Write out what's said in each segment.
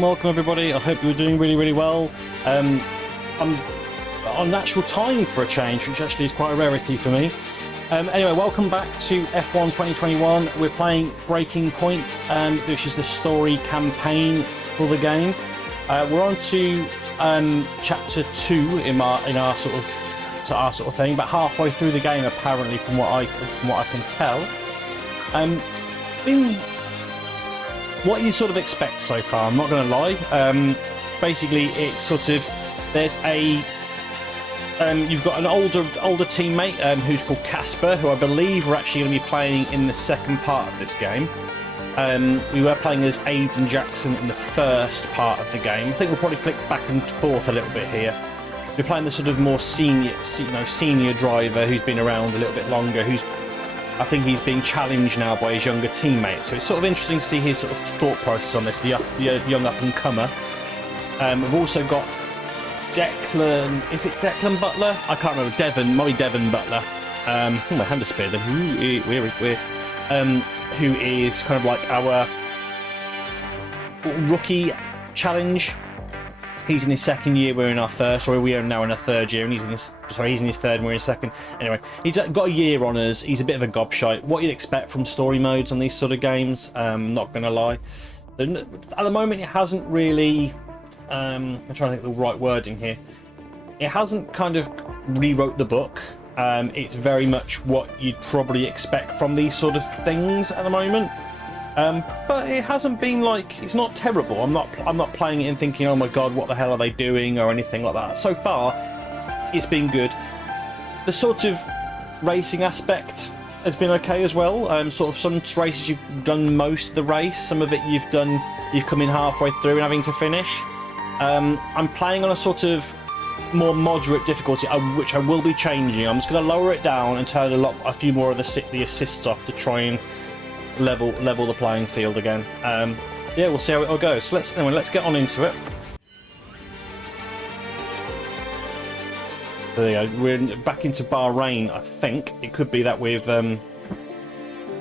welcome everybody. I hope you're doing really well. I'm on natural timing for a change, which actually is quite a rarity for me. Anyway, welcome back to F1 2021. We're playing Breaking Point, which is the story campaign for the game. We're on to chapter 2 in our sort of thing, but halfway through the game apparently, from what I can tell. Been what you sort of expect so far, I'm not going to lie. Basically, it's sort of, there's a you've got an older teammate who's called Casper, who I believe we're actually going to be playing in the second part of this game. We were playing as Aiden Jackson in the first part of the game. I think we'll probably flick back and forth a little bit here. We're playing the sort of more senior driver who's been around a little bit longer, I think he's being challenged now by his younger teammates. So it's sort of interesting to see his sort of thought process on this, the young up-and-comer. We've also got Declan... Is it Declan Butler? I can't remember. Devon Butler. My hand is speared. Who is kind of like our rookie challenge. He's in his second year, we're in our first, or we are now in our third year, and he's in his third and we're in his second. Anyway, he's got a year on us. He's a bit of a gobshite. What you'd expect from story modes on these sort of games, not going to lie. At the moment, it hasn't really... I'm trying to think of the right wording here. It hasn't kind of rewrote the book. It's very much what you'd probably expect from these sort of things at the moment. But it hasn't been like, it's not terrible. I'm not playing it and thinking, oh my god, what the hell are they doing, or anything like that. So far, it's been good. The sort of racing aspect has been okay as well. Sort of some races you've done most of the race, some of it you've come in halfway through and having to finish. I'm playing on a sort of more moderate difficulty, which I will be changing. I'm just going to lower it down and turn a few more of the assists off to try and level the playing field again. So yeah, we'll see how it all goes. So let's get on into it. So there you go. We're back into Bahrain. I think it could be that we've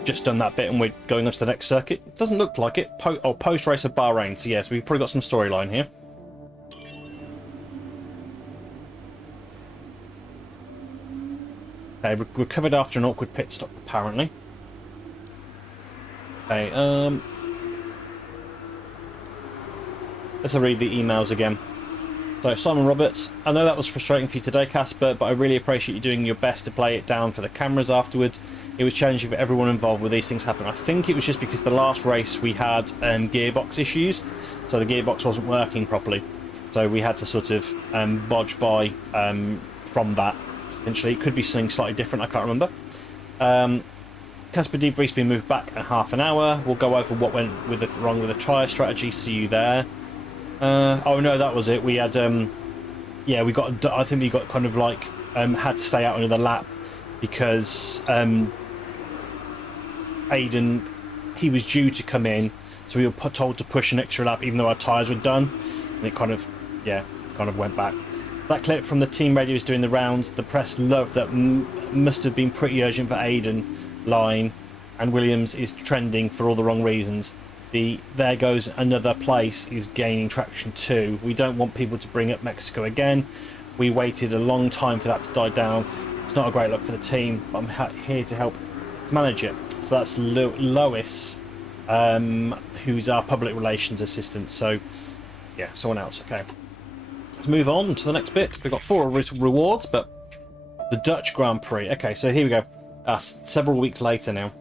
just done that bit and we're going on to the next circuit. It doesn't look like it. Post race of Bahrain. So yes, we've probably got some storyline here. Okay, recovered after an awkward pit stop apparently. Okay, let's read the emails again. So, Simon Roberts, I know that was frustrating for you today, Casper, but I really appreciate you doing your best to play it down for the cameras afterwards. It was challenging for everyone involved when these things happen. I think it was just because the last race we had gearbox issues, so the gearbox wasn't working properly. So we had to sort of bodge by from that. Potentially, it could be something slightly different, I can't remember. Casper debrief's been moved back in half an hour. We'll go over what went wrong with the tyre strategy. See you there. Oh no, that was it. We had yeah, I think we got kind of like had to stay out another lap because Aiden, he was due to come in, so we were told to push an extra lap even though our tyres were done, and it kind of went back. That clip from the team radio is doing the rounds. The press loved that. Must have been pretty urgent for Aiden line, and Williams is trending for all the wrong reasons. The there goes another place is gaining traction too. We don't want people to bring up Mexico again. We waited a long time for that to die down. It's not a great look for the team, but I'm here to help manage it. So that's Lois, who's our public relations assistant. So yeah, someone else. Okay, let's move on to the next bit. We've got 4 rewards, but the Dutch Grand Prix. Okay, so here we go. Several weeks later now.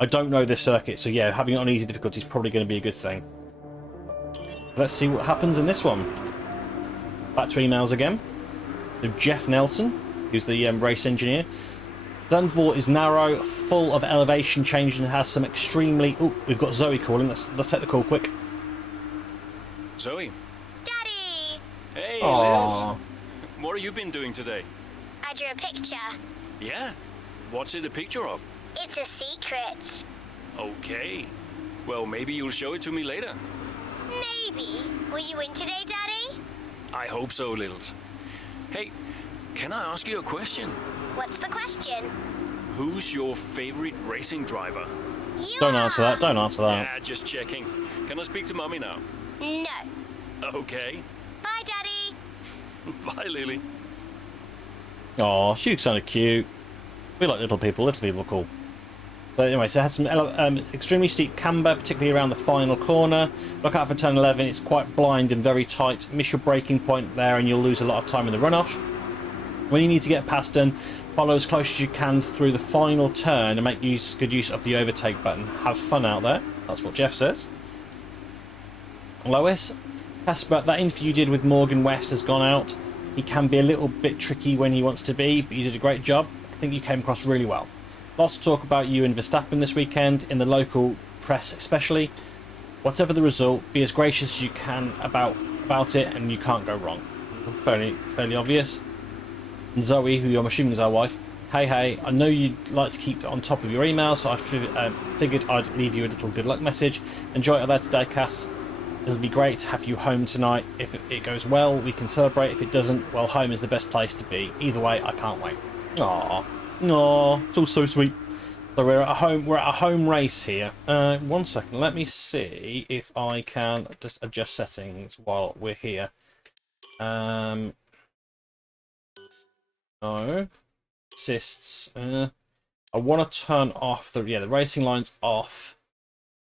I don't know this circuit, so yeah, having it on easy difficulty is probably going to be a good thing. Let's see what happens in this one. Back to emails again. So Jeff Nelson, who's the race engineer. Zandvoort is narrow, full of elevation change, and has some extremely... Oh, we've got Zoe calling. Let's take the call quick. Zoe. Daddy! Hey, Aww. Liz. What have you been doing today? I drew a picture. Yeah? What's it a picture of? It's a secret. Okay. Well, maybe you'll show it to me later. Maybe. Will you win today, Daddy? I hope so, Lils. Hey, can I ask you a question? What's the question? Who's your favorite racing driver? You Don't are. answer that. Don't answer that. Yeah, just checking. Can I speak to Mommy now? No. Okay. Bye, Daddy. Bye, Lily. Aw, she looks kind of cute. We like little people. Little people are cool. But anyway, so it has some extremely steep camber, particularly around the final corner. Look out for turn 11. It's quite blind and very tight. Miss your braking point there and you'll lose a lot of time in the runoff. When you need to get past them, follow as close as you can through the final turn and make good use of the overtake button. Have fun out there. That's what Jeff says. Lois, Casper, that interview you did with Morgan West has gone out. He can be a little bit tricky when he wants to be, but you did a great job. I think you came across really well. Lots of talk about you and Verstappen this weekend, in the local press especially. Whatever the result, be as gracious as you can about it, and you can't go wrong. Fairly obvious. And Zoe, who I'm assuming is our wife, hey, I know you'd like to keep on top of your emails, so I figured I'd leave you a little good luck message. Enjoy it there today, Cass. It'll be great to have you home tonight. If it goes well, we can celebrate. If it doesn't, well, home is the best place to be. Either way, I can't wait. Aww. Aww, it's all so sweet. So we're at a home race here. 1 second, let me see if I can just adjust settings while we're here. No. Assists. I want to turn off the racing line's off.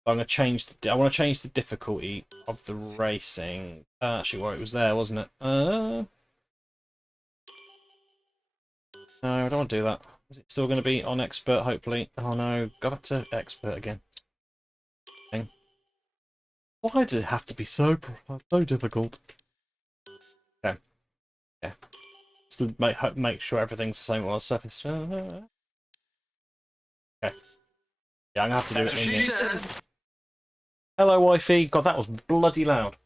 I'm gonna change I want to change the difficulty of the racing. Actually, well, it was there, wasn't it? No, I don't want to do that. Is it still going to be on expert? Hopefully. Oh no, go back to expert again. Okay. Why does it have to be so difficult? Okay. Yeah. Just make sure everything's the same on the surface. Okay. Yeah, I'm gonna have to do it in here. Hello, wifey. God, that was bloody loud.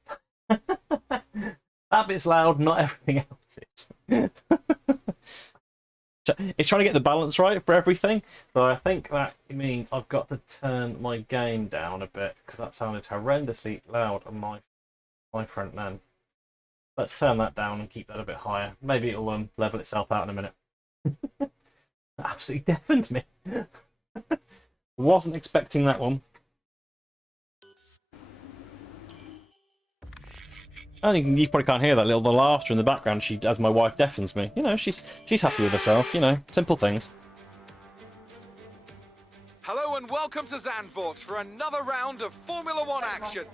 That bit's loud, not everything else is. It's trying to get the balance right for everything. So I think that means I've got to turn my gain down a bit, because that sounded horrendously loud on my front end. Let's turn that down and keep that a bit higher. Maybe it'll level itself out in a minute. Absolutely deafened me. Wasn't expecting that one. And you probably can't hear that little laughter in the background. As my wife deafens me. You know, she's happy with herself. You know, simple things. Hello and welcome to Zandvoort for another round of Formula One action.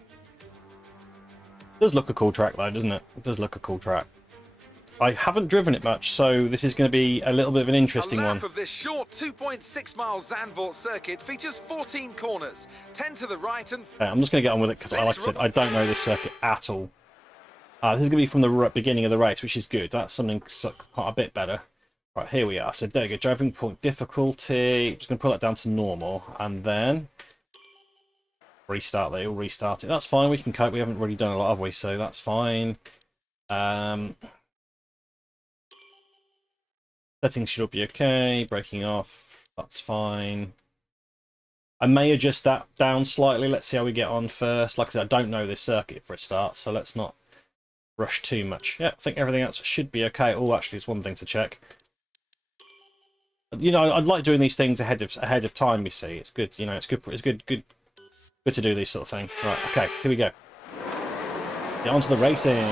It does look a cool track though, doesn't it? It does look a cool track. I haven't driven it much, so this is going to be a little bit of an interesting one. A lap of this short 2.6 mile Zandvoort circuit features 14 corners, 10 to the right and... I'm just going to get on with it because, like I said, I don't know this circuit at all. This is going to be from the beginning of the race, which is good. That's something quite a bit better. Right, here we are. So there you go. Driving point difficulty. Just going to put that down to normal, and then restart. They'll restart it. That's fine. We can cope. We haven't really done a lot, have we? So that's fine. Settings should be okay. Braking off. That's fine. I may adjust that down slightly. Let's see how we get on first. Like I said, I don't know this circuit for a start, so let's not rush too much. Yeah, I think everything else should be okay. Oh, actually, it's one thing to check. You know, I'd like doing these things ahead of time. You see, it's good. You know, it's good to do these sort of things. Right. Okay. Here we go. Get on to the racing.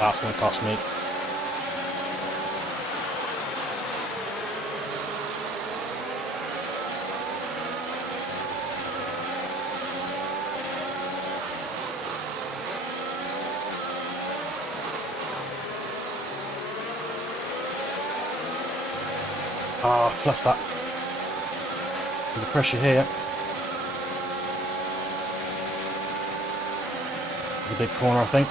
That's going to cost me. Ah, fluff that. The pressure here. It's a big corner, I think.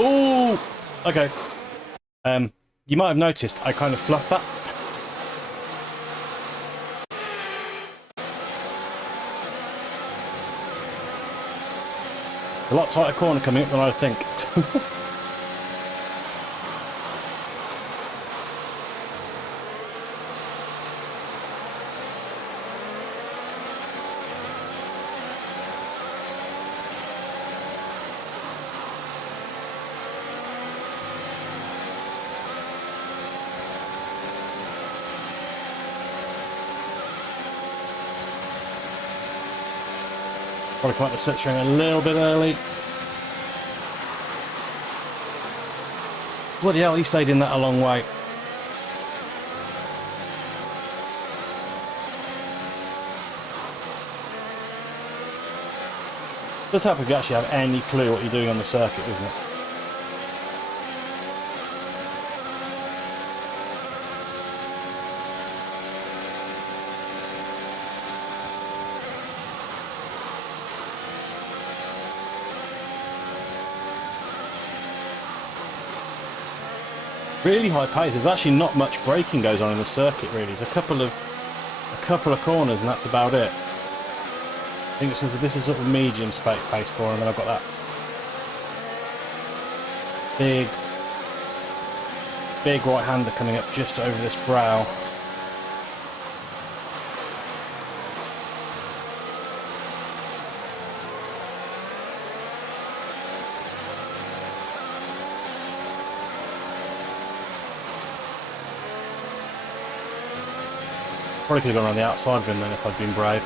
Ooh! Okay. You might have noticed I kind of fluffed that. A lot tighter corner coming up than I think. Probably come up the slipstream a little bit early. Bloody hell, he stayed in that a long way. Does help if you actually have any clue what you're doing on the circuit, doesn't it? Really high pace. There's actually not much braking goes on in the circuit really. There's a couple of corners and that's about it. I think this is sort of a medium pace corner, and then I've got that big right-hander coming up just over this brow. Probably could have gone around the outside of him then if I'd been brave.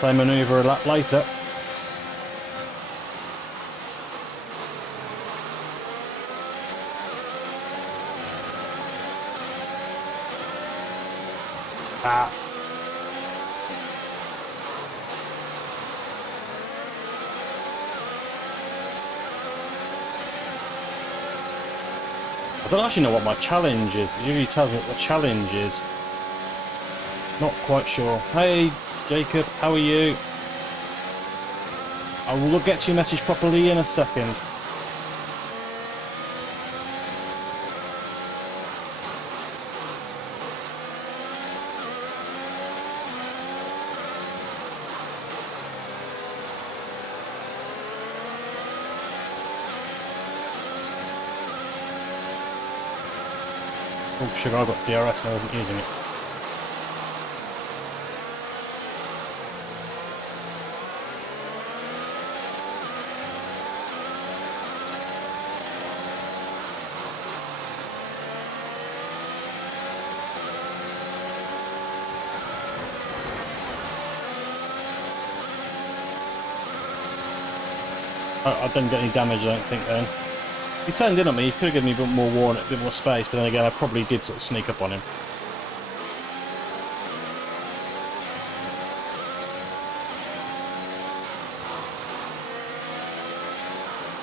Same manoeuvre a lap later. Ah. I don't actually know what my challenge is. It usually tells me what the challenge is. Not quite sure. Hey, Jacob, how are you? I will get to your message properly in a second. Oh, sugar, I've got DRS and I wasn't using it. I didn't get any damage, I don't think, then. He turned in on me, he could have given me a bit more warning, a bit more space, but then again, I probably did sort of sneak up on him.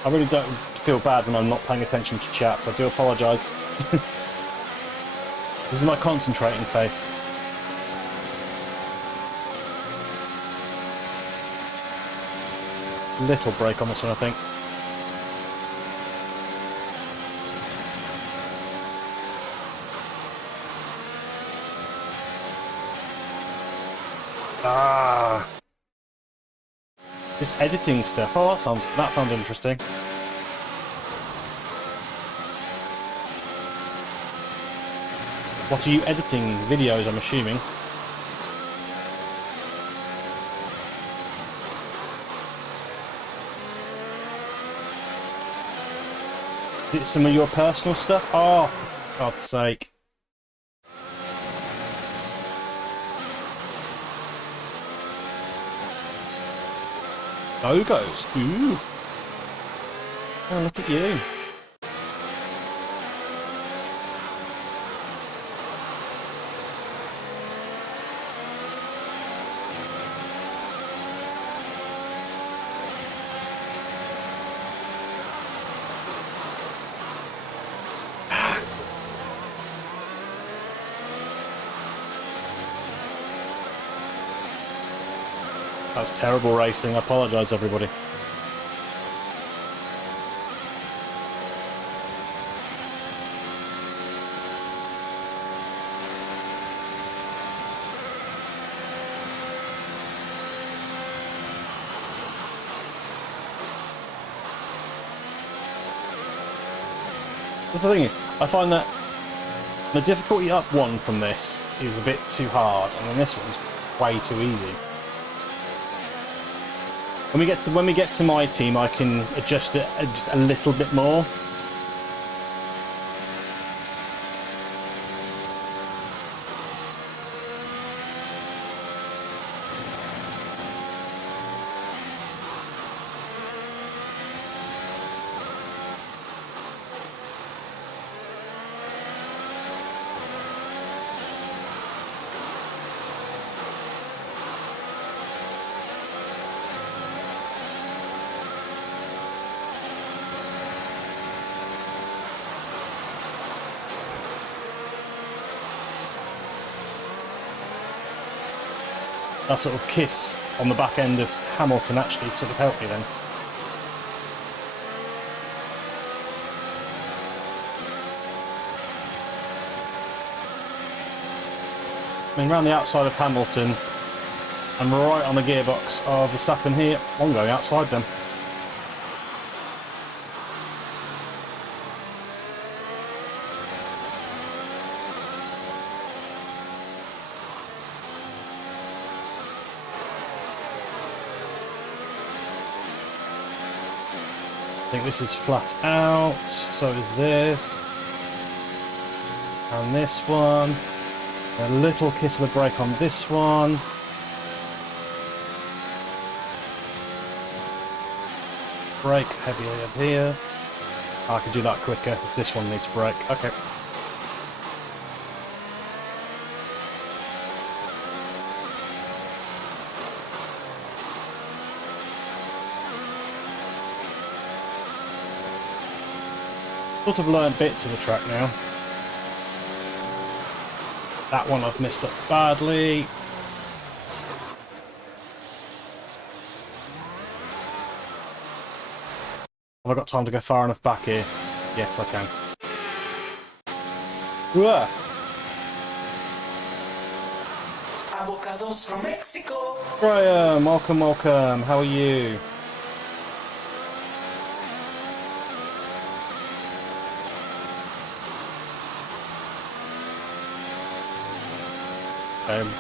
I really don't feel bad when I'm not paying attention to chat, so I do apologise. This is my concentrating face. Little break on this one, I think. Ah, just editing stuff. Oh, that sounds interesting. What are you editing? Videos, I'm assuming. Is it some of your personal stuff? Oh, for God's sake. Logos. Ooh. Oh, look at you. That was terrible racing. I apologise, everybody. That's the thing. I find that the difficulty up 1 from this is a bit too hard, and then this one's way too easy. When we get to my team, I can adjust it just a little bit more. That sort of kiss on the back end of Hamilton actually sort of helped me then. I mean, around the outside of Hamilton, and right on the gearbox of Verstappen here. I'm going outside them. I think this is flat out, so is this. And this one. A little kiss of the brake on this one. Brake heavy over here. I can do that quicker if this one needs brake. Okay. Sort of learned bits of the track now. That one I've missed up badly. Have I got time to go far enough back here? Yes, I can. Whoa. Avocados from Mexico. Graham, welcome, welcome. How are you?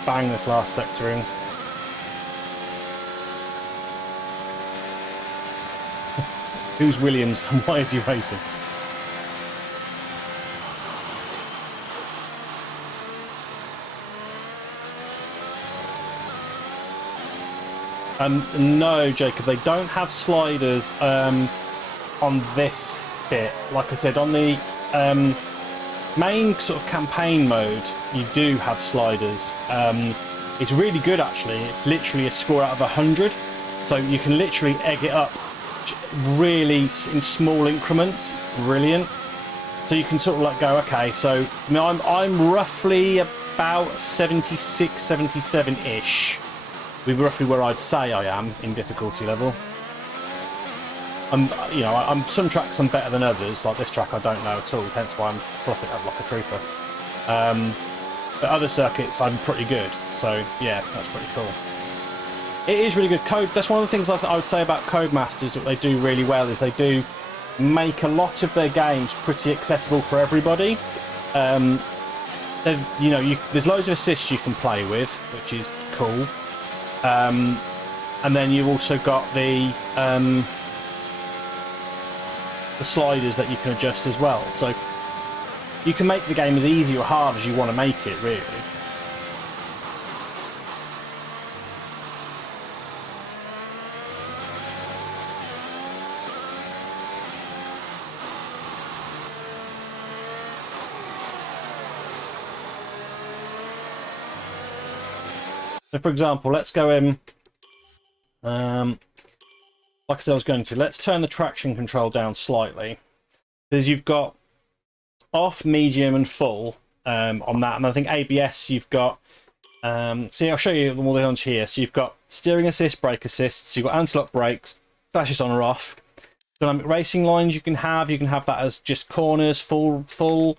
Bang this last sector in. Who's Williams and why is he racing? No, Jacob, they don't have sliders on this bit. Like I said, on the main sort of campaign mode, you do have sliders. It's really good actually. It's literally a score out of 100, so you can literally egg it up really in small increments. Brilliant. So you can sort of like go, okay, so I mean, I'm roughly about 76, 77 ish. Be roughly where I'd say I am in difficulty level. You know, some tracks I'm better than others. Like this track, I don't know at all. Hence why I'm flopping up like a trooper. But other circuits, I'm pretty good. So yeah, that's pretty cool. It is really good code. That's one of the things I would say about Codemasters that they do really well is they do make a lot of their games pretty accessible for everybody. You know, there's loads of assists you can play with, which is cool. And then you've also got the sliders that you can adjust as well. So you can make the game as easy or hard as you want to make it, really. So, for example, let's go in. Like I said, I was going to. Let's turn the traction control down slightly, because you've got off, medium, and full on that, and I think ABS you've got. See, I'll show you all the ones here. So you've got steering assist, brake assist. So you've got anti-lock brakes. That's just on or off. Dynamic racing lines you can have that as just corners, full.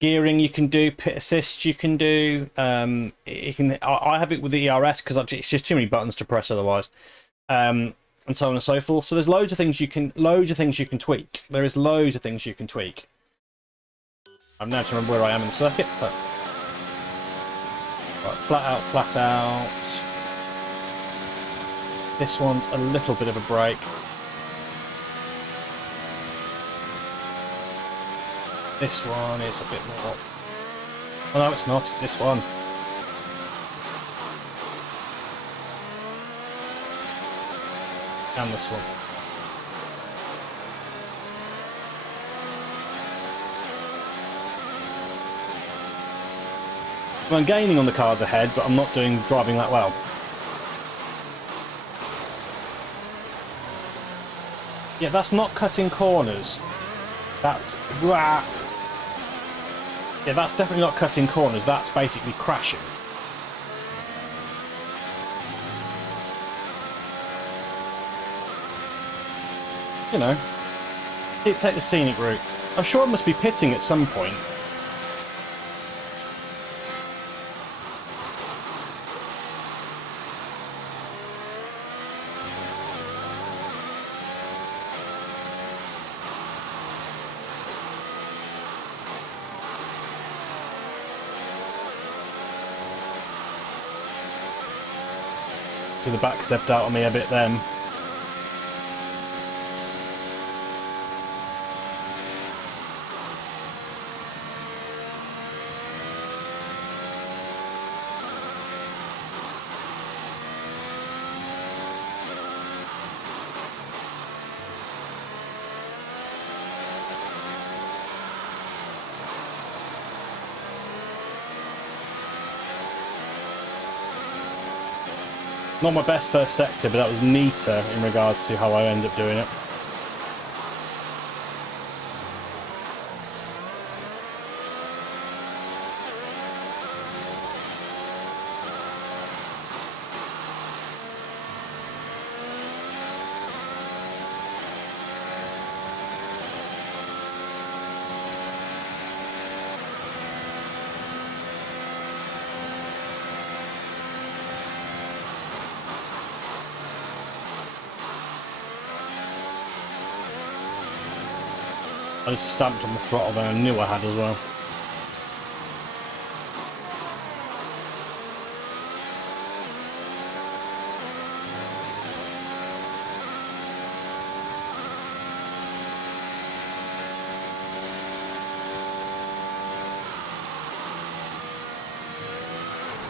Gearing you can do, pit assist you can do. You can. I have it with the ERS because it's just too many buttons to press otherwise, and so on and so forth. So there's loads of things you can tweak. There is loads of things you can tweak. I'm now to remember where I am in the circuit, but right, flat out, flat out. This one's a little bit of a break. This one is a bit more. Oh no, it's not. It's this one. And this one. I'm gaining on the cars ahead, but I'm not driving that well. Yeah, that's not cutting corners. That's... Yeah, that's definitely not cutting corners. That's basically crashing. You know, take the scenic route. I'm sure I must be pitting at some point. See, the back stepped out on me a bit then. Not my best first sector, but that was neater in regards to how I end up doing it. I just stamped on the throttle there and knew I had as well.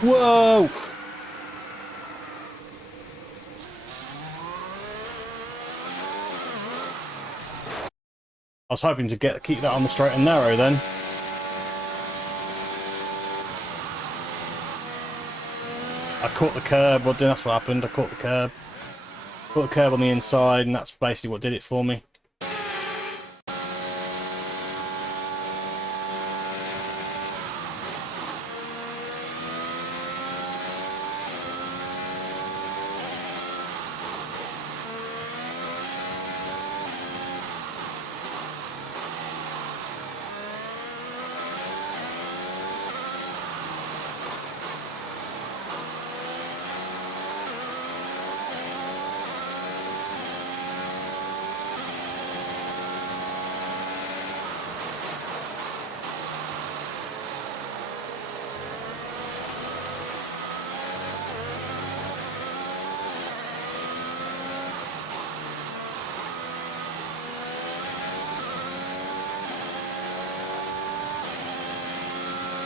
Whoa! I was hoping to keep that on the straight and narrow then. I caught the curb, well that's what happened, I caught the curb. Caught the curb on the inside and that's basically what did it for me.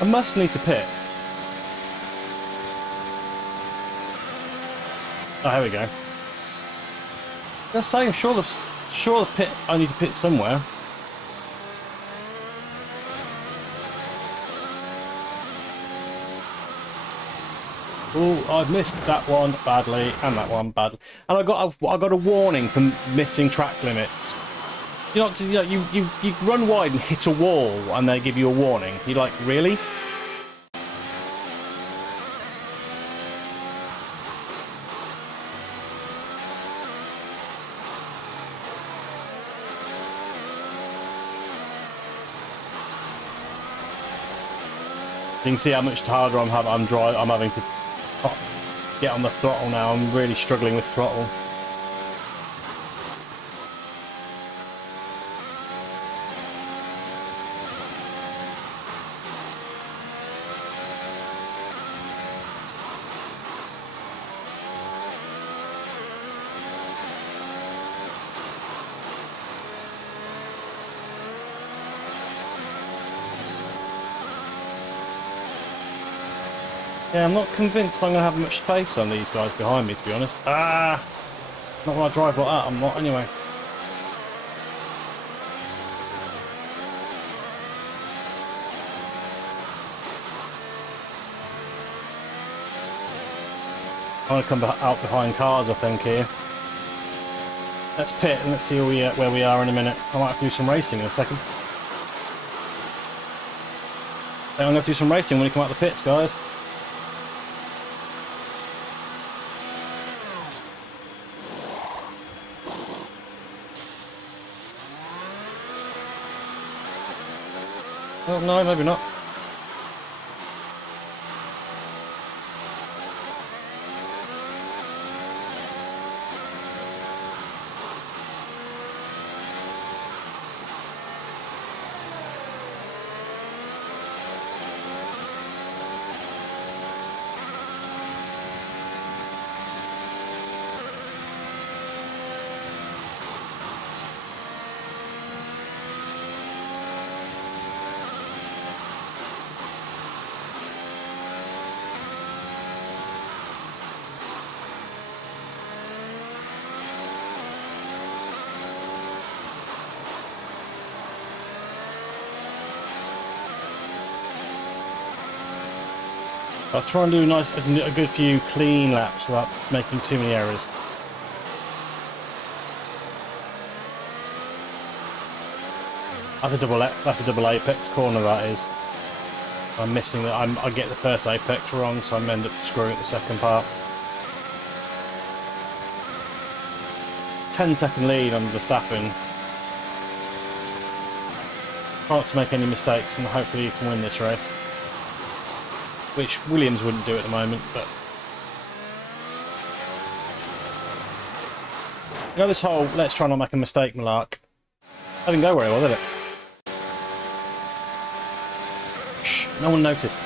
I must need to pit. Oh, here we go. Let's say, I'm sure the pit. I need to pit somewhere. Oh, I've missed that one badly and that one badly, and I got a warning for missing track limits. You run wide and hit a wall, and they give you a warning. You're like, really? You can see how much harder I'm having to get on the throttle now. I'm really struggling with throttle. Yeah, I'm not convinced I'm going to have much space on these guys behind me, to be honest. Ah! Not when I drive like that, I'm not anyway. I want to come out behind cars, I think, here. Let's pit and let's see where we are in a minute. I might have to do some racing in a second. I'm going to have to do some racing when we come out the pits, guys. Oh, no, maybe not. Let's try and do a good few clean laps without making too many errors. That's a double apex corner, that is. I'm missing that. I get the first apex wrong, so I end up screwing up the second part. 10-second lead on Verstappen. Try not to make any mistakes, and hopefully you can win this race. Which Williams wouldn't do at the moment, but... You know, this whole let's try not make a mistake malark, that didn't go very well, did it? Shh, no one noticed.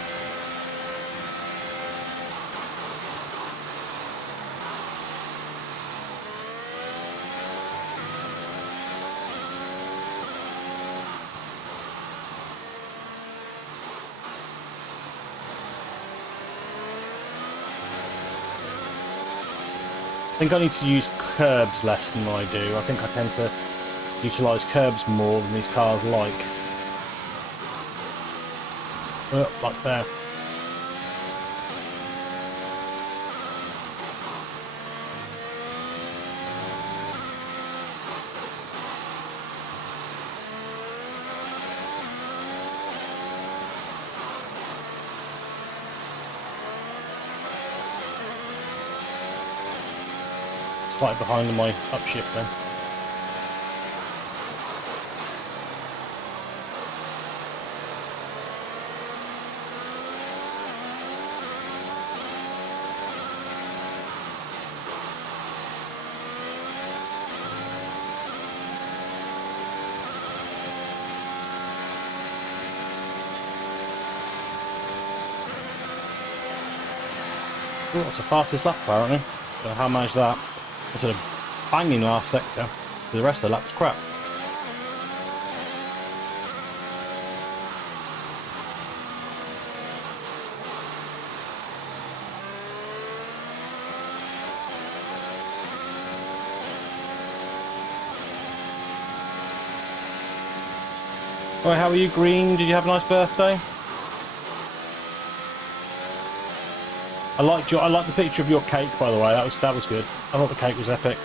I think I need to use curbs less than I do. I think I tend to utilise curbs more than these cars like. Like there. Slightly behind on my upshift then. Oh, that's the fastest lap apparently. Don't know how I managed that. I sort of banging last sector. The rest of the lap was crap. Alright, how are you, Green? Did you have a nice birthday? I liked the picture of your cake, by the way. That was good. I thought the cake was epic.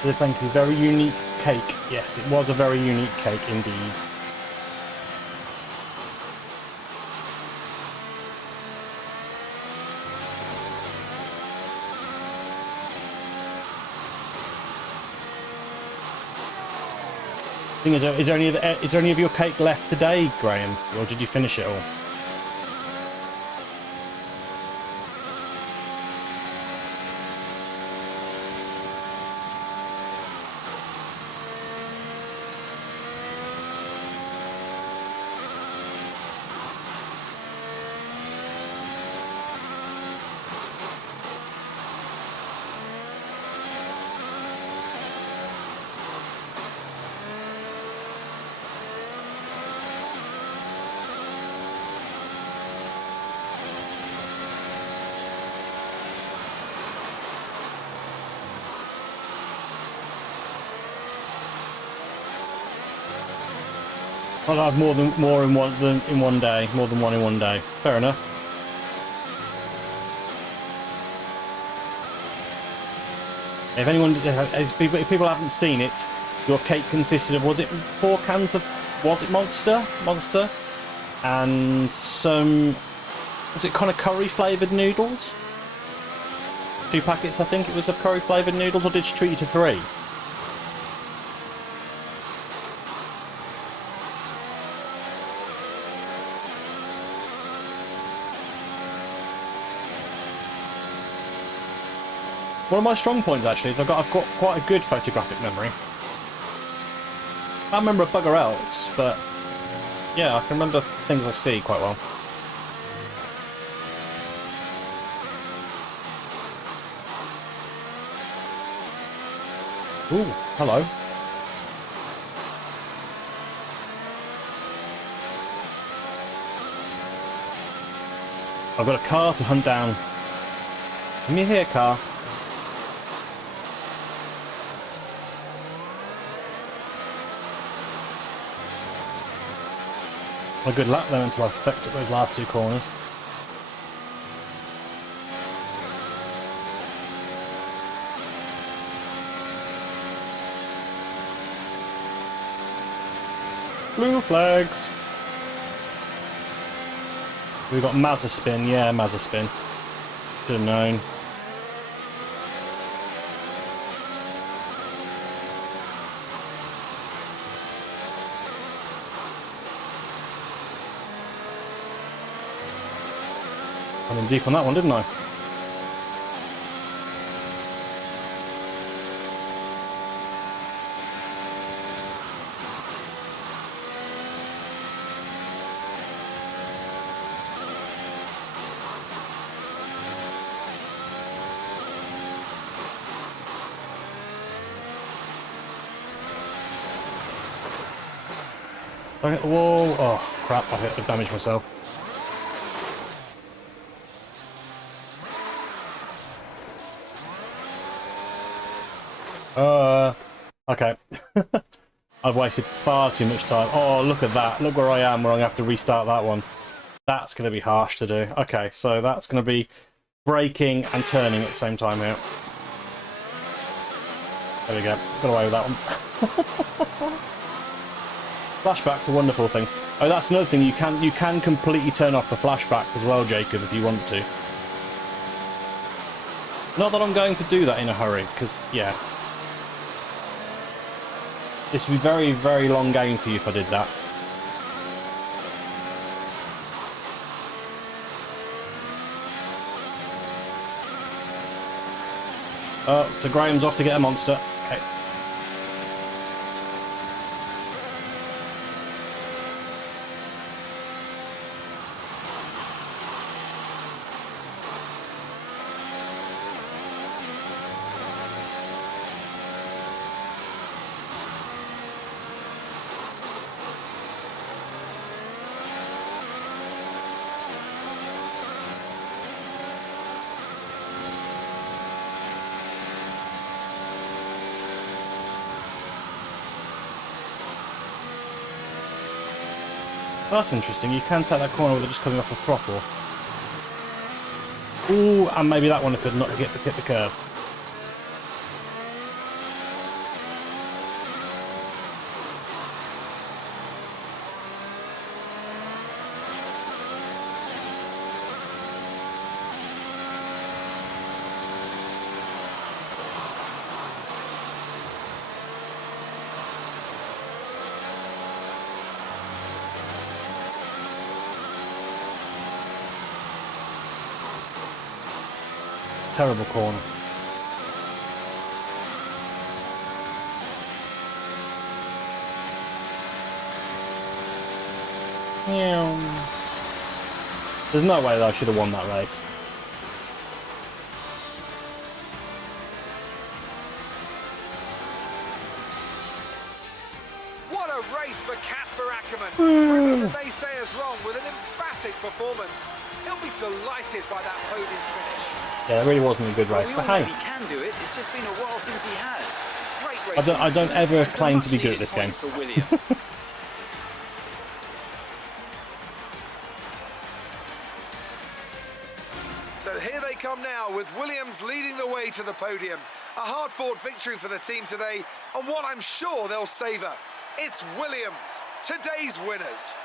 So thank you. Very unique cake. Yes, it was a very unique cake indeed. Thing is there any of your cake left today, Graham, or did you finish it all? I'll have more in one day. More than one in one day. Fair enough. If people haven't seen it, your cake consisted of, was it 4 cans of, was it Monster, and some, was it kind of curry flavoured noodles? 2 packets, I think it was, of curry flavoured noodles, or did she treat you to 3? One of my strong points, actually, is I've got quite a good photographic memory. I can't remember a bugger else, but yeah, I can remember things I see quite well. Ooh, hello. I've got a car to hunt down. Come here, car. A good lap there until I fucked up those last 2 corners. Blue flags. We've got Mazza spin, yeah, Mazza spin. Should have known. I went deep on that one, didn't I? I hit the wall. Oh crap! I damaged myself. Okay. I've wasted far too much time. Oh, look at that. Look where I am, where I'm going to have to restart that one. That's going to be harsh to do. Okay, so that's going to be braking and turning at the same time here. There we go. Got away with that one. Flashbacks are wonderful things. Oh, that's another thing. You can completely turn off the flashback as well, Jacob, if you want to. Not that I'm going to do that in a hurry, because, yeah. This would be a very, very long game for you if I did that. Oh, so Graham's off to get a monster. Okay. That's interesting. You can take that corner with it just coming off the throttle. Ooh, and maybe that one could not hit the curve. Terrible corner. There's no way that I should have won that race. What a race for Casper Ackermann. Proving the naysayers wrong with an emphatic performance. He'll be delighted by that podium finish. Yeah, it really wasn't a good race, We but all know hey, he can do it. It's just been a while since he has. Great race. I don't ever It's a claim to be good at much-needed this game. points for Williams. So here they come now, with Williams leading the way to the podium. A hard-fought victory for the team today, and what I'm sure they'll savour. It's Williams, today's winners.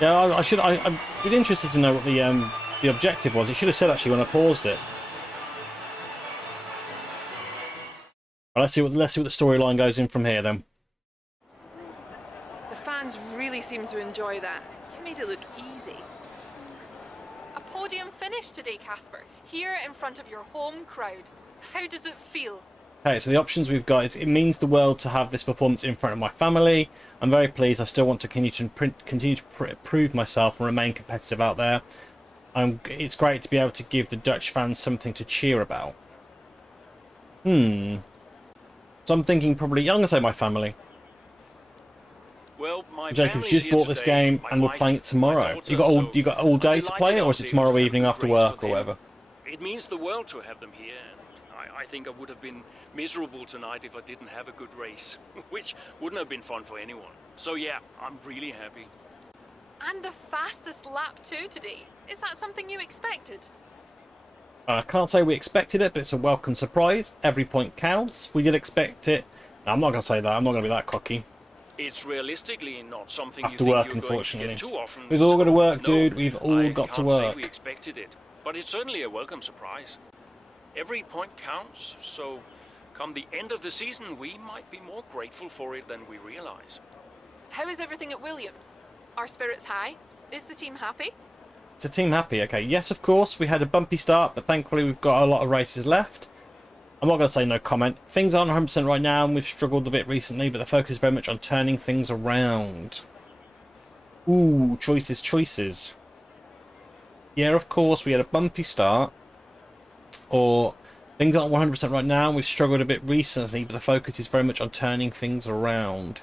Yeah, I'm really interested to know what the objective was. It should have said actually when I paused it. Well, let's see what the storyline goes in from here then. The fans really seem to enjoy that. You made it look easy. A podium finish today, Casper, here in front of your home crowd. How does it feel? Okay, so the options we've got is it means the world to have this performance in front of my family. I'm very pleased. I still want to continue to prove myself and remain competitive out there. It's great to be able to give the Dutch fans something to cheer about. So I'm thinking probably, I'm going to say my family. Well, my Jacob's family's just here bought this today, game my and we're wife, playing it my tomorrow. daughter, You got all day I'm to play it, delighted or is it I was tomorrow able to have evening a after good race work for or them. whatever? It means the world to have them here. And I think I would have been miserable tonight if I didn't have a good race, which wouldn't have been fun for anyone. So yeah, I'm really happy. And the fastest lap too today. Is that something you expected? I can't say we expected it, but it's a welcome surprise. Every point counts. We did expect it. No, I'm not going to say that. I'm not going to be that cocky. It's realistically not something After you think work, you're unfortunately. going to get too often. We've all got to so work, no, dude. We've all I got to can't say work. we expected it, but it's certainly a welcome surprise. Every point counts, so come the end of the season, we might be more grateful for it than we realize. How is everything at Williams? Are spirits high? Is the team happy? Is the team happy? Okay, yes, of course. We had a bumpy start, but thankfully we've got a lot of races left. I'm not going to say no comment. Things aren't 100% right now, and we've struggled a bit recently, but the focus is very much on turning things around. Ooh, choices. Yeah, of course, we had a bumpy start. Or things aren't 100% right now, and we've struggled a bit recently, but the focus is very much on turning things around.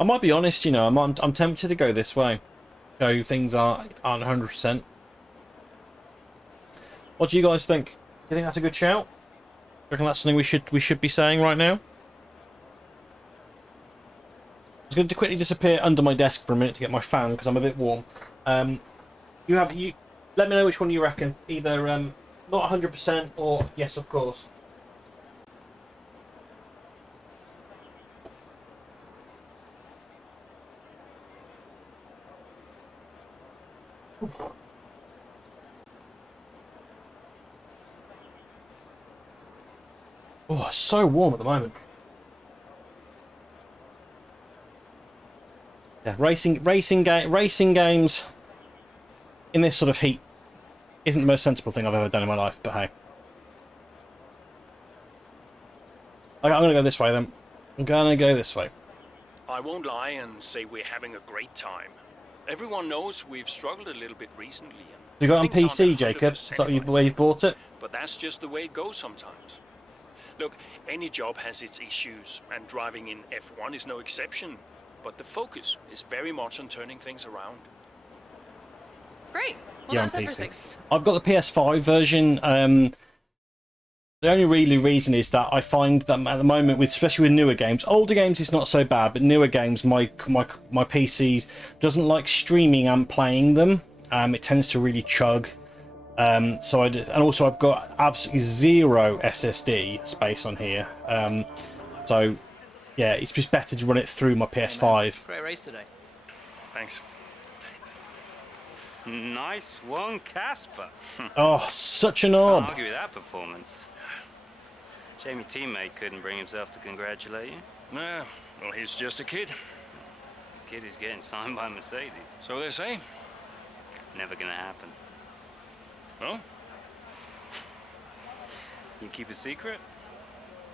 I might be honest, you know, I'm tempted to go this way. Go, things aren't 100%. What do you guys think? Do you think that's a good shout? Do you reckon that's something we should be saying right now? I was going to quickly disappear under my desk for a minute to get my fan because I'm a bit warm. You let me know which one you reckon. Either not 100% or yes, of course. Oh, it's so warm at the moment. Yeah, racing games in this sort of heat isn't the most sensible thing I've ever done in my life, but hey. I'm going to go this way then. I'm going to go this way. I won't lie and say we're having a great time. Everyone knows we've struggled a little bit recently. You got it on things aren't PC, Jacob? Is 100% that right. where you bought it? But that's just the way it goes sometimes. Look, any job has its issues, and driving in F1 is no exception. But the focus is very much on turning things around. Great. Well, Yeah, that's on PC. everything. I've got the PS5 version. The only really reason is that I find that at the moment, especially with newer games, older games it's not so bad, but newer games, my PCs doesn't like streaming and playing them. It tends to really chug. And also I've got absolutely zero SSD space on here. So yeah, it's just better to run it through my PS5. Great race today. Thanks. Nice one, Casper. Oh, such an Can't knob. argue with that performance. Shame your teammate couldn't bring himself to congratulate you. Nah, well, he's just a kid. Kid who's getting signed by Mercedes. So they say. Never gonna happen. No? You keep a secret?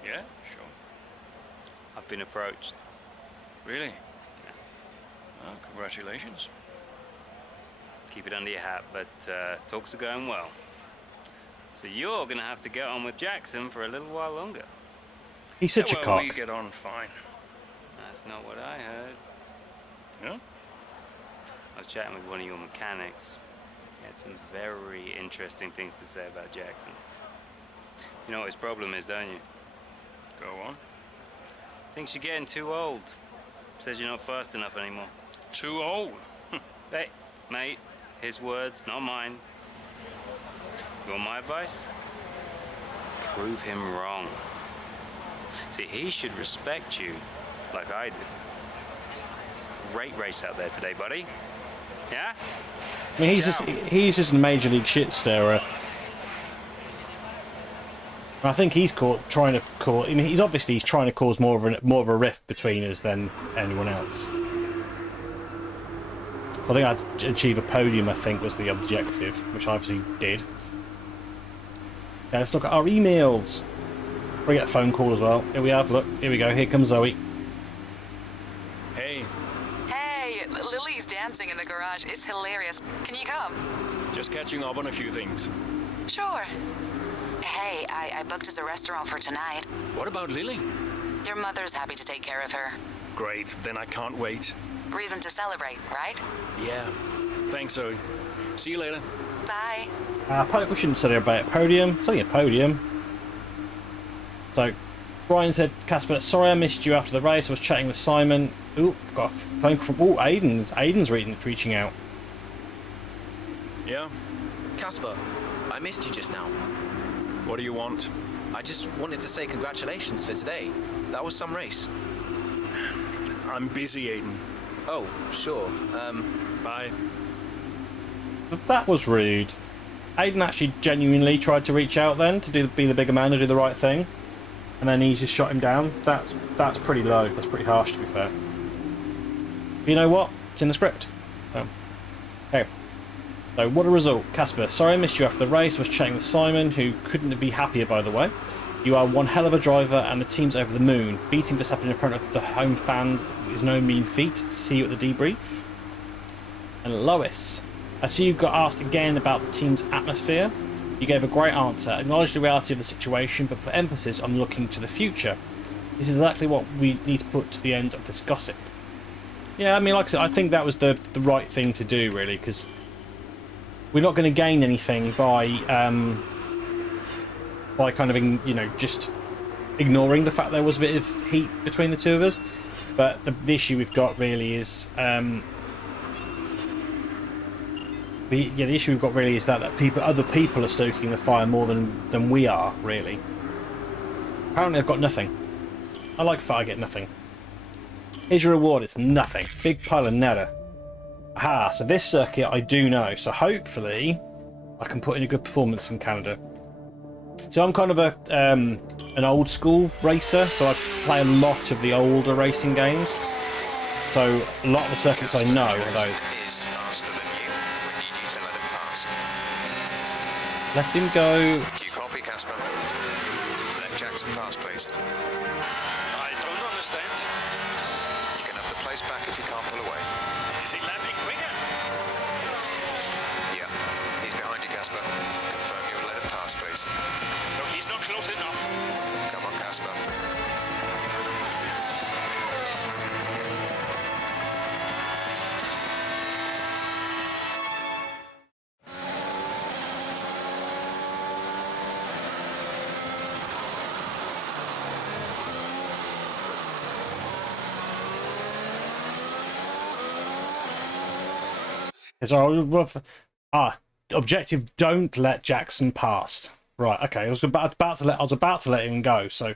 Yeah, sure. I've been approached. Really? Oh, congratulations. Keep it under your hat, but talks are going well. So you're gonna have to get on with Jackson for a little while longer. He's such a cock. We get on fine. That's not what I heard. Yeah? I was chatting with one of your mechanics. He had some very interesting things to say about Jackson. You know what his problem is, don't you? Go on. Thinks you're getting too old. Says you're not fast enough anymore. Too old. Hey, mate, his words, not mine. You want my advice? Prove him wrong. See, he should respect you like I do. Great race out there today, buddy. Yeah? I mean, he's just a major league shit stirrer. I think he's trying to cause. I mean, he's trying to cause more of a rift between us than anyone else. So I think I'd achieve a podium. I think was the objective, which I obviously did. Okay, let's look at our emails. We get a phone call as well. Here we have. Look, here we go. Here comes Zoe. Hey, Hey, Lily's dancing in the garage. It's hilarious. Can you come? just catching up on a few things. Sure. Hey, I booked us a restaurant for tonight. What about Lily? Your mother's happy to take care of her. Great, then I can't wait. Reason to celebrate, right? Yeah. Thanks, Zoe. See you later. Bye. Probably we shouldn't celebrate a podium. It's only a podium. So, Brian said, Casper, sorry I missed you after the race. I was chatting with Simon. Ooh, got a phone from... Ooh, Aiden's reaching out. Yeah? Casper, I missed you just now. What do you want? I just wanted to say congratulations for today. That was some race. I'm busy, Aiden. Oh, sure. Bye. But that was rude. Aiden actually genuinely tried to reach out then to be the bigger man and do the right thing. And then he just shot him down. That's pretty low. That's pretty harsh, to be fair. But you know what? It's in the script. So, okay. So, what a result. Casper, sorry I missed you after the race. I was chatting with Simon, who couldn't be happier, by the way. You are one hell of a driver, and the team's over the moon. Beating Verstappen in front of the home fans is no mean feat. See you at the debrief. And Lois, I see you got asked again about the team's atmosphere. You gave a great answer, acknowledged the reality of the situation, but put emphasis on looking to the future. This is exactly what we need to put to the end of this gossip. Yeah, I mean, like I said, I think that was the right thing to do, really, because we're not going to gain anything by kind of, you know, just ignoring the fact there was a bit of heat between the two of us. But the issue we've got really is the issue we've got really is that other people are stoking the fire more than we are, really. Apparently I've got nothing. I like fire, I get nothing. Here's your reward, it's nothing. Big pile of nada. Aha, so this circuit I do know, so hopefully I can put in a good performance in Canada. So I'm kind of an old school racer, so I play a lot of the older racing games. So a lot of the circuits I know are those. Let him go. Do you copy, Casper? Let Jackson pass, please. I don't understand. You can have the place back if you can't pull away. Is he landing quicker? Yeah, he's behind you, Casper. Confirm you'll let him pass, please. No, he's not close enough. Come on, Casper. Objective: don't let Jackson pass. Right, okay. I was about to let him go. So,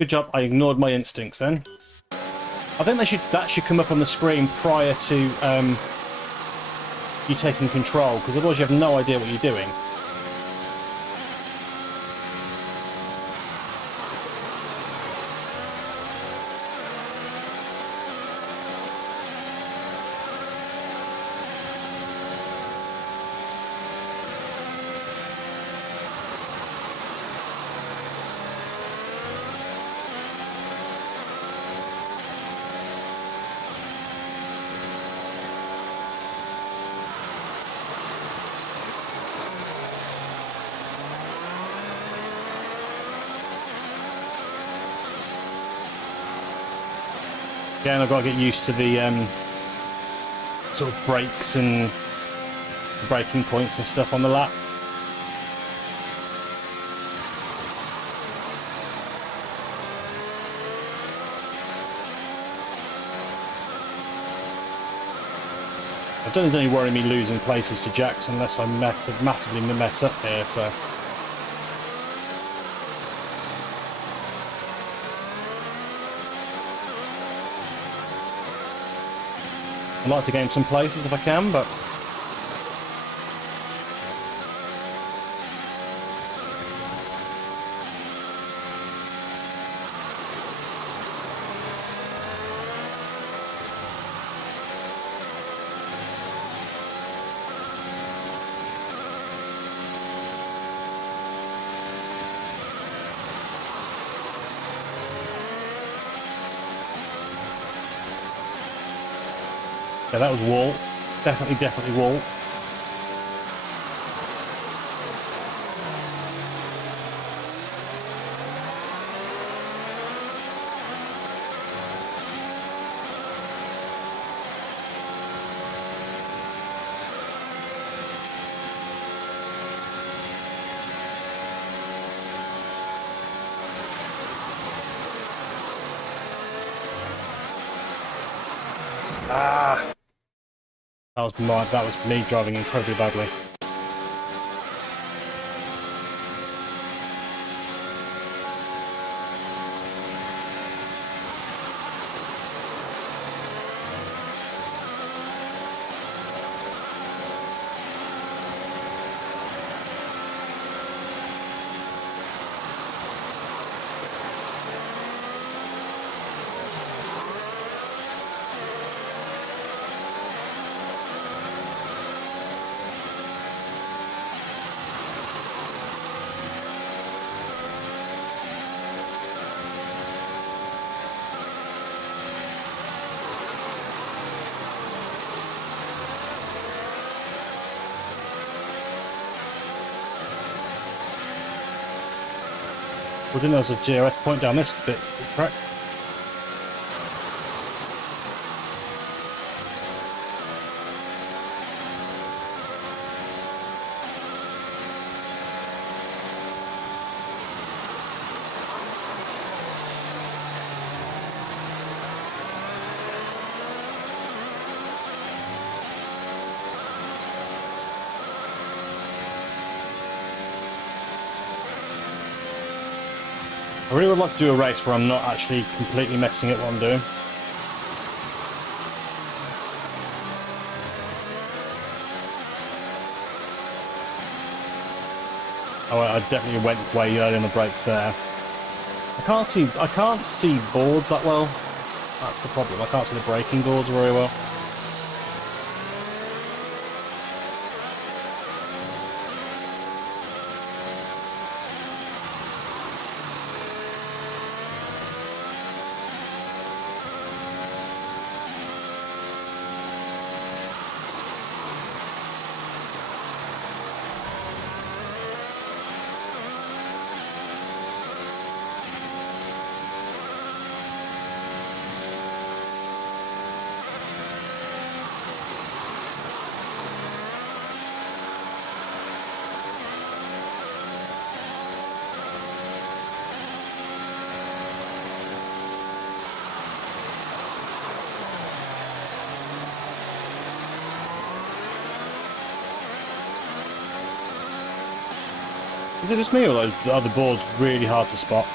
good job. I ignored my instincts then. I think that should come up on the screen prior to you taking control, because otherwise you have no idea what you're doing. Again, I've got to get used to the sort of brakes and braking points and stuff on the lap. I don't think there's any worry me losing places to Jax unless I massively mess up here, so. I'd like to gain some places if I can, but yeah, that was Walt. Definitely Walt. Ah. That was me driving incredibly badly. I didn't know there was a GRS point down this bit, correct? I really would like to do a race where I'm not actually completely messing up what I'm doing. Oh, I definitely went way early on the brakes there. I can't see boards that well. That's the problem. I can't see the braking boards very well. Is it just me, or are the boards really hard to spot?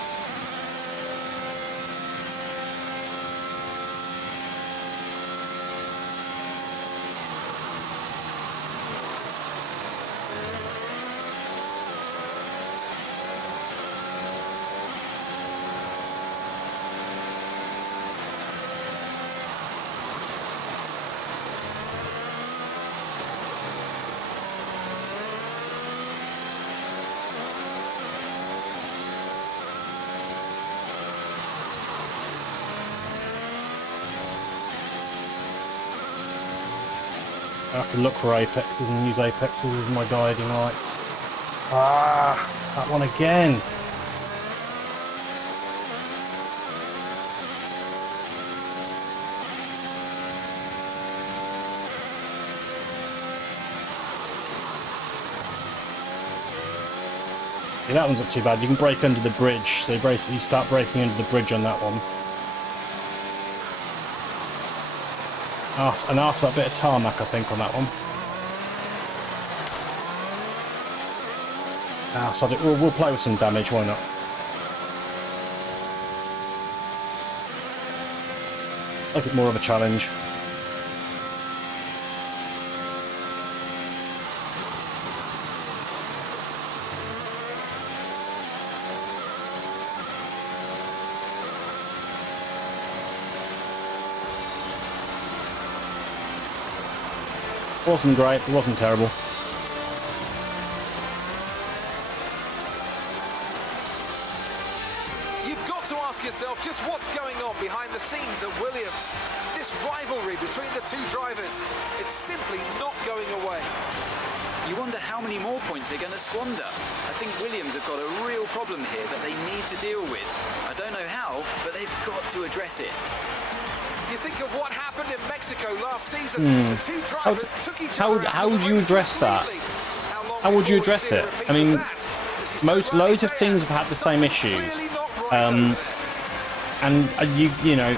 I have to look for apexes and use apexes as my guiding lights. Ah, that one again. Yeah, that one's not too bad. You can brake under the bridge, so you basically start braking under the bridge on that one. And after that bit of tarmac, I think, on that one. So we'll play with some damage, why not? Make it more of a challenge. Wasn't great, it wasn't terrible. You've got to ask yourself just what's going on behind the scenes at Williams. This rivalry between the two drivers, it's simply not going away. You wonder how many more points they're going to squander. I think Williams have got a real problem here that they need to deal with. I don't know how, but they've got to address it. You think of what happened in Mexico last season. The two drivers took each other How would you address that? How would you address it? I mean, loads of teams have had the same issues. And you know,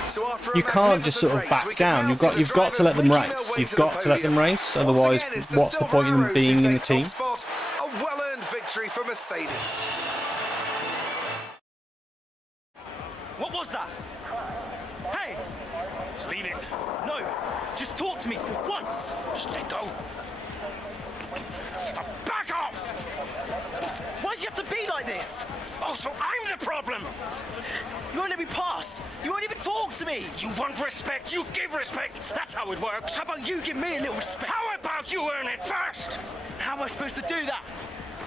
you can't just sort of back down. You've got to let them race. You've got to let them race. Otherwise, what's the point in them being in the team? A well-earned victory for Mercedes. What was that? Hey! Just leave it. No! Just talk to me for once! Just let go. Back off! Why do you have to be like this? Oh, so I'm the problem! You won't let me pass! You won't even talk to me! You want respect, you give respect. That's how it works. How about you give me a little respect? How about you earn it first? How am I supposed to do that?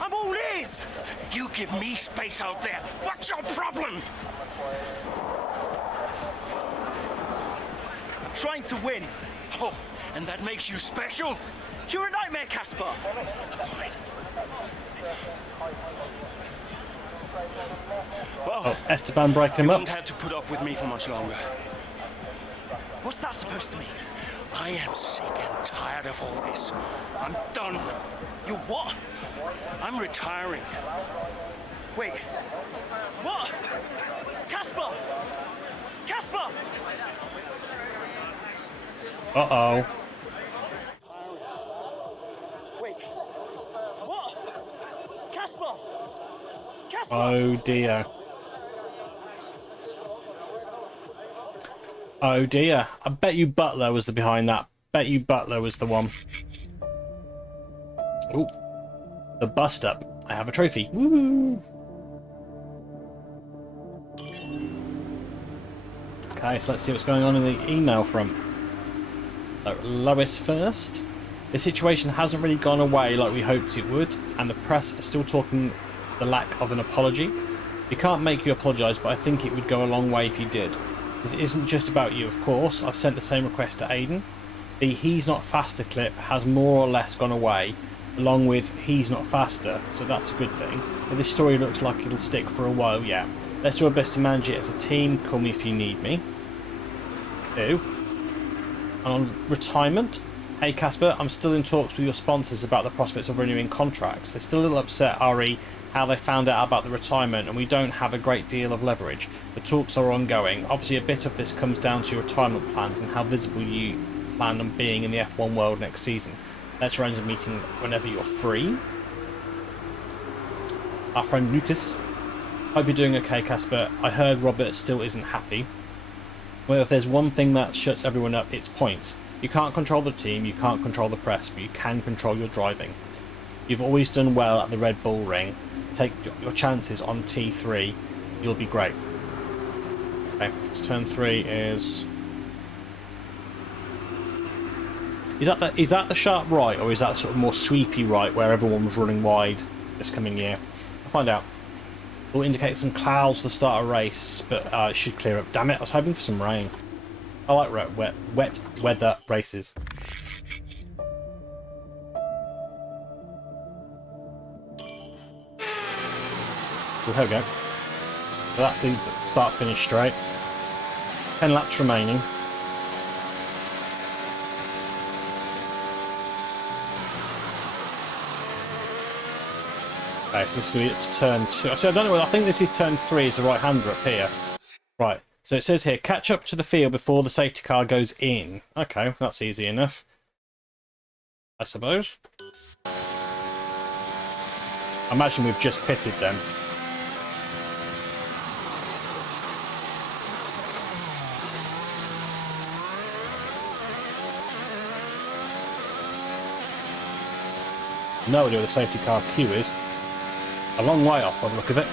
I'm all ears! You give me space out there. What's your problem? I'm trying to win. Oh, and that makes you special? You're a nightmare, Casper! Fine. Well, Oh, Esteban breaking him you up. won't have to put up with me for much longer. What's that supposed to mean? I am sick and tired of all this. I'm done. You what? I'm retiring. Wait. What? Casper! Casper! Uh-oh. Wait. What? Casper! Casper! Oh dear. Oh dear. I bet you Butler was the behind that. Bet you Butler was the one. Ooh. The bust up. I have a trophy. Woo! Okay, so let's see what's going on in the email from Lois first. The situation hasn't really gone away like we hoped it would, and the press are still talking the lack of an apology. We can't make you apologise, but I think it would go a long way if you did. This isn't just about you, of course. I've sent the same request to Aiden. The "he's not faster" clip has more or less gone away, along with "he's not faster," so that's a good thing. But this story looks like it'll stick for a while yet. Let's do our best to manage it as a team. Call me if you need me. And on retirement, hey Casper, I'm still in talks with your sponsors about the prospects of renewing contracts. They're still a little upset, RE, how they found out about the retirement, and we don't have a great deal of leverage. The talks are ongoing. Obviously a bit of this comes down to your retirement plans and how visible you plan on being in the F1 world next season. Let's arrange a meeting whenever you're free. Our friend Lucas. Hope you're doing okay, Casper. I heard Robert still isn't happy. Well, if there's one thing that shuts everyone up, it's points. You can't control the team, you can't control the press, but you can control your driving. You've always done well at the Red Bull Ring. Take your chances on T3. You'll be great. Okay, it's turn 3 is... Is that the sharp right, or is that sort of more sweepy right where everyone was running wide this coming year? I'll find out. Will indicate some clouds to the start of race, but it should clear up. Damn it, I was hoping for some rain. I like wet weather races. Well, there we go. So that's the start finish straight. 10 laps remaining. Okay, so this is going to be to turn 2. Actually, I don't know whether, I think this is turn 3 is the right-hander up here. Right, so it says here, catch up to the field before the safety car goes in. Okay, that's easy enough, I suppose. I imagine we've just pitted them. No idea where the safety car queue is. A long way off by the look of it.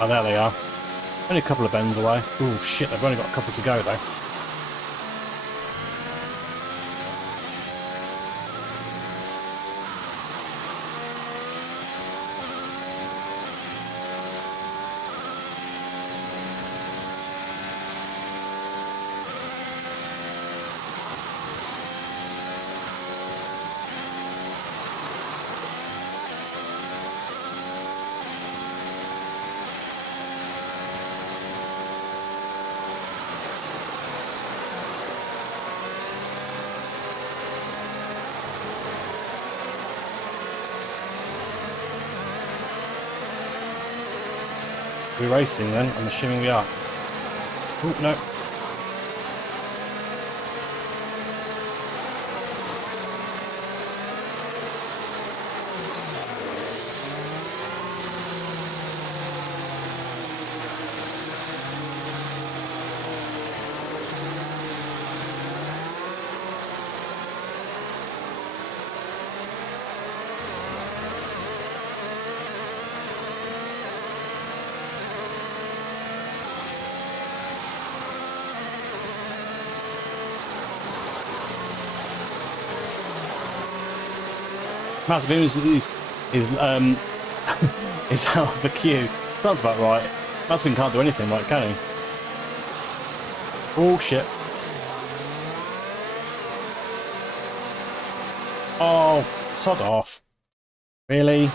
Oh, there they are. Only a couple of bends away. Oh shit, they've only got a couple to go though. We're racing then? I'm assuming we are. Oh, no. Massive is is out of the queue. Sounds about right. Massive can't do anything right, can he? Oh shit. Oh, sod off. Really?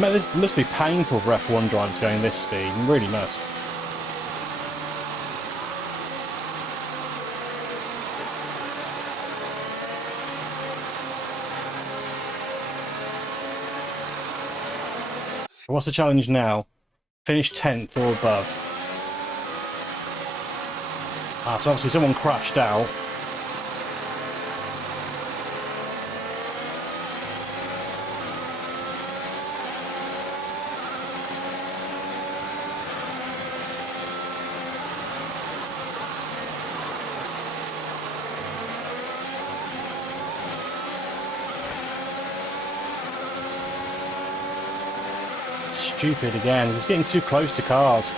This must be painful for F1 drivers going this speed. It really must. What's the challenge now? Finish 10th or above. Ah, so obviously someone crashed out. Stupid again. He's getting too close to cars.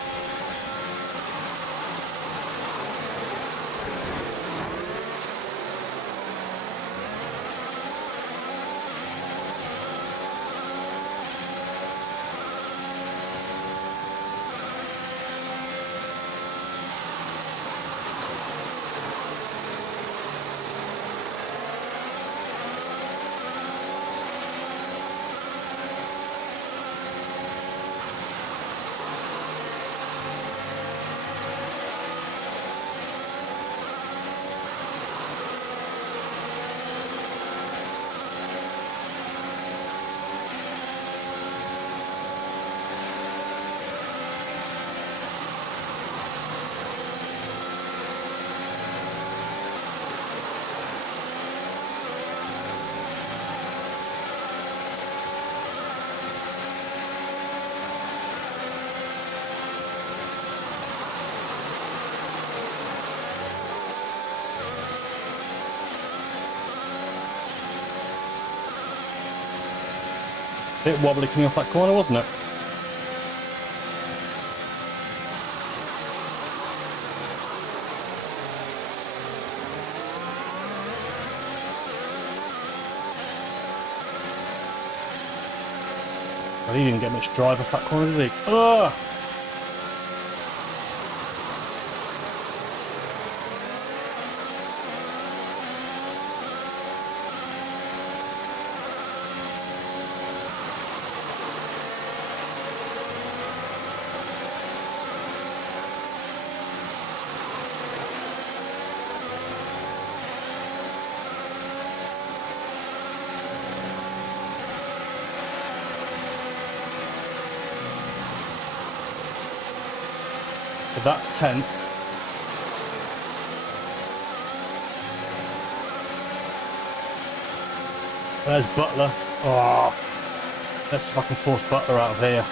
Bit wobbly coming off that corner, wasn't it? Well, he didn't get much drive off that corner, did he? Ugh! So that's 10th. There's Butler. Oh, let's see if I can force Butler out of here.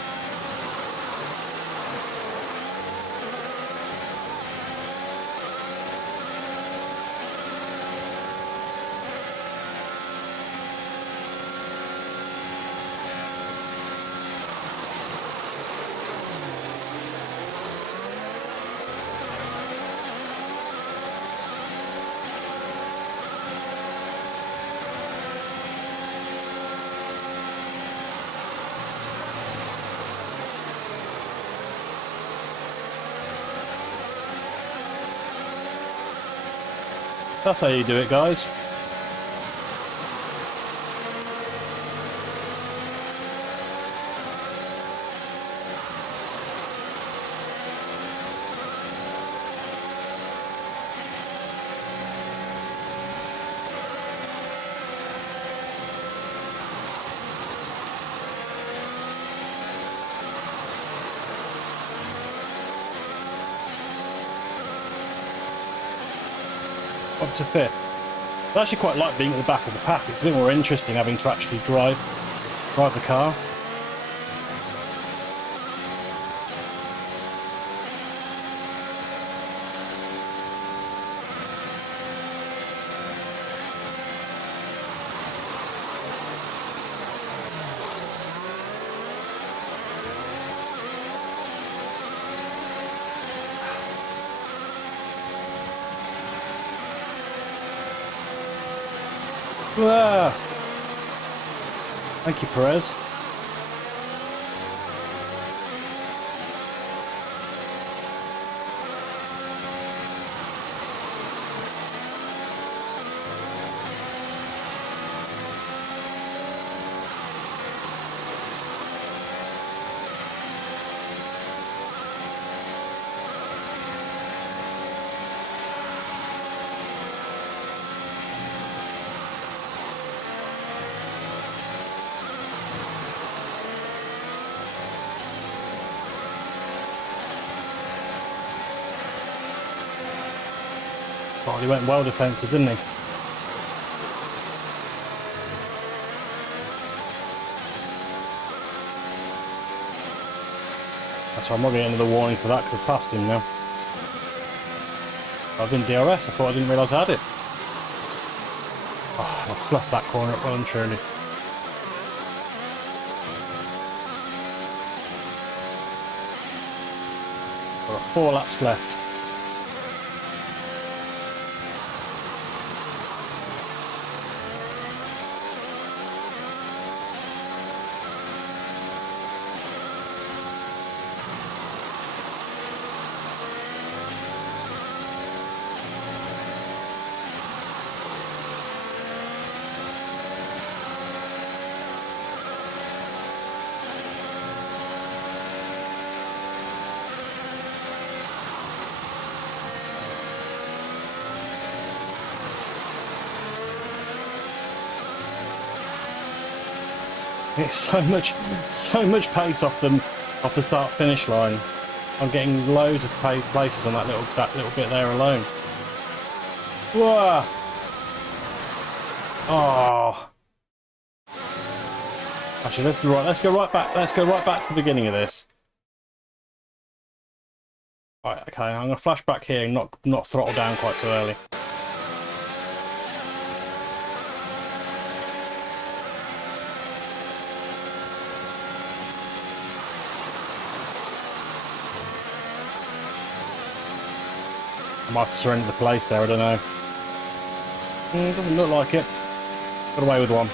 That's how you do it, guys. Up to 5th. I actually quite like being at the back of the pack. It's a bit more interesting having to actually drive the car. Ah. Thank you, Perez. Oh, he went well defensive, didn't he? That's why I'm not getting another warning for that because I've passed him now. I didn't DRS, I thought I didn't realise I had it. Oh, I'll fluff that corner up well and truly. There are 4 laps left. It's so much pace off the start finish line. I'm getting loads of places on that little bit there alone. Whoa! Oh. Actually, let's go right back. Let's go right back to the beginning of this. Right, okay, I'm gonna flash back here and not throttle down quite so early. I might have to surrender the place there, I don't know. It doesn't look like it. Got away with one.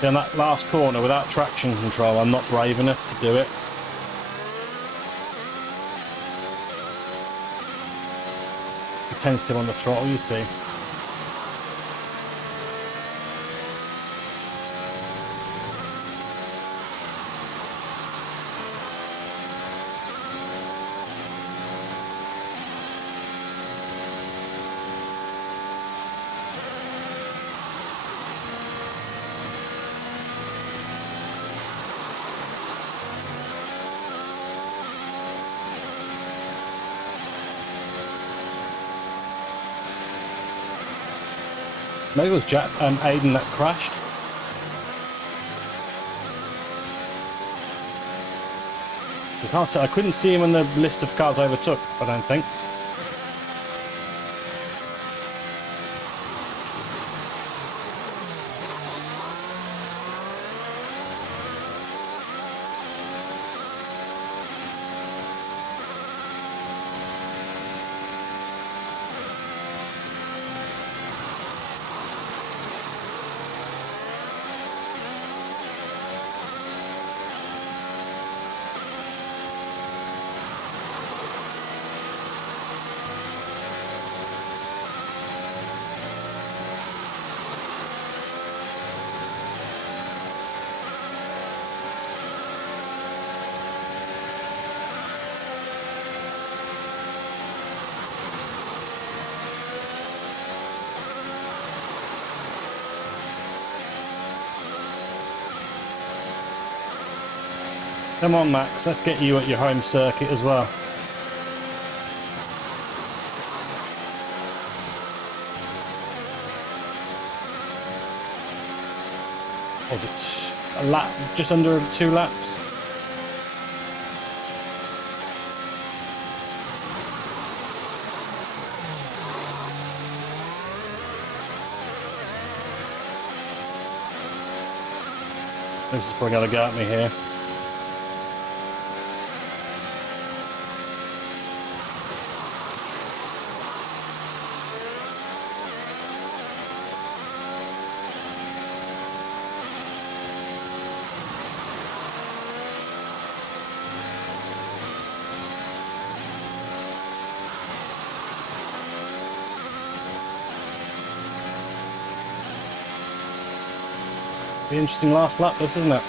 Then that last corner without traction control, I'm not brave enough to do it. It tends to on the throttle, you see. Maybe it was Aiden that crashed. I couldn't see him on the list of cars I overtook, I don't think. Come on, Max, let's get you at your home circuit as well. Was it a lap, just under 2 laps? This is probably going to go at me here. Be interesting last lap, this, isn't it?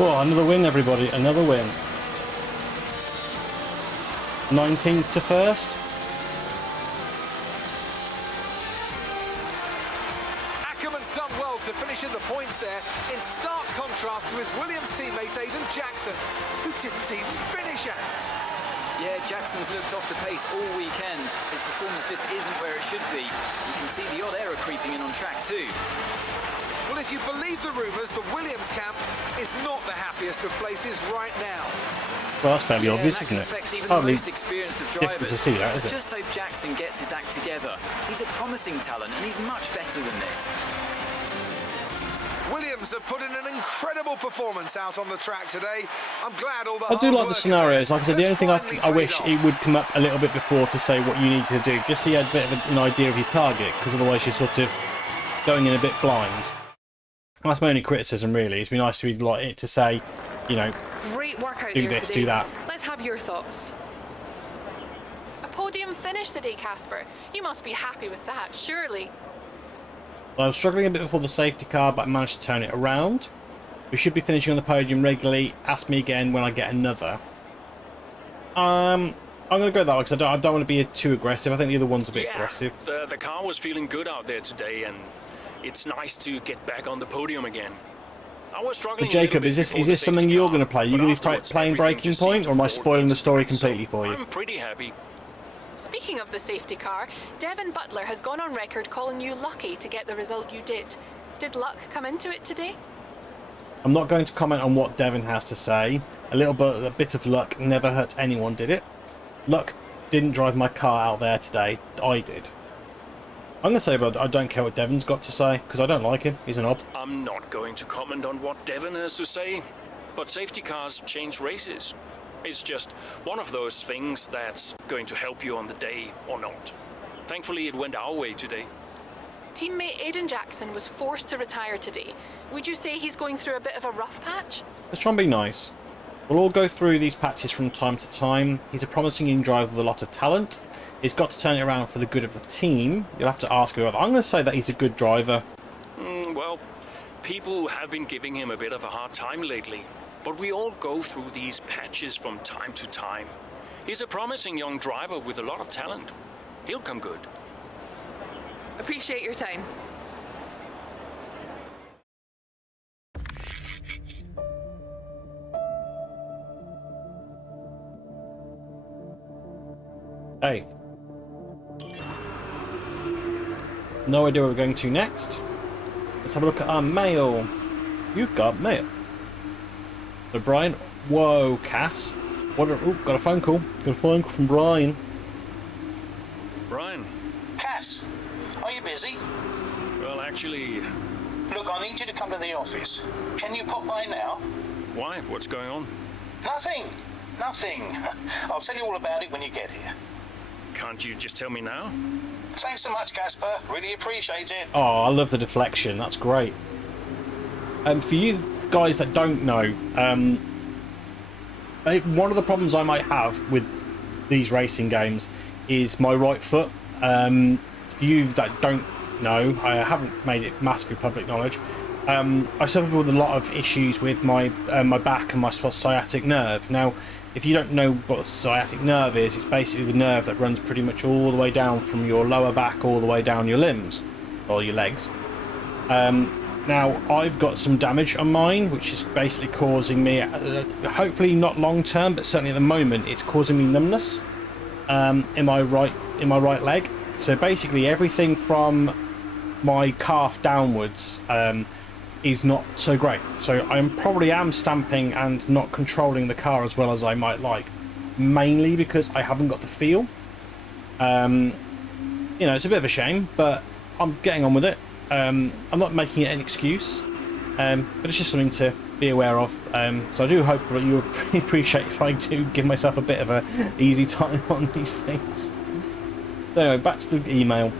Oh, another win, everybody. Another win. 19th to 1st. Ackerman's done well to finish in the points there, in stark contrast to his Williams teammate Aiden Jackson, who didn't even finish out. Yeah, Jackson's looked off the pace all weekend. His performance just isn't where it should be. You can see the odd error creeping in on track too. Well, if you believe the rumours, the Williams camp is not the happiest of places right now. Well, that's fairly obvious, isn't it? Even Hardly the most experienced of difficult drivers. to see that, is it? Just hope Jackson gets his act together. He's a promising talent, and he's much better than this. Williams have put in an incredible performance out on the track today. I'm glad all the I do hard like the work scenarios. Like I said, the has only thing finally I wish paid it off. would come up a little bit before to say what you need to do, just so you had a bit of an idea of your target, because otherwise you're sort of going in a bit blind. That's my only criticism, really. It'd be nice to be like it to say, you know, Great work out do there this, today. do that. Let's have your thoughts. A podium finish today, Casper. You must be happy with that, surely. I was struggling a bit before the safety car, but I managed to turn it around. We should be finishing on the podium regularly. Ask me again when I get another. I'm going to go that way because I don't want to be too aggressive. I think the other one's a bit aggressive. The car was feeling good out there today, and it's nice to get back on the podium again. I was struggling. Jacob, is this something you're going to play? You're going to be playing Breaking Point, or am I spoiling the story completely for you? I'm pretty happy. Speaking of the safety car, Devin Butler has gone on record calling you lucky to get the result you did. Did luck come into it today? I'm not going to comment on what Devin has to say. A bit of luck never hurt anyone, did it? Luck didn't drive my car out there today. I did. I'm going to say, but I don't care what Devin's got to say, because I don't like him. He's an knob. I'm not going to comment on what Devin has to say, but safety cars change races. It's just one of those things that's going to help you on the day or not. Thankfully, it went our way today. Teammate Aiden Jackson was forced to retire today. Would you say he's going through a bit of a rough patch? Let's try and be nice. We'll all go through these patches from time to time. He's a promising young driver with a lot of talent. He's got to turn it around for the good of the team. You'll have to ask him about that. I'm going to say that he's a good driver. Well, people have been giving him a bit of a hard time lately, but we all go through these patches from time to time. He's a promising young driver with a lot of talent. He'll come good. Appreciate your time. Hey. No idea where we're going to next. Let's have a look at our mail. You've got mail. So Brian. Whoa, Cass. Got a phone call. Got a phone call from Brian. Brian. Cass, are you busy? Well, actually... Look, I need you to come to the office. Can you pop by now? Why? What's going on? Nothing. I'll tell you all about it when you get here. Can't you just tell me now? Thanks so much, Casper. Really appreciate it. Oh, I love the deflection. That's great. For you guys that don't know, one of the problems I might have with these racing games is my right foot. For you that don't know, I haven't made it massively public knowledge. I suffer with a lot of issues with my back and my sciatic nerve. Now, if you don't know what a sciatic nerve is, it's basically the nerve that runs pretty much all the way down from your lower back all the way down your limbs, or your legs. Now, I've got some damage on mine, which is basically causing me, hopefully not long term, but certainly at the moment, it's causing me numbness in my right leg. So basically, everything from my calf downwards is not so great. So I probably am stamping and not controlling the car as well as I might like, mainly because I haven't got the feel. You know, it's a bit of a shame, but I'm getting on with it. I'm not making it an excuse, but it's just something to be aware of. So I do hope that you appreciate if I do give myself a bit of a easy time on these things. So anyway, back to the email.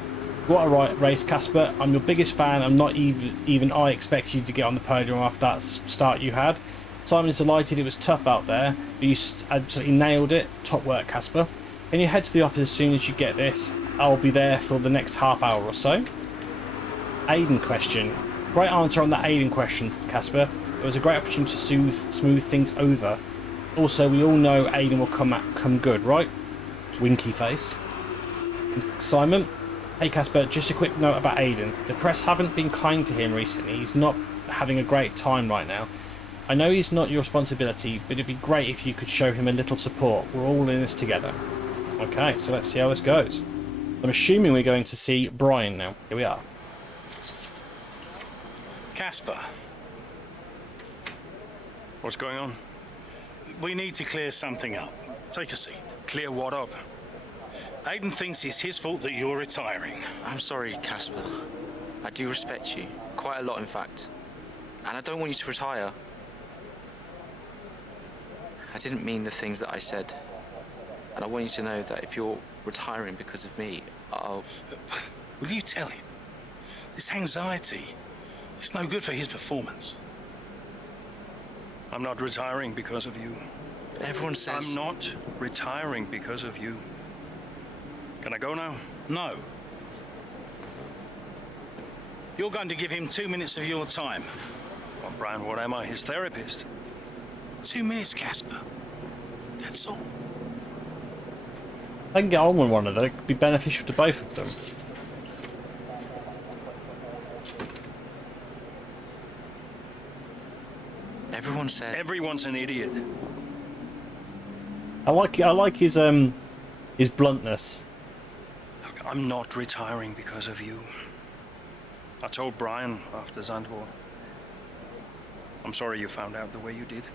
What a race, Casper. I'm your biggest fan, and not even I expect you to get on the podium after that start you had. Simon's delighted it was tough out there, but you absolutely nailed it. Top work, Casper. Can you head to the office as soon as you get this? I'll be there for the next half hour or so. Aiden question. Great answer on that Aiden question, Casper. It was a great opportunity to smooth things over. Also, we all know Aiden will come good, right? Winky face. Simon. Hey Casper, just a quick note about Aiden. The press haven't been kind to him recently. He's not having a great time right now. I know he's not your responsibility, but it'd be great if you could show him a little support. We're all in this together. Okay, so let's see how this goes. I'm assuming we're going to see Brian now. Here we are. Casper. What's going on? We need to clear something up. Take a seat. Clear what up? Aiden thinks it's his fault that you're retiring. I'm sorry, Casper. I do respect you. Quite a lot, in fact. And I don't want you to retire. I didn't mean the things that I said. And I want you to know that if you're retiring because of me, I'll... Will you tell him? This anxiety, it's no good for his performance. I'm not retiring because of you. Everyone says... I'm not retiring because of you. Can I go now? No. You're going to give him 2 minutes of your time. Well, Brian, what am I? His therapist? 2 minutes, Casper. That's all. I can get on with one of them. It could be beneficial to both of them. Everyone said... Everyone's an idiot. I like his bluntness. Look, I'm not retiring because of you. I told Brian after Zandvoort. I'm sorry you found out the way you did.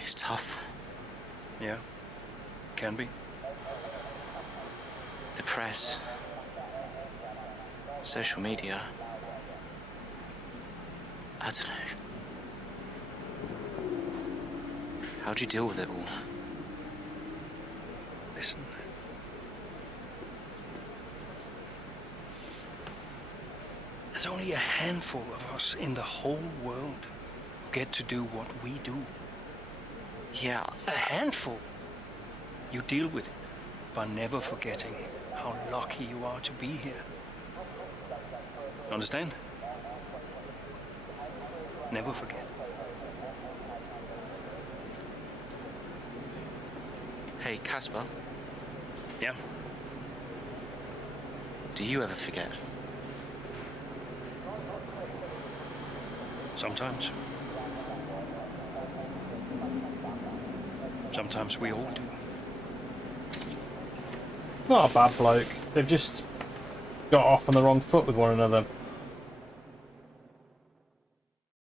It's tough. Yeah, can be. The press. Social media. I don't know. How do you deal with it all? Listen. There's only a handful of us in the whole world who get to do what we do. Yeah. A handful. You deal with it by never forgetting how lucky you are to be here. Understand? Never forget. Hey, Casper. Yeah? Do you ever forget? Sometimes. Sometimes we all do. Not a bad bloke. They've just got off on the wrong foot with one another.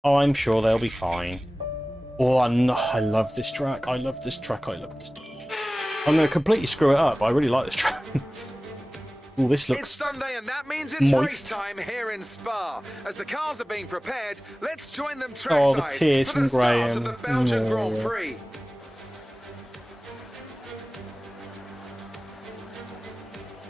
Oh, I'm sure they'll be fine. Oh, I love this track. I love this track. I love this track. I'm going to completely screw it up, but I really like this track. Ooh, this looks It's Sunday and that means it's moist. race time here in Spa. As the cars are being prepared, let's join them Oh, the trackside tears for from the start Graham. of the Belgian Oh. Grand Prix.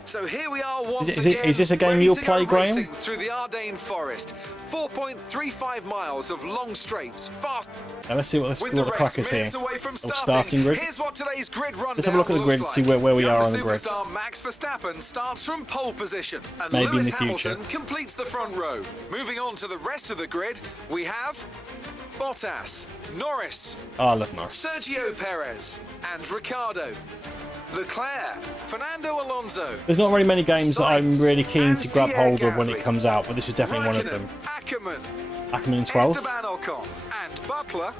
So here we are once again. Is this a game ready you'll to play, go Graham? racing through the Ardennes forest. 4.35 miles of long straights, fast. Now let's see what the crack is here. Minutes away from Oh, starting grid. Here's what today's grid rundown Let's have a look at the grid to looks see like. where we Young are on the grid. Superstar Max Verstappen starts from pole position, and Maybe in Lewis the future. Hamilton completes the front row. Moving on to the rest of the grid, we have Bottas, Norris, Oh, I love Norris. Sergio Perez, and Ricciardo. Leclerc, Fernando Alonso. There's not very many games that I'm really keen to grab Pierre hold of when it Gasly. comes out, but this is definitely one of them. Ackerman, Ackerman in 12th. Esteban Ocon, and Butler.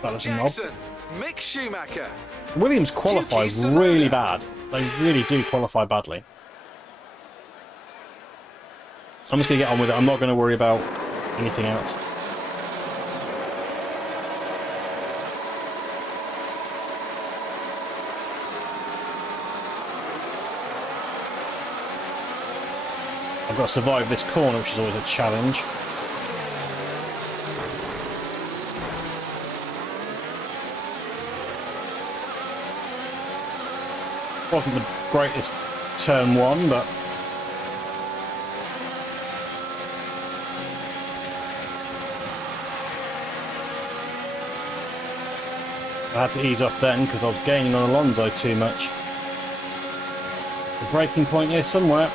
That was in 12th. Jackson, Mick Schumacher. Williams qualify Yuki Tsunoda. really bad. They really do qualify badly. I'm just going to get on with it. I'm not going to worry about anything else. I've got to survive this corner, which is always a challenge. Wasn't the greatest turn one, but I had to ease off then because I was gaining on Alonso too much. The breaking point here somewhere.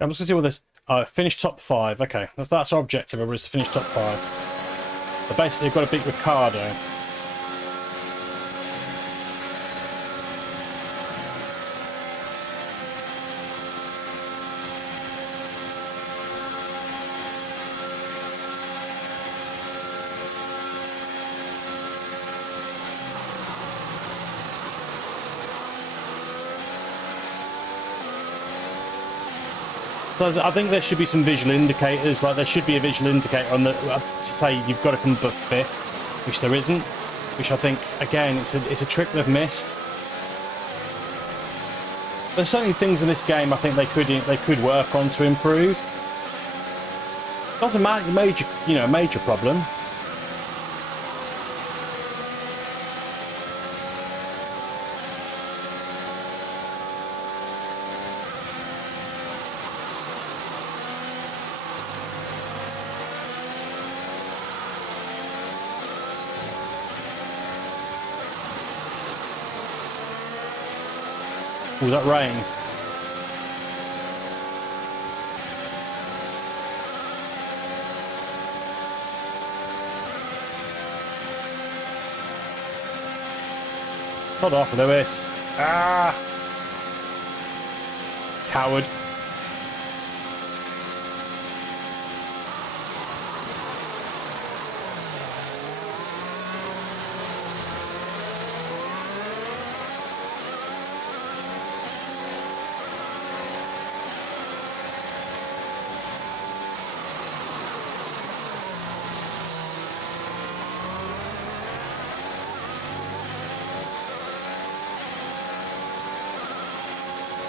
I'm just gonna see what this. Finish top 5. Okay, that's our objective. Is to finish top 5. So basically, we've got to beat Ricardo. So I think there should be some visual indicators, like there should be a visual indicator on the to say you've got to come above 5th, which there isn't. Which I think, again, it's a trick they've missed. There's certainly things in this game I think they could work on to improve. Not a major problem. Oh, that rain. Sod off, Lewis. Ah! Coward.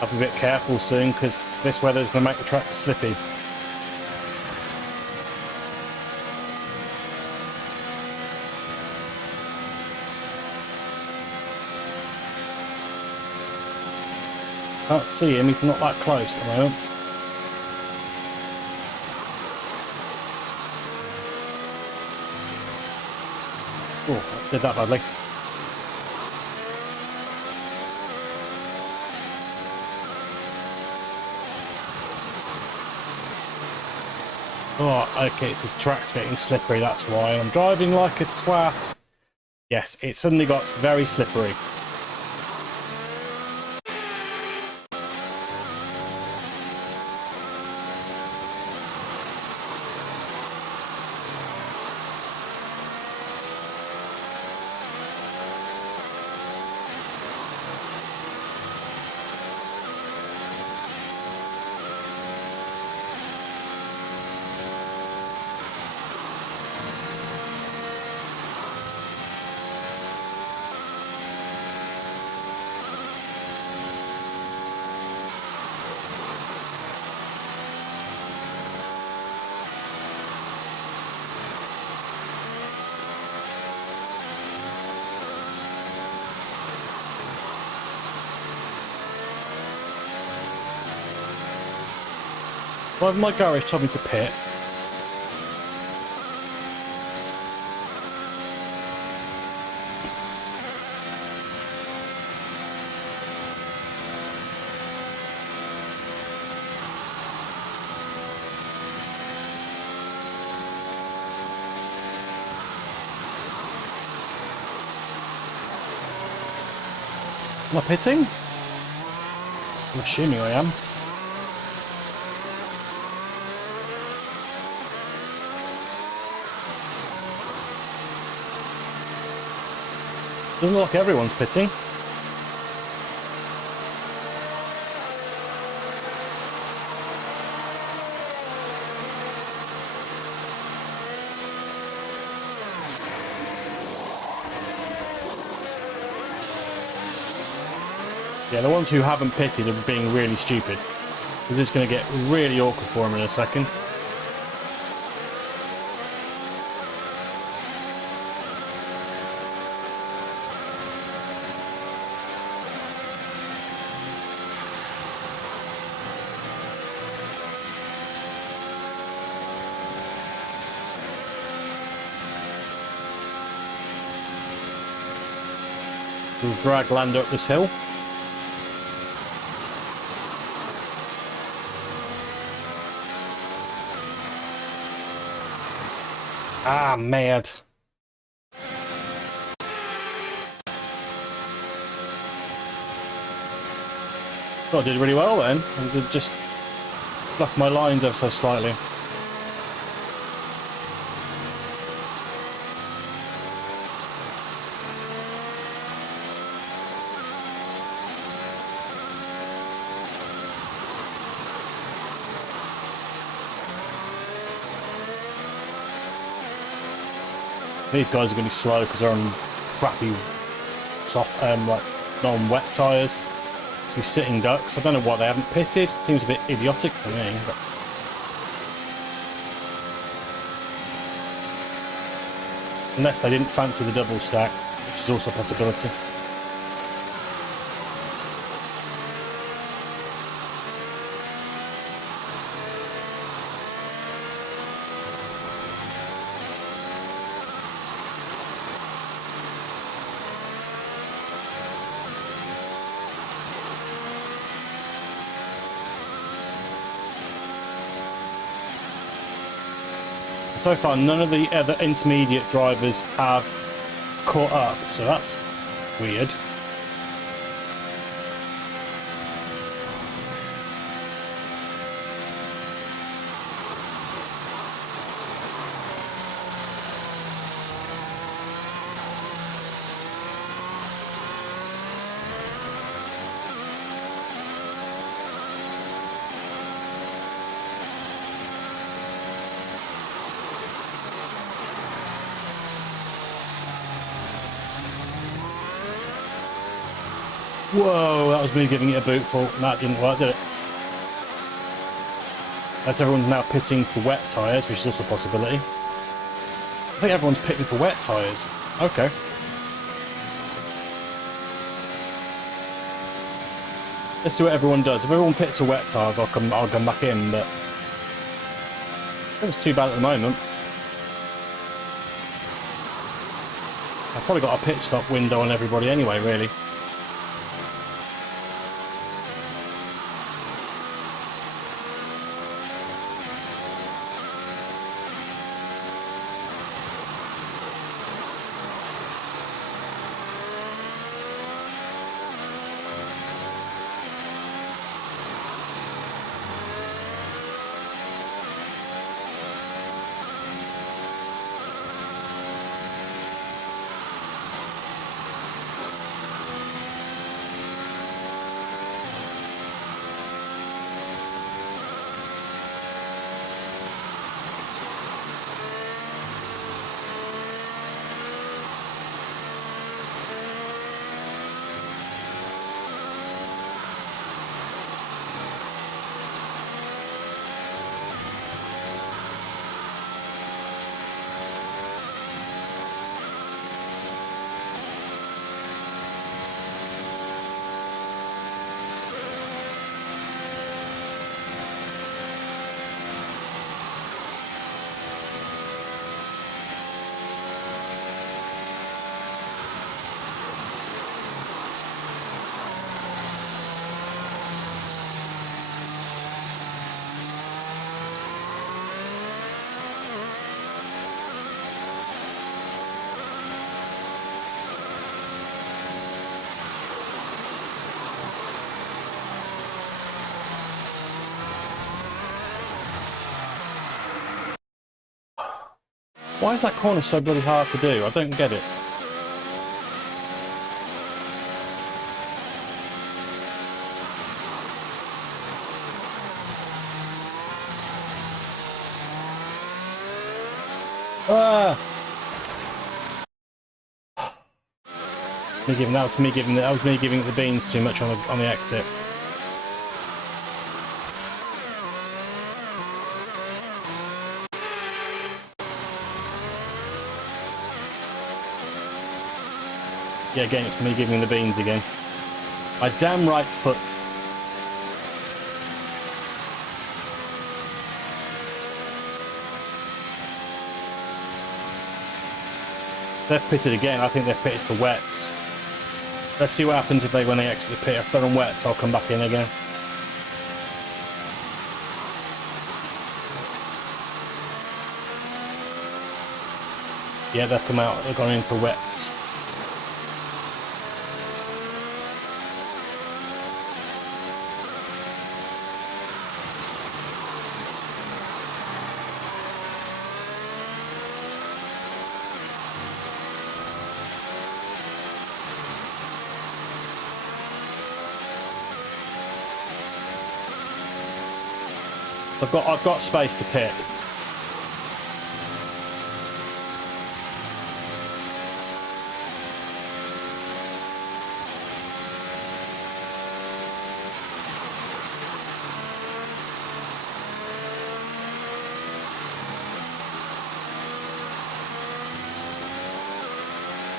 I'll be a bit careful soon because this weather is going to make the track slippy. Can't see him, he's not that close at the moment. Oh, I did that badly. Oh, okay, it's this track's getting slippery, that's why. I'm driving like a twat. Yes, it suddenly got very slippery. Well, my garage told me to pit. Am I pitting? I'm assuming I am. Doesn't look like everyone's pitting. Yeah, the ones who haven't pitted are being really stupid. This is going to get really awkward for them in a second. We'll drag Lando up this hill. Ah, mad. Well, I did really well then. I did just fluff my lines ever so slightly. These guys are going to be slow because they're on crappy, soft, like non-wet tyres. To be sitting ducks. I don't know why they haven't pitted. It seems a bit idiotic for me. But... unless they didn't fancy the double stack, which is also a possibility. So far, none of the other intermediate drivers have caught up, so that's weird. Whoa, that was me giving it a bootful. That didn't work, did it? That's everyone's now pitting for wet tyres, which is also a possibility. I think everyone's pitting for wet tyres. Okay. Let's see what everyone does. If everyone pits for wet tyres, I'll come back in, but I think it's too bad at the moment. I've probably got a pit stop window on everybody anyway, really. Why is that corner so bloody hard to do? I don't get it. Ah! That was me giving it the beans too much on the exit. Yeah, again, it's me giving the beans again. My damn right foot. They've pitted again. I think they've pitted for wets. Let's see what happens when they exit the pit. If they're on wets, I'll come back in again. Yeah, they've come out. They've gone in for wets. I've got space to pit.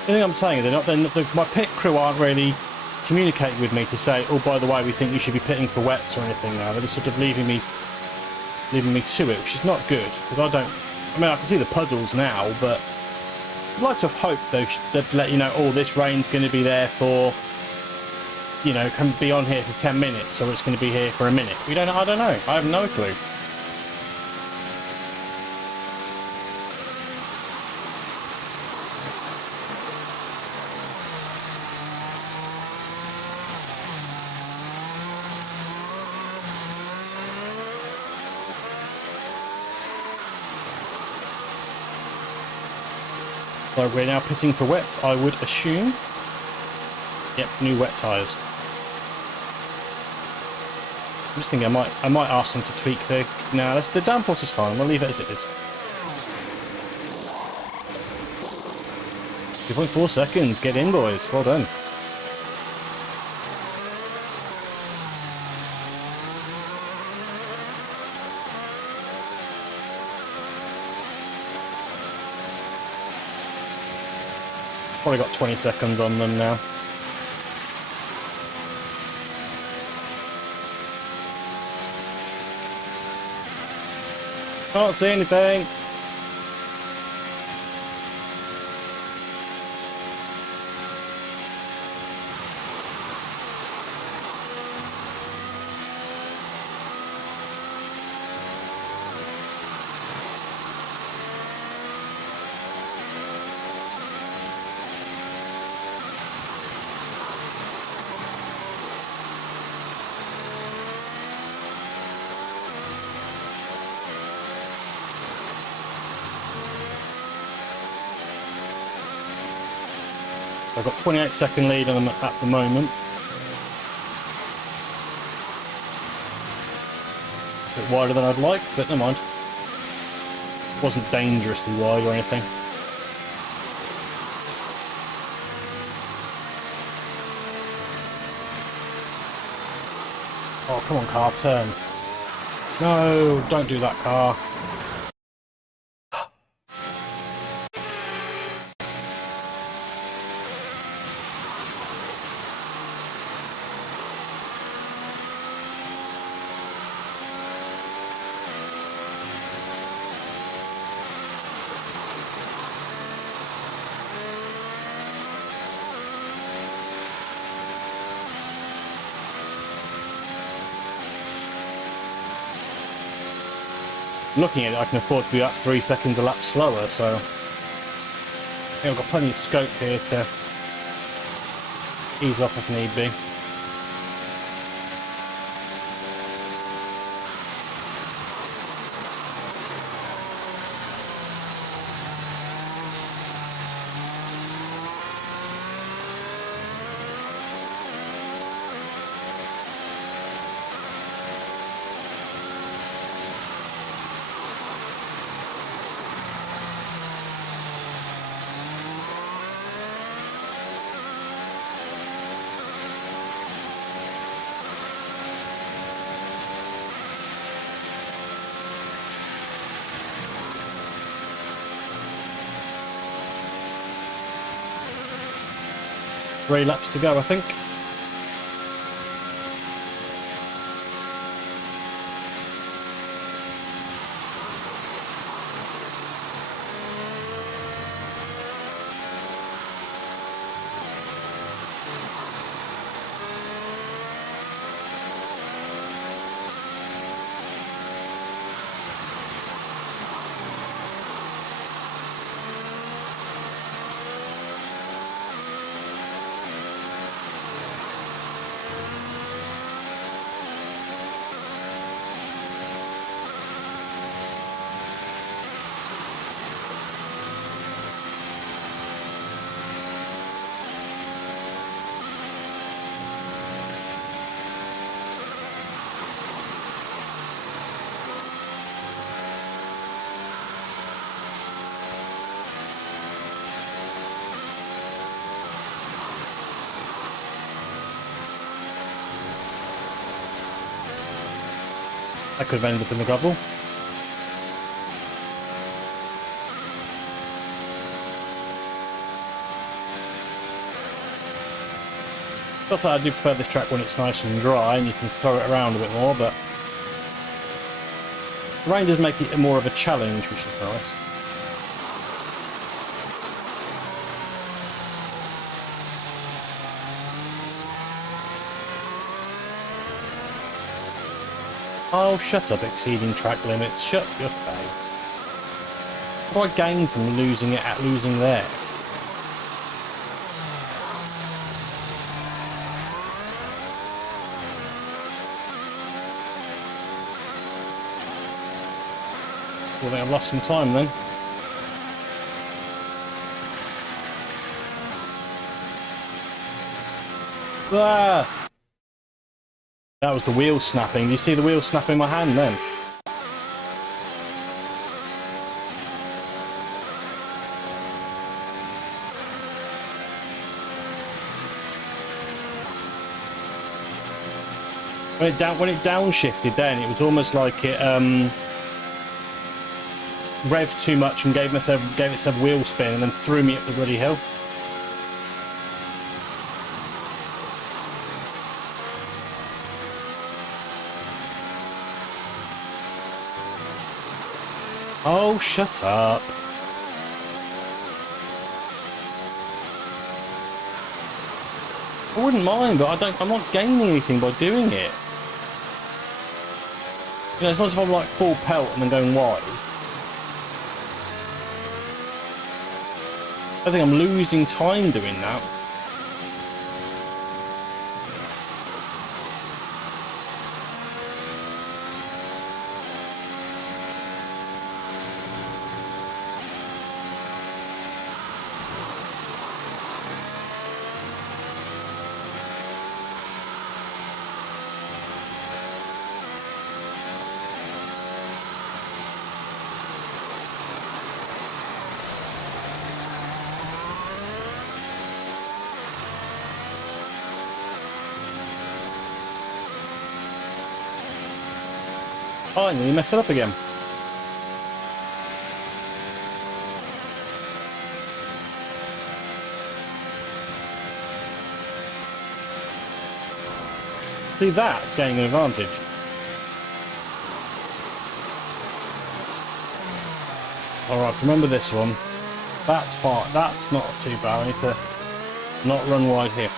The thing I'm saying, my pit crew aren't really communicating with me to say, oh, by the way, we think you should be pitting for wets or anything now. They're just sort of leaving me to it, which is not good, because I mean, I can see the puddles now, but I'd like to have hoped they'd let you know, oh, this rain's going to be there for, you know, can be on here for 10 minutes, or it's going to be here for a minute. I don't know. I have no clue. So we're now pitting for wets, I would assume. Yep, new wet tyres. I'm just thinking I might ask them to tweak the... No, the downforce is fine. We'll leave it as it is. 2.4 seconds. Get in, boys. Well done. Probably got 20 seconds on them now. Can't see anything. I've got 28-second lead on them at the moment. A bit wider than I'd like, but never mind. It wasn't dangerously wide or anything. Oh, come on, car, turn. No, don't do that, car. Looking at it, I can afford to be about 3 seconds a lap slower, so I think I've got plenty of scope here to ease off if need be. Three laps to go, I think. That could have ended up in the gravel. Plus, I do prefer this track when it's nice and dry and you can throw it around a bit more, but the rain does make it more of a challenge, which is nice. Oh, shut up, exceeding track limits. Shut your face. What do I gain from losing it at losing there? Well, I think I've lost some time then. Ah! That was the wheel snapping. Do you see the wheel snapping in my hand then? When it downshifted then, it was almost like it revved too much and gave itself wheel spin and then threw me up the bloody hill. Oh, shut up. I wouldn't mind, but I'm not gaining anything by doing it. You know, it's not as if I'm like full pelt and then going wide. I think I'm losing time doing that. Oh, I nearly messed it up again. See, that's gaining an advantage. Alright, remember this one. That's fine. That's not too bad. I need to not run wide here.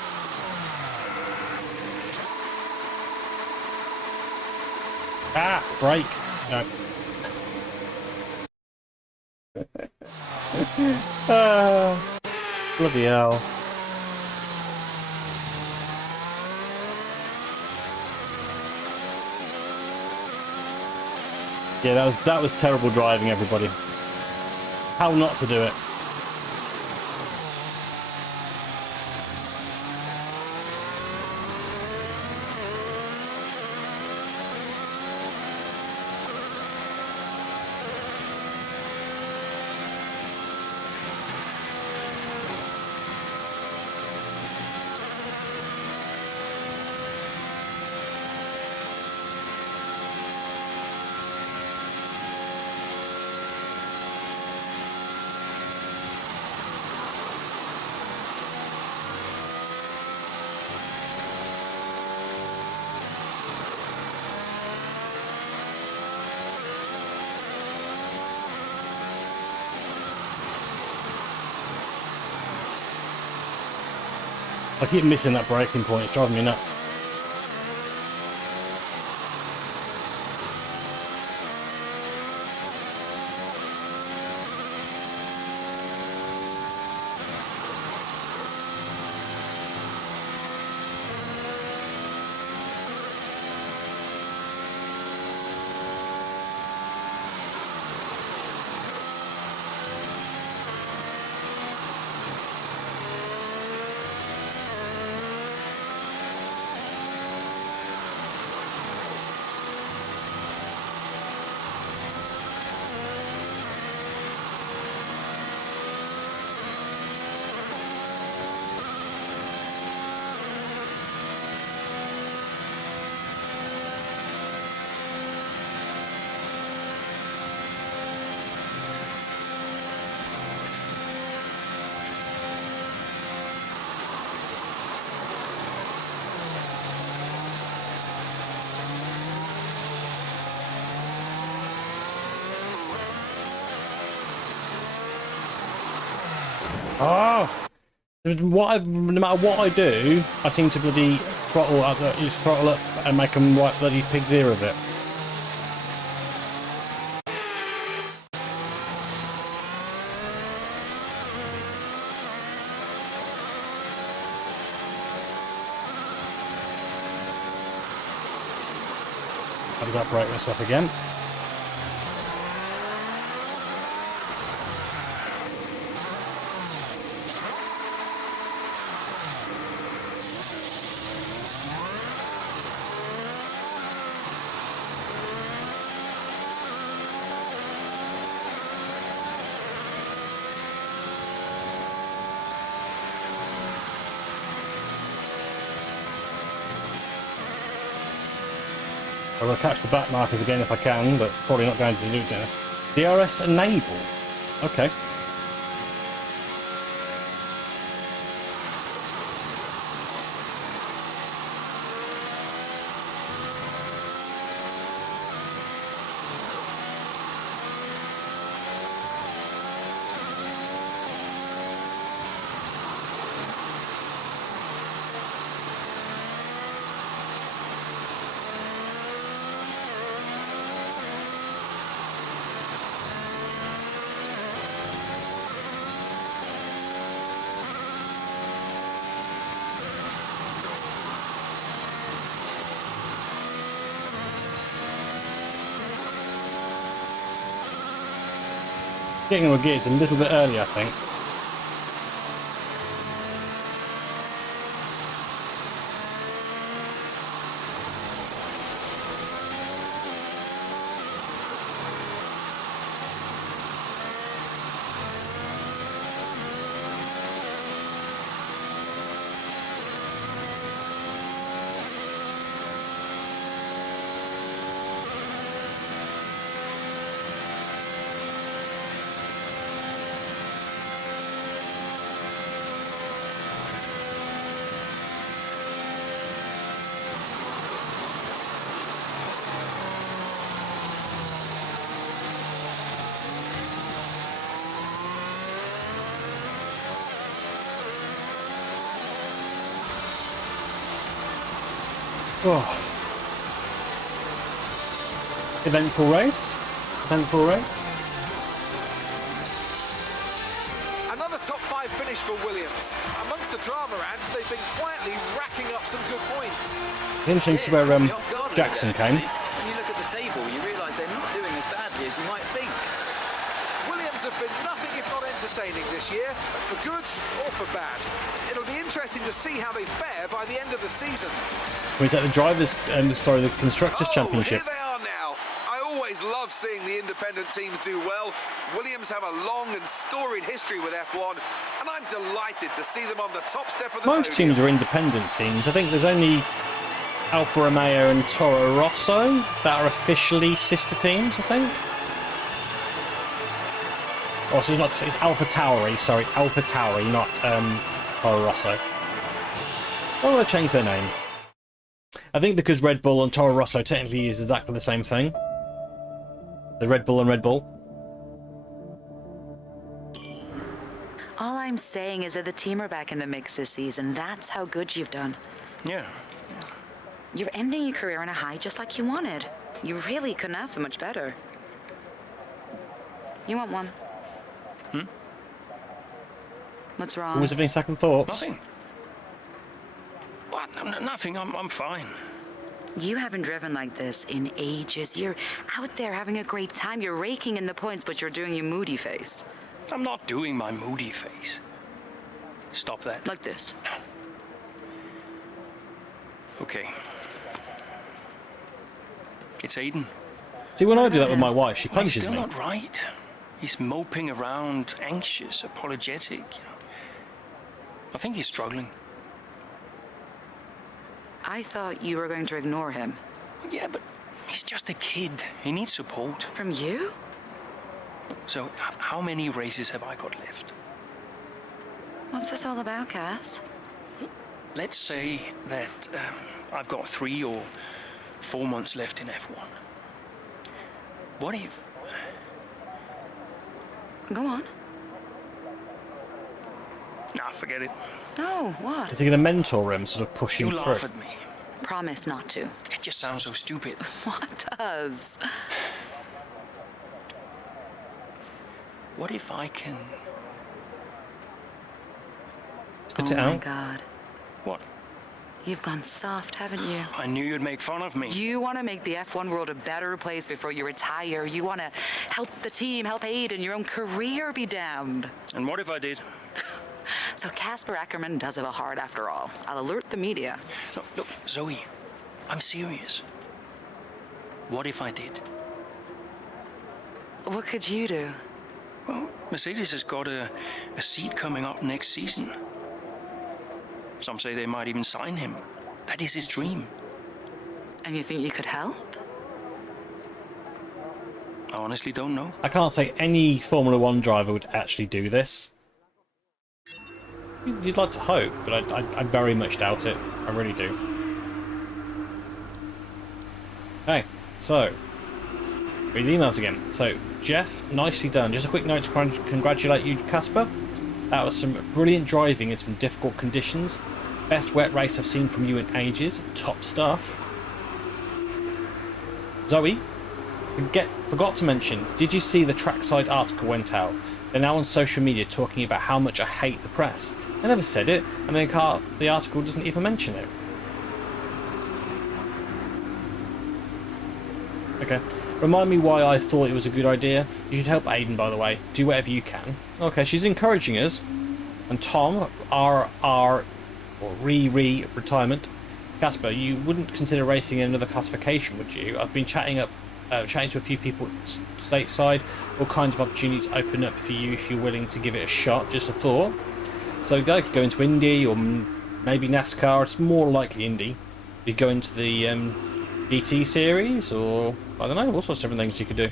Ah, break. No. Bloody hell. Yeah, that was terrible driving, everybody. How not to do it. I keep missing that braking point, it's driving me nuts. Oh! No matter what I do, I seem to bloody throttle up and make them right bloody pig's ear of it. I've got to break myself again. I'm going to catch the back markers again if I can, but probably not going to do it now. DRS enable. Okay. Getting on gears a little bit early, I think. Oh. Eventful race. Eventful race. Another top 5 finish for Williams. Amongst the drama ads, they've been quietly racking up some good points. Interesting to see where Jackson came. When you look at the table, you realise they're not doing as badly as you might think. Williams have been nothing if not entertaining this year, for good or for bad. It'll be interesting to see how they fare by the end of the season. Can we take the drivers, the Constructors' Championship? Here they are now. I always love seeing the independent teams do well. Williams have a long and storied history with F1, and I'm delighted to see them on the top step of the Most podium. teams are independent teams. I think there's only Alfa Romeo and Toro Rosso that are officially sister teams, I think. Oh, so it's Alpha Tauri, sorry, it's Alpha Tauri, not Toro Rosso. Why would I change their name? I think because Red Bull and Toro Rosso technically is exactly the same thing. The Red Bull and Red Bull. All I'm saying is that the team are back in the mix this season. That's how good you've done. Yeah. You're ending your career on a high just like you wanted. You really couldn't ask for much better. You want one? What's wrong? Was there any second thoughts? Nothing. What? Nothing. I'm fine. You haven't driven like this in ages. You're out there having a great time. You're raking in the points, but you're doing your moody face. I'm not doing my moody face. Stop that. Like this. Okay. It's Aiden. See, when I do that with my wife, she Well, punches he's still me. not right. He's moping around, anxious, apologetic. I think he's struggling. I thought you were going to ignore him. Yeah, but he's just a kid. He needs support. From you? So, how many races have I got left? What's this all about, Cass? Let's say that I've got 3 or 4 months left in F1. What if... Go on. forget it. No, what? Is he going to mentor him, sort of push him You through? laugh at me. Promise not to. It just sounds so stupid. What does? What if I can... Spit it Oh my out. God. What? You've gone soft, haven't you? I knew you'd make fun of me. You want to make the F1 world a better place before you retire. You want to help the team, help Aiden, your own career be damned. And what if I did? So Casper Ackerman does have a heart after all. I'll alert the media. Look, Zoe, I'm serious. What if I did? What could you do? Well, Mercedes has got a seat coming up next season. Some say they might even sign him. That is his dream. And you think you could help? I honestly don't know. I can't say any Formula 1 driver would actually do this. You'd like to hope, but I very much doubt it. I really do. Okay, so read the emails again. So, Jeff, nicely done. Just a quick note to congratulate you, Casper. That was some brilliant driving in some difficult conditions. Best wet race I've seen from you in ages. Top stuff. Zoe, forgot to mention, did you see the trackside article went out? They're now on social media talking about how much I hate the press. I never said it, and the article doesn't even mention it. Okay. Remind me why I thought it was a good idea. You should help Aiden, by the way. Do whatever you can. Okay, she's encouraging us. And Tom, or retirement. Casper, you wouldn't consider racing in another classification, would you? I've been chatting to a few people stateside. All kinds of opportunities open up for you if you're willing to give it a shot. Just a thought. So you could go into Indy or maybe NASCAR. It's more likely Indy. You go into the GT series, or I don't know, all sorts of different things you could do.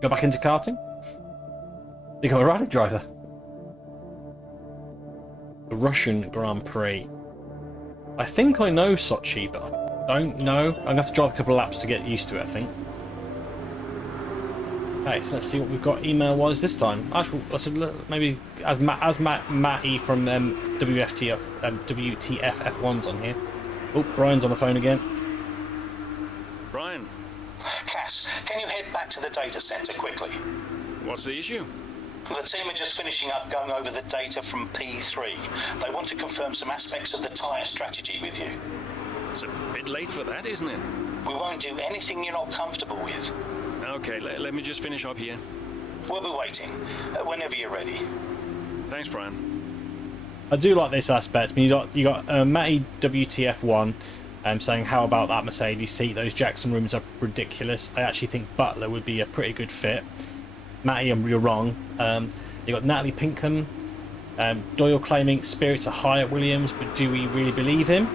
Go back into karting. Become a rally driver. The Russian Grand Prix. I think I know Sochi, but I don't know. I'm gonna have to drive a couple of laps to get used to it, I think. Okay, so let's see what we've got email-wise this time. Actually, maybe as Matty from WTF F1's on here. Oh, Brian's on the phone again. Brian, Cass, can you head back to the data center quickly? what's the issue? The team are just finishing up going over the data from P3. They want to confirm some aspects of the tyre strategy with you. It's a bit late for that, isn't it? We won't do anything you're not comfortable with. Okay, let me just finish up here. We'll be waiting, whenever you're ready. Thanks, Brian. I do like this aspect. I mean, you got Matty WTF1 saying, how about that Mercedes seat? Those Jackson rooms are ridiculous. I actually think Butler would be a pretty good fit. Matty, you're wrong. You got Natalie Pinkham. Doyle claiming spirits are high at Williams, but do we really believe him?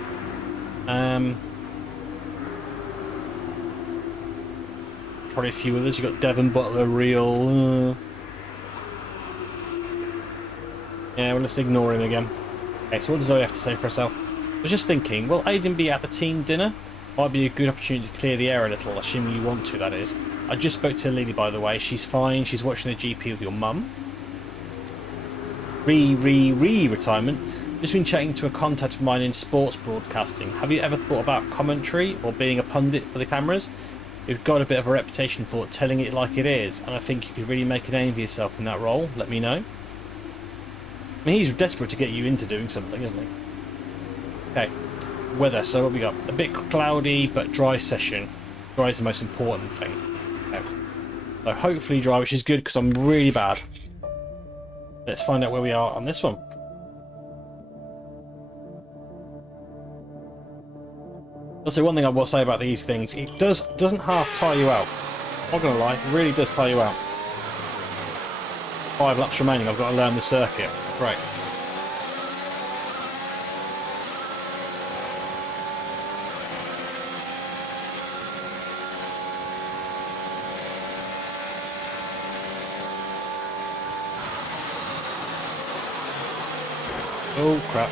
Probably a few others. You got Devon Butler, real. Yeah, well, let's ignore him again. Okay, so what does Zoe have to say for herself? I was just thinking, will Aiden be at the team dinner? Might be a good opportunity to clear the air a little, assuming you want to, that is. I just spoke to Lily, by the way. She's fine. She's watching the GP with your mum. Retirement. Just been chatting to a contact of mine in sports broadcasting. Have you ever thought about commentary or being a pundit for the cameras? You've got a bit of a reputation for telling it like it is, and I think you could really make a name for yourself in that role. Let me know. I mean, he's desperate to get you into doing something, isn't he? Okay. Weather. So what we got? A bit cloudy, but dry session. Dry is the most important thing. Okay. So hopefully dry, which is good because I'm really bad. Let's find out where we are on this one. Also, one thing I will say about these things, it doesn't half tire you out. Not gonna lie, it really does tire you out. 5 laps remaining, I've got to learn the circuit. Right. Oh crap.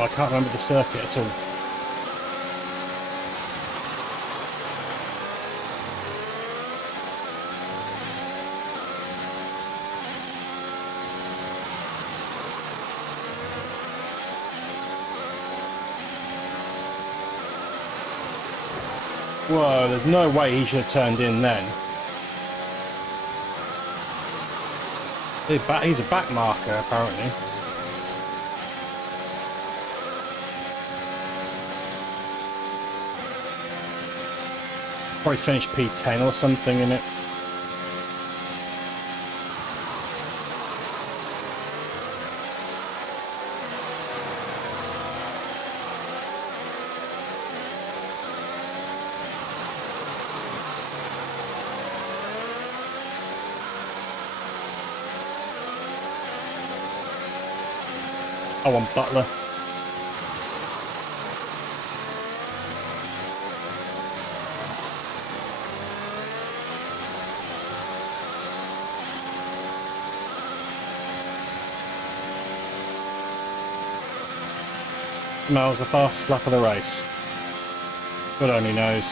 Well, I can't remember the circuit at all. Whoa, there's no way he should have turned in then. He's a back marker, apparently. Probably finished P10 or something in it. I want Butler. Mel's the fastest lap of the race. God only knows.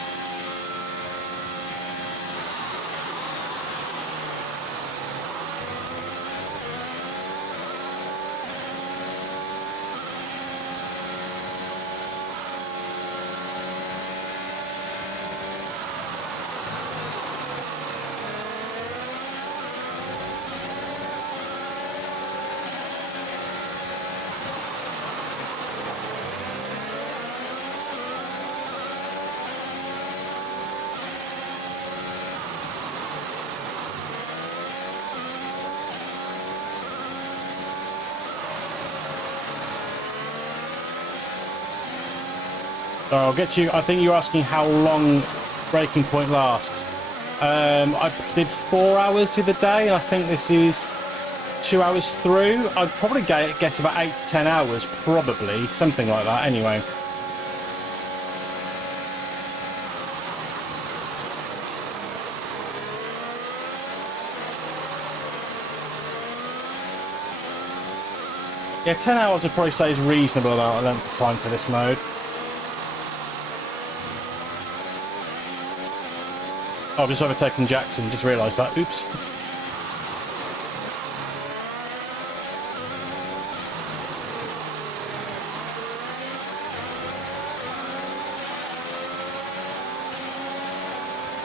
So I'll get you. I think you're asking how long breaking point lasts. I did 4 hours the other day, and I think this is 2 hours through. I'd probably get about 8 to 10 hours, probably something like that. Anyway. Yeah, 10 hours I'd probably say is reasonable amount of length of time for this mode. Oh, I've just overtaken Jackson, just realised that. Oops.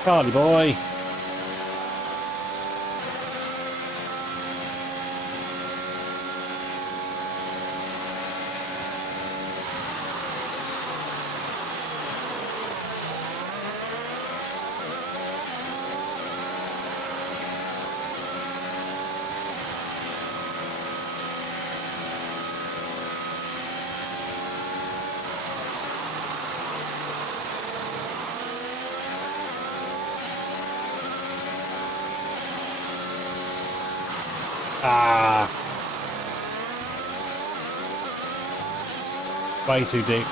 Carly boy. Ah. Way too deep.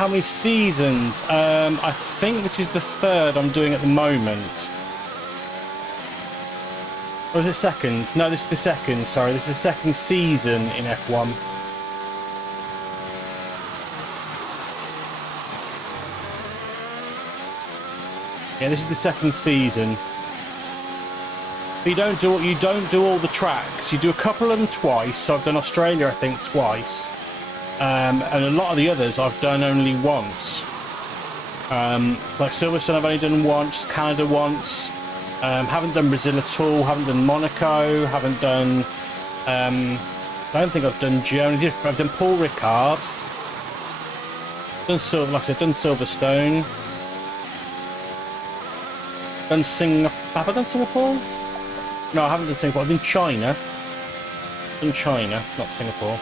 How many seasons? I think this is the third I'm doing at the moment. Or is it second? No, this is the second, sorry. This is the second season in F1. Yeah, this is the second season. But you don't do all the tracks. You do a couple of them twice. So I've done Australia, I think, twice, and a lot of the others I've done only once. It's like Silverstone I've only done once, Canada once. Haven't done Brazil at all. Haven't done Monaco. Haven't done. I don't think I've done Germany. I've done Paul Ricard. Like I said, done Silverstone. Done Singapore. Have I done Singapore? No, I haven't done Singapore. I've done China. Done China, not Singapore.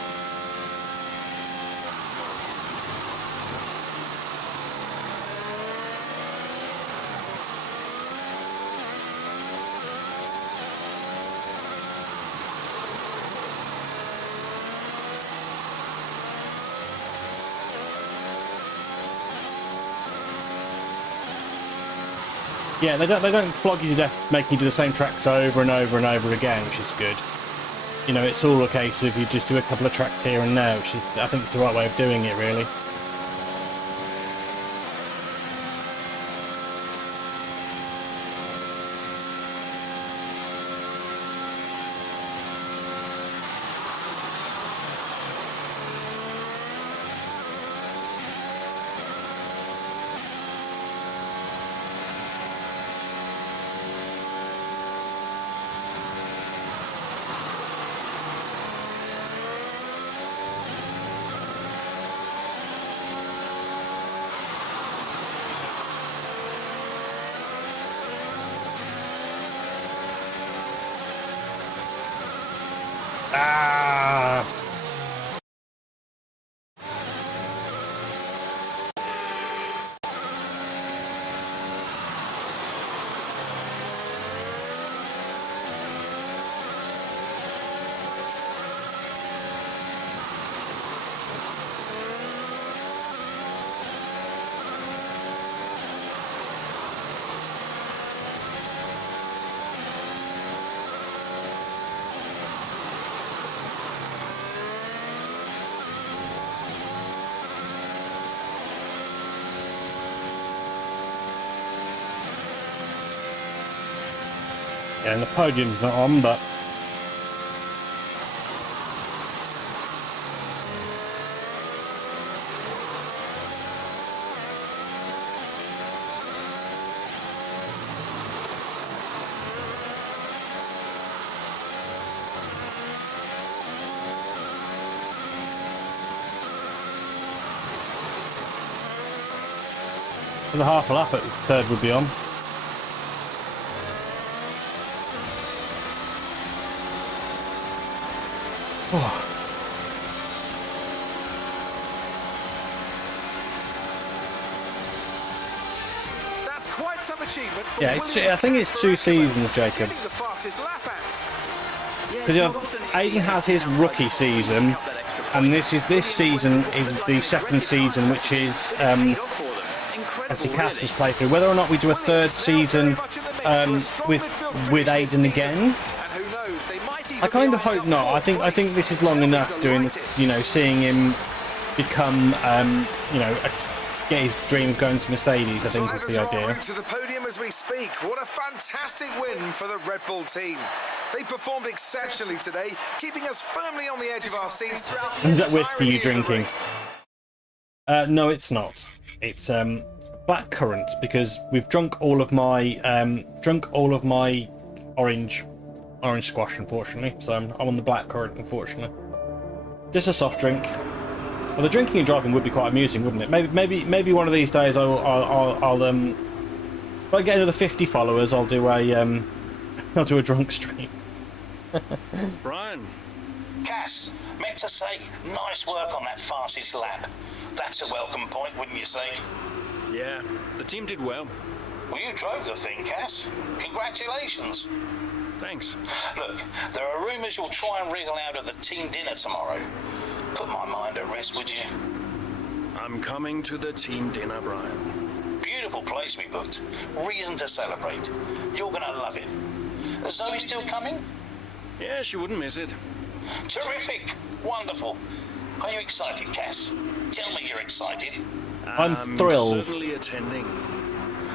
Yeah, they don't flog you to death, making you do the same tracks over and over and over again, which is good. You know, it's all a case of you just do a couple of tracks here and there, which is, I think, it's the right way of doing it, really. Ah! Yeah, and the podium's not on, but... For the half a lap, the third would be on. Oh. That's quite some achievement for Yeah, I think it's 2 seasons, Jacob. Because Aiden has his rookie season, and this season is the second season, which is obviously Casper's playthrough. Whether or not we do a third season with Aiden again, I kind of hope not. I think this is long enough doing, seeing him become, get his dream of going to Mercedes. I think is the idea. To the podium as we speak. What a fantastic win for the Red Bull team. They performed exceptionally today, keeping us firmly on the edge of our seats throughout the Is that whiskey you're entirety of the drinking? race. No, it's not. It's black currant, because we've drunk all of my orange squash, unfortunately. So I'm on the black currant, unfortunately. Just a soft drink. Well, the drinking and driving would be quite amusing, wouldn't it? Maybe one of these days I'll if I get another 50 followers, I'll do a drunk stream. Brian. Cass, meant to say, nice work on that fastest lap. That's a welcome point, wouldn't you say? Yeah, the team did well. Well, you drove the thing, Cass. Congratulations. Thanks. Look, there are rumours you'll try and wriggle out of the team dinner tomorrow. Put my mind at rest, would you? I'm coming to the team dinner, Brian. Beautiful place we booked. Reason to celebrate. You're gonna love it. Is Zoe still coming? Yeah, she wouldn't miss it. Terrific. Wonderful. Are you excited, Cass? Tell me you're excited. I'm thrilled. Certainly attending.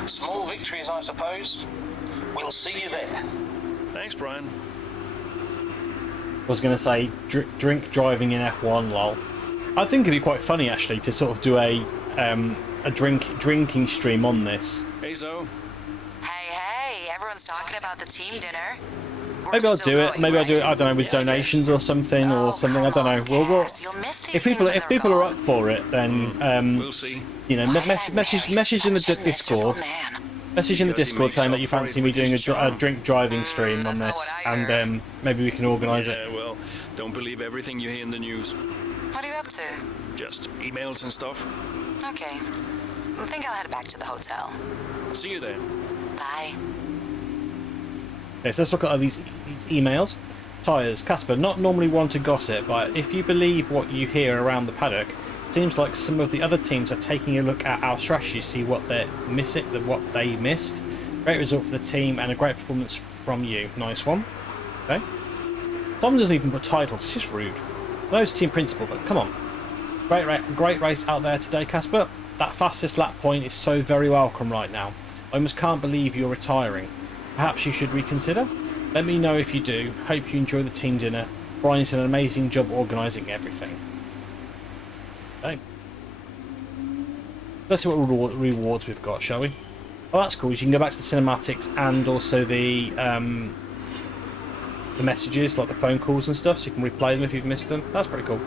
Small victories, I suppose. We'll see you there. Thanks, Brian. I was going to say drink driving in F1, lol. I think it'd be quite funny actually to sort of do a drinking stream on this. Hey, Zoe. Hey, everyone's talking about the team dinner. Maybe I'll do it. Maybe I'll do it. I don't know, with donations or something, or something. I don't know. Well, if people are up for it, then we'll see. You know, message in the Discord. Message in the Discord saying that you fancy me doing a drink driving stream on this, and maybe we can organise it. Yeah, well, don't believe everything you hear in the news. What are you up to? Just emails and stuff. Okay. I think I'll head back to the hotel. See you there. Bye. Okay, so let's look at these emails. Tyres, Casper, not normally one to gossip, but if you believe what you hear around the paddock, it seems like some of the other teams are taking a look at our strategy to see what they missed. Great result for the team and a great performance from you. Nice one. Okay. Tom doesn't even put titles, it's just rude. I know it's team principal, but come on. Great race out there today, Casper. That fastest lap point is so very welcome right now. I almost can't believe you're retiring. Perhaps you should reconsider? Let me know if you do. Hope you enjoy the team dinner. Brian's done an amazing job organising everything. Okay. Let's see what rewards we've got, shall we? Oh, that's cool. You can go back to the cinematics and also the messages, like the phone calls and stuff, so you can replay them if you've missed them. That's pretty cool.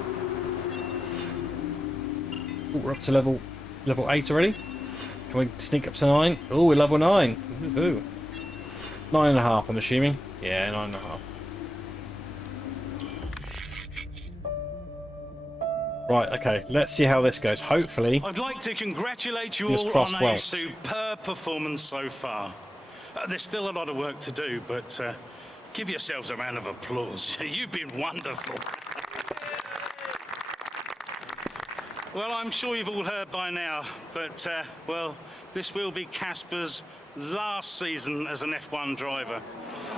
Ooh, we're up to level 8 already. Can we sneak up to 9? Oh, we're level 9. Ooh. 9.5, I'm assuming. Yeah, 9.5. Right, okay, let's see how this goes. Hopefully, I'd like to congratulate you Fingers all crossed on well. a superb performance so far. There's still a lot of work to do, but give yourselves a round of applause. You've been wonderful. Well, I'm sure you've all heard by now, but, well, this will be Casper's last season as an F1 driver.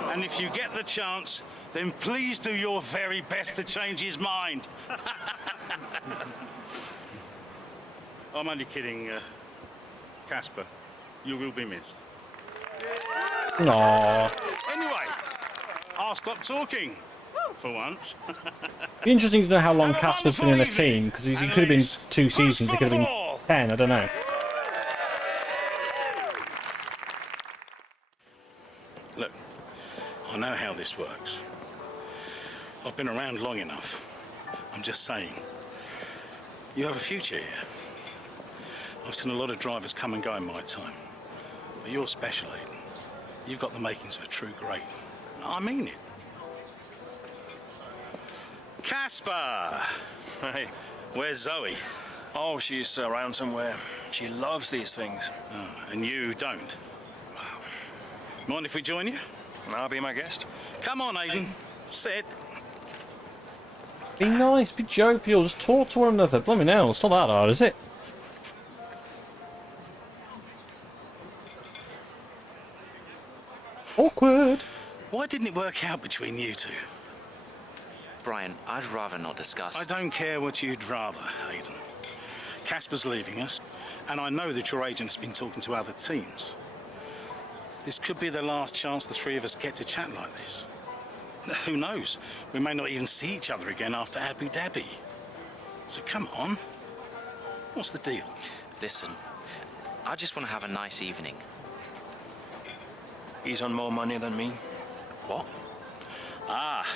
And if you get the chance, then please do your very best to change his mind. I'm only kidding, Casper. You will be missed. aww. Anyway, I'll stop talking for once. Be interesting to know how long Casper's been in the team, because he could have been 2 seasons, it could have been 10, I don't know. Look, I know how this works. I've been around long enough. I'm just saying, you have a future here. I've seen a lot of drivers come and go in my time, but you're special, Aiden. You've got the makings of a true great. I mean it. Casper! Hey. Where's Zoe? Oh, she's around somewhere. She loves these things. Oh, and you don't? Wow. Mind if we join you? I'll be my guest. Come on, Aiden. Sit. Be nice, be jovial, just talk to one another. Blooming hell, it's not that hard, is it? Awkward. Why didn't it work out between you two? Brian, I'd rather not discuss. I don't care what you'd rather, Aiden. Casper's leaving us, and I know that your agent's been talking to other teams. This could be the last chance the three of us get to chat like this. Who knows? We may not even see each other again after Abu Dhabi. So come on. What's the deal? Listen, I just want to have a nice evening. He's on more money than me. What? Ah,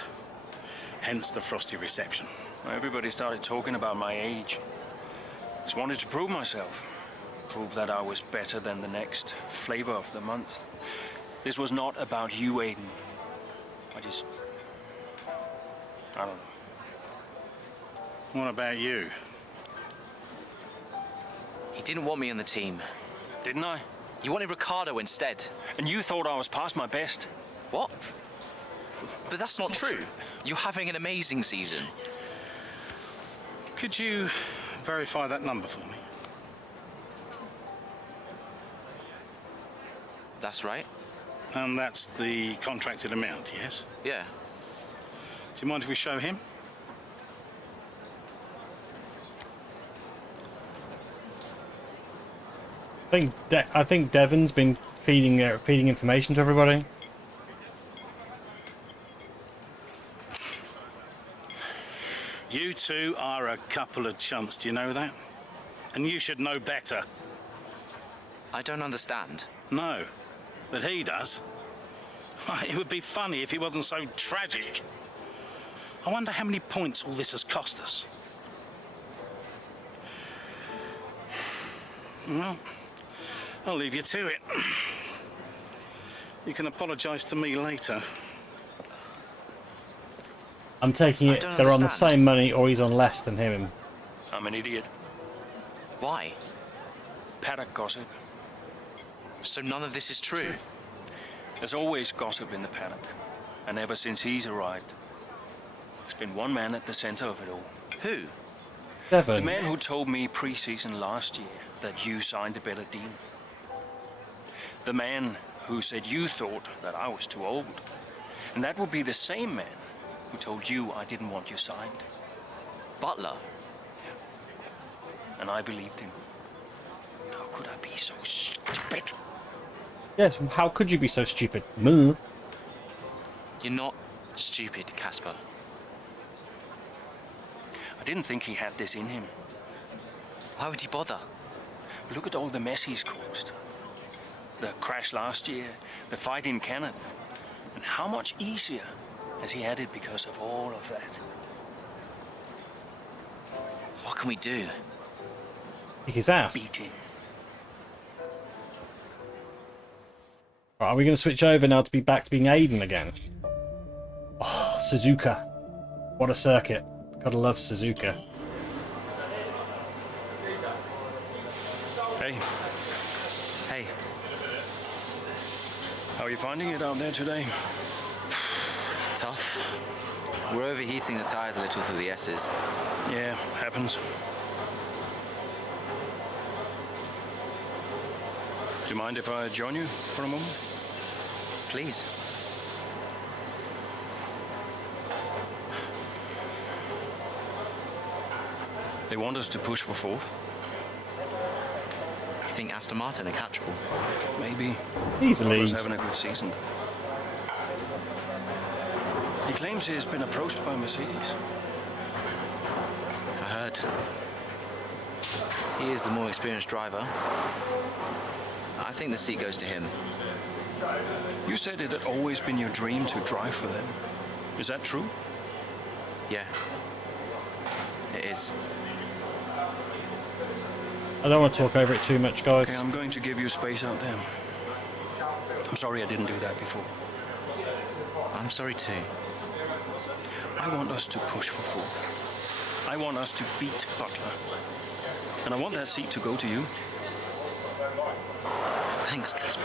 hence the frosty reception. Everybody started talking about my age. Just wanted to prove myself. Prove that I was better than the next flavor of the month. This was not about you, Aiden. I don't know. What about you? He didn't want me on the team. Didn't I? You wanted Ricardo instead. And you thought I was past my best. What? But that's not true. You're having an amazing season. Could you verify that number for me? That's right. And that's the contracted amount, yes? Yeah. Do you mind if we show him? I think Devon's been feeding information to everybody. You two are a couple of chumps, do you know that? And you should know better. I don't understand. No, but he does. It would be funny if he wasn't so tragic. I wonder how many points all this has cost us. Well, I'll leave you to it. You can apologise to me later. I'm taking it they're on the same money or he's on less than him. I'm an idiot. Why? Paddock gossip. So none of this is true? There's always gossip in the paddock. And ever since he's arrived, there's been one man at the center of it all. Who? Devon. The man who told me pre-season last year that you signed a better deal. The man who said you thought that I was too old. And that would be the same man who told you I didn't want you signed. Butler? And I believed him. How could I be so stupid? Yes, how could you be so stupid? Moo. You're not stupid, Casper. I didn't think he had this in him. Why would he bother? Look at all the mess he's caused. The crash last year, the fight in Kenneth. And how much easier has he had it because of all of that? What can we do? Kick his ass. Beat him. Right, are we going to switch over now to be back to being Aiden again? Oh, Suzuka. What a circuit. Gotta love Suzuka. Hey. Hey. How are you finding it out there today? Tough. We're overheating the tires a little through the S's. Yeah, happens. Do you mind if I join you for a moment? Please. They want us to push for fourth. I think Aston Martin are catchable. Maybe. Easily. Butler's having a good season. He claims he's been approached by Mercedes. I heard. He is the more experienced driver. I think the seat goes to him. You said it had always been your dream to drive for them. Is that true? Yeah. It is. I don't want to talk over it too much, guys. Okay, I'm going to give you space out there. I'm sorry I didn't do that before. I'm sorry too. I want us to push for fourth. I want us to beat Butler. And I want that seat to go to you. Thanks, Casper.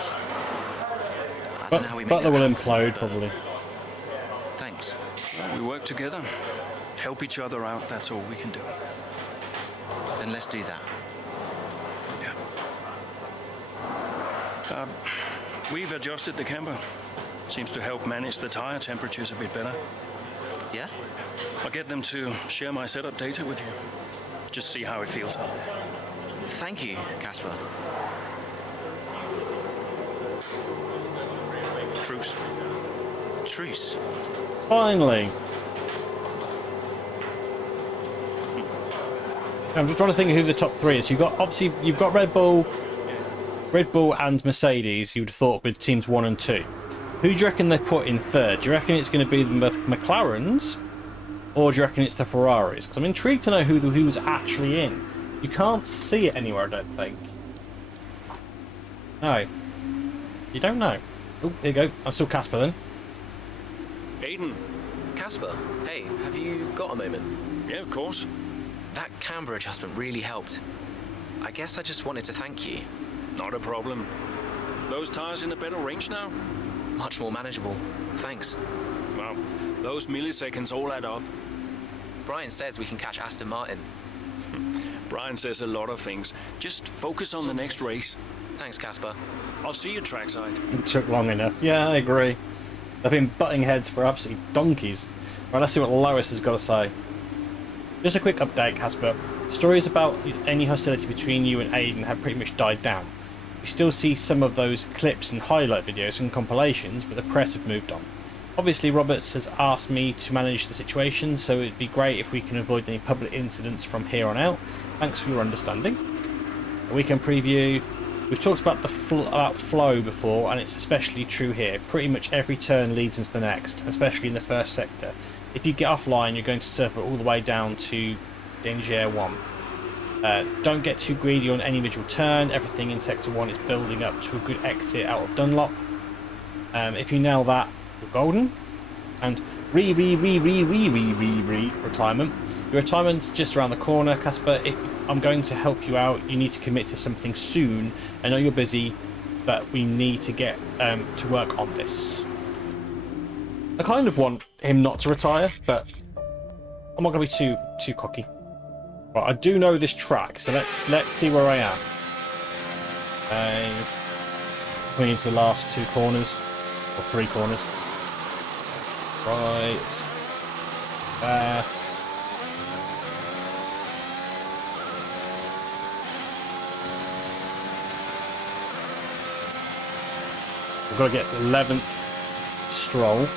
Butler will implode, probably. Thanks. We work together. Help each other out, that's all we can do. Then let's do that. We've adjusted the camber. Seems to help manage the tire temperatures a bit better. Yeah? I'll get them to share my setup data with you. Just see how it feels out there. Thank you, Casper. Truce. Truce. Finally. I'm just trying to think who the top three is. Obviously you've got Red Bull and Mercedes. You would have thought with teams 1 and 2. Who do you reckon they put in third? Do you reckon it's going to be the McLarens, or do you reckon it's the Ferraris? Because I'm intrigued to know who's actually in. You can't see it anywhere, I don't think. No, you don't know. Oh, there you go. I'm still Casper then. Aiden. Casper, hey, have you got a moment? Yeah, of course. That camber adjustment really helped. I guess I just wanted to thank you. Not a problem. Those tires in a better range now? Much more manageable. Thanks. Well, those milliseconds all add up. Brian says we can catch Aston Martin. Brian says a lot of things. Just focus on the next race. Thanks, Casper. I'll see you trackside. It took long enough. Yeah, I agree. They've been butting heads for absolute donkeys. Right, let's see what Lois has got to say. Just a quick update, Casper. Stories about any hostility between you and Aiden have pretty much died down. We still see some of those clips and highlight videos and compilations, but the press have moved on. Obviously, Roberts has asked me to manage the situation, so it'd be great if we can avoid any public incidents from here on out. Thanks for your understanding. A weekend preview. We've talked about about flow before, and it's especially true here. Pretty much every turn leads into the next, especially in the first sector. If you get offline, you're going to surf it all the way down to Danger 1. Don't get too greedy on any individual turn. Everything in Sector 1 is building up to a good exit out of Dunlop. If you nail that, you're golden. And retirement. Your retirement's just around the corner, Casper. If I'm going to help you out, you need to commit to something soon. I know you're busy, but we need to get to work on this. I kind of want him not to retire, but I'm not going to be too cocky. Right, I do know this track, so let's see where I am. Coming into the last 2 corners, or 3 corners. Right. Left. We've got to get the 11th stroll.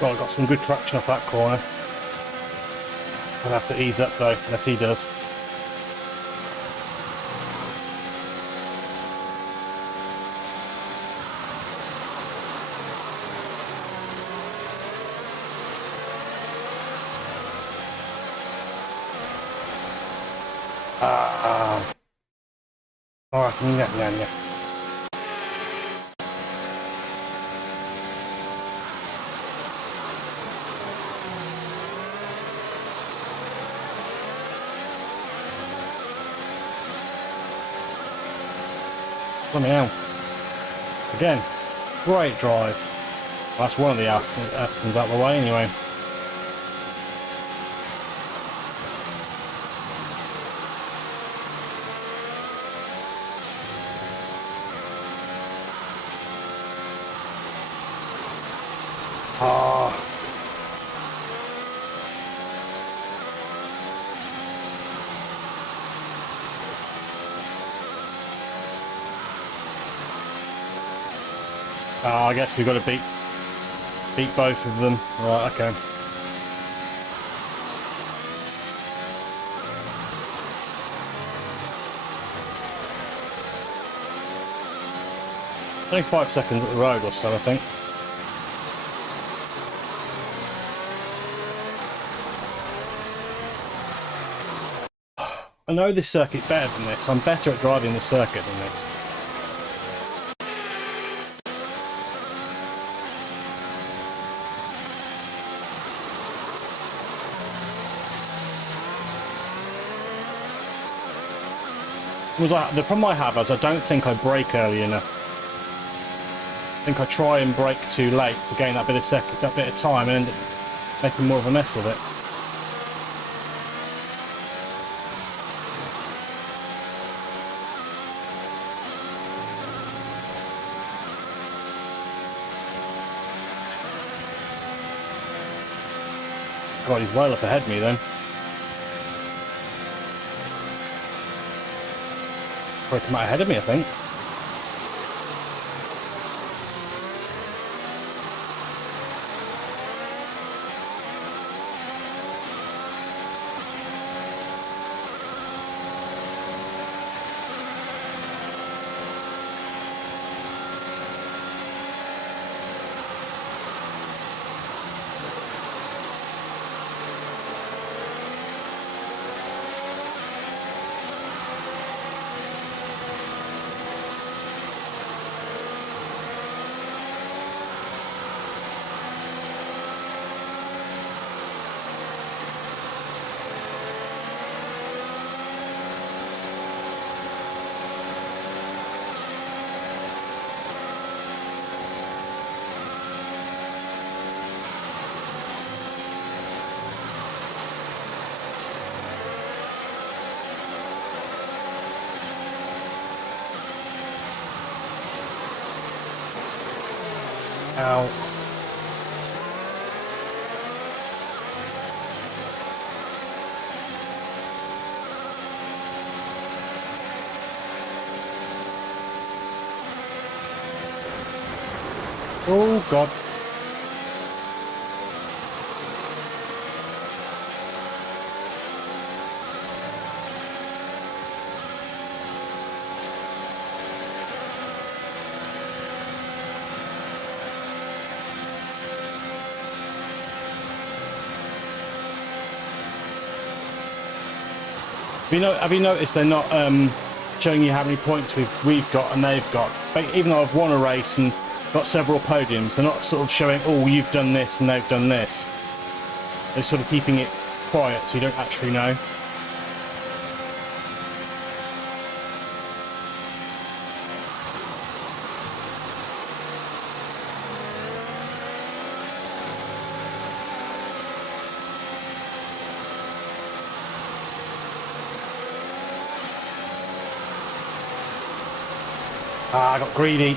Well, I got some good traction off that corner. I'll have to ease up though, unless he does. Alright, yeah. Let me out. Again, great drive. Well, that's one of the Aspens out of the way anyway. I guess we've got to beat both of them. Right, okay. Only 5 seconds at the road or so, I think. I know this circuit better than this. I'm better at driving this circuit than this. The problem I have is I don't think I brake early enough. I think I try and brake too late to gain that bit of time and end up making more of a mess of it. God, he's well up ahead of me then. Probably come out ahead of me, I think. Ow. Oh, God. Have you noticed they're not showing you how many points we've got and they've got? But even though I've won a race and got several podiums, they're not sort of showing, oh, you've done this and they've done this. They're sort of keeping it quiet so you don't actually know. Ah, I got greedy.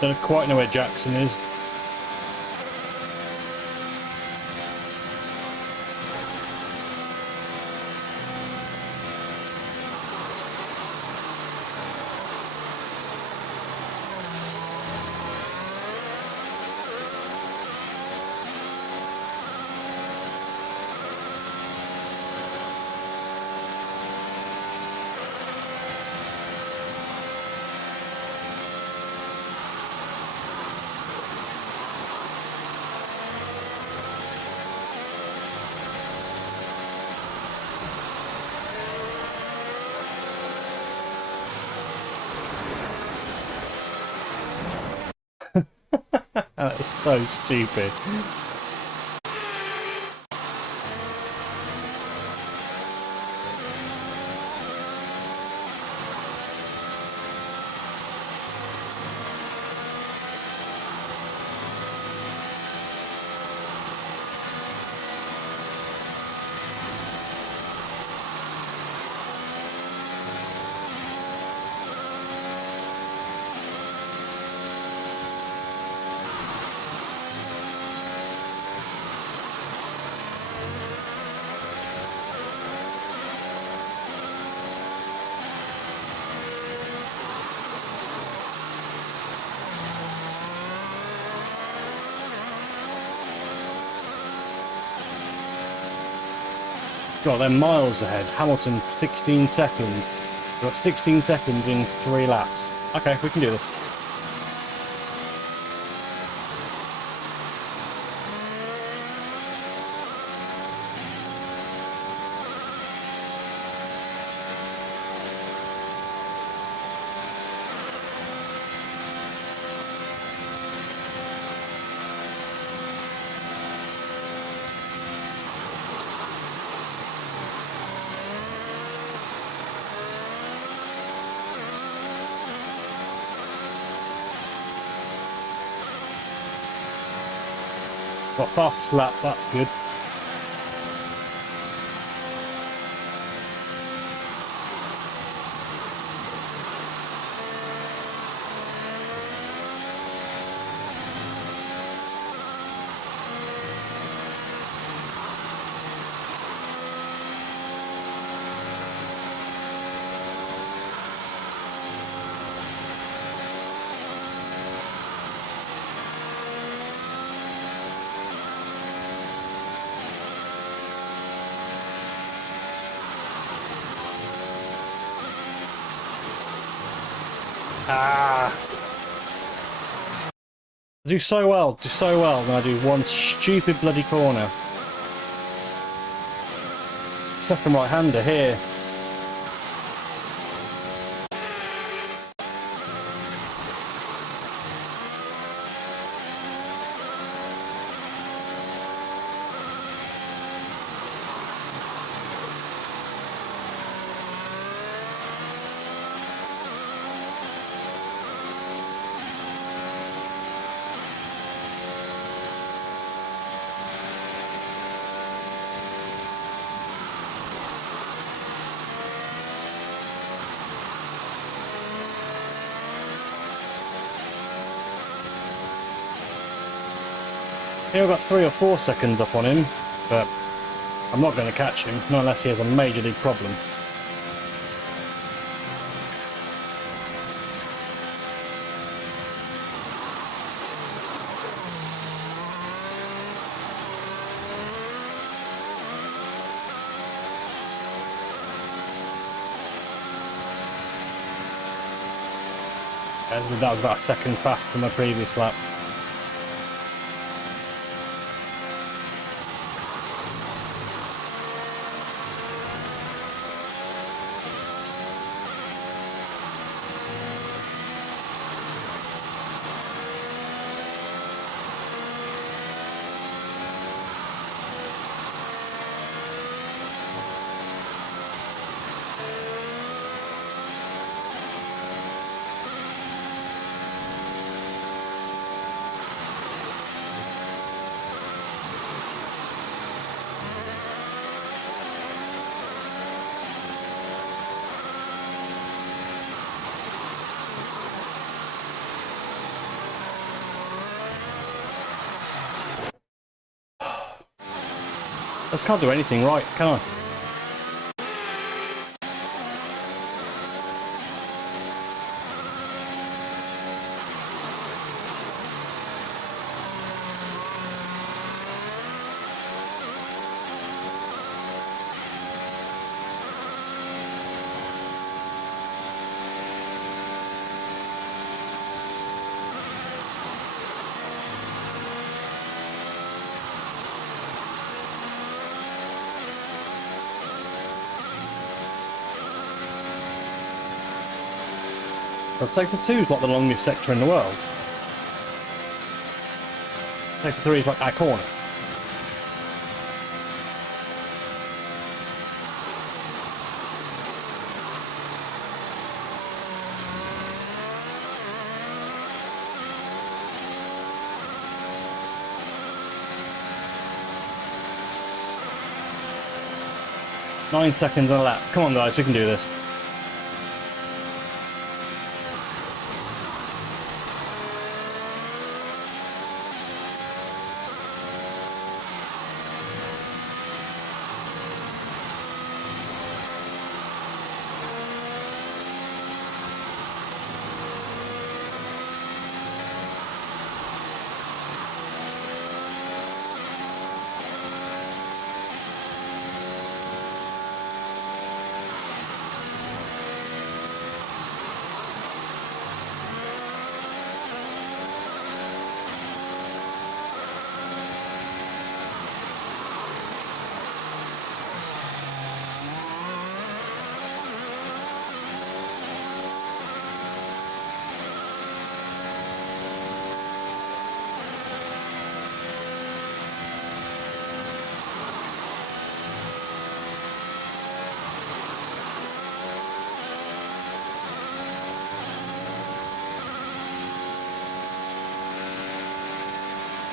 Don't quite know where Jackson is. That is so stupid. God, they're miles ahead. Hamilton, 16 seconds. We've got 16 seconds in 3 laps. Okay, we can do this. Got fastest lap, that's good. Ah! I do so well, and I do one stupid bloody corner. Second right-hander here. Here I've got 3 or 4 seconds up on him, but I'm not going to catch him, not unless he has a major league problem. That was about a second faster than my previous lap. I just can't do anything right, can I? But Sector 2 is not the longest sector in the world. Sector 3 is like our corner. Nine seconds on a lap. Come on guys, we can do this.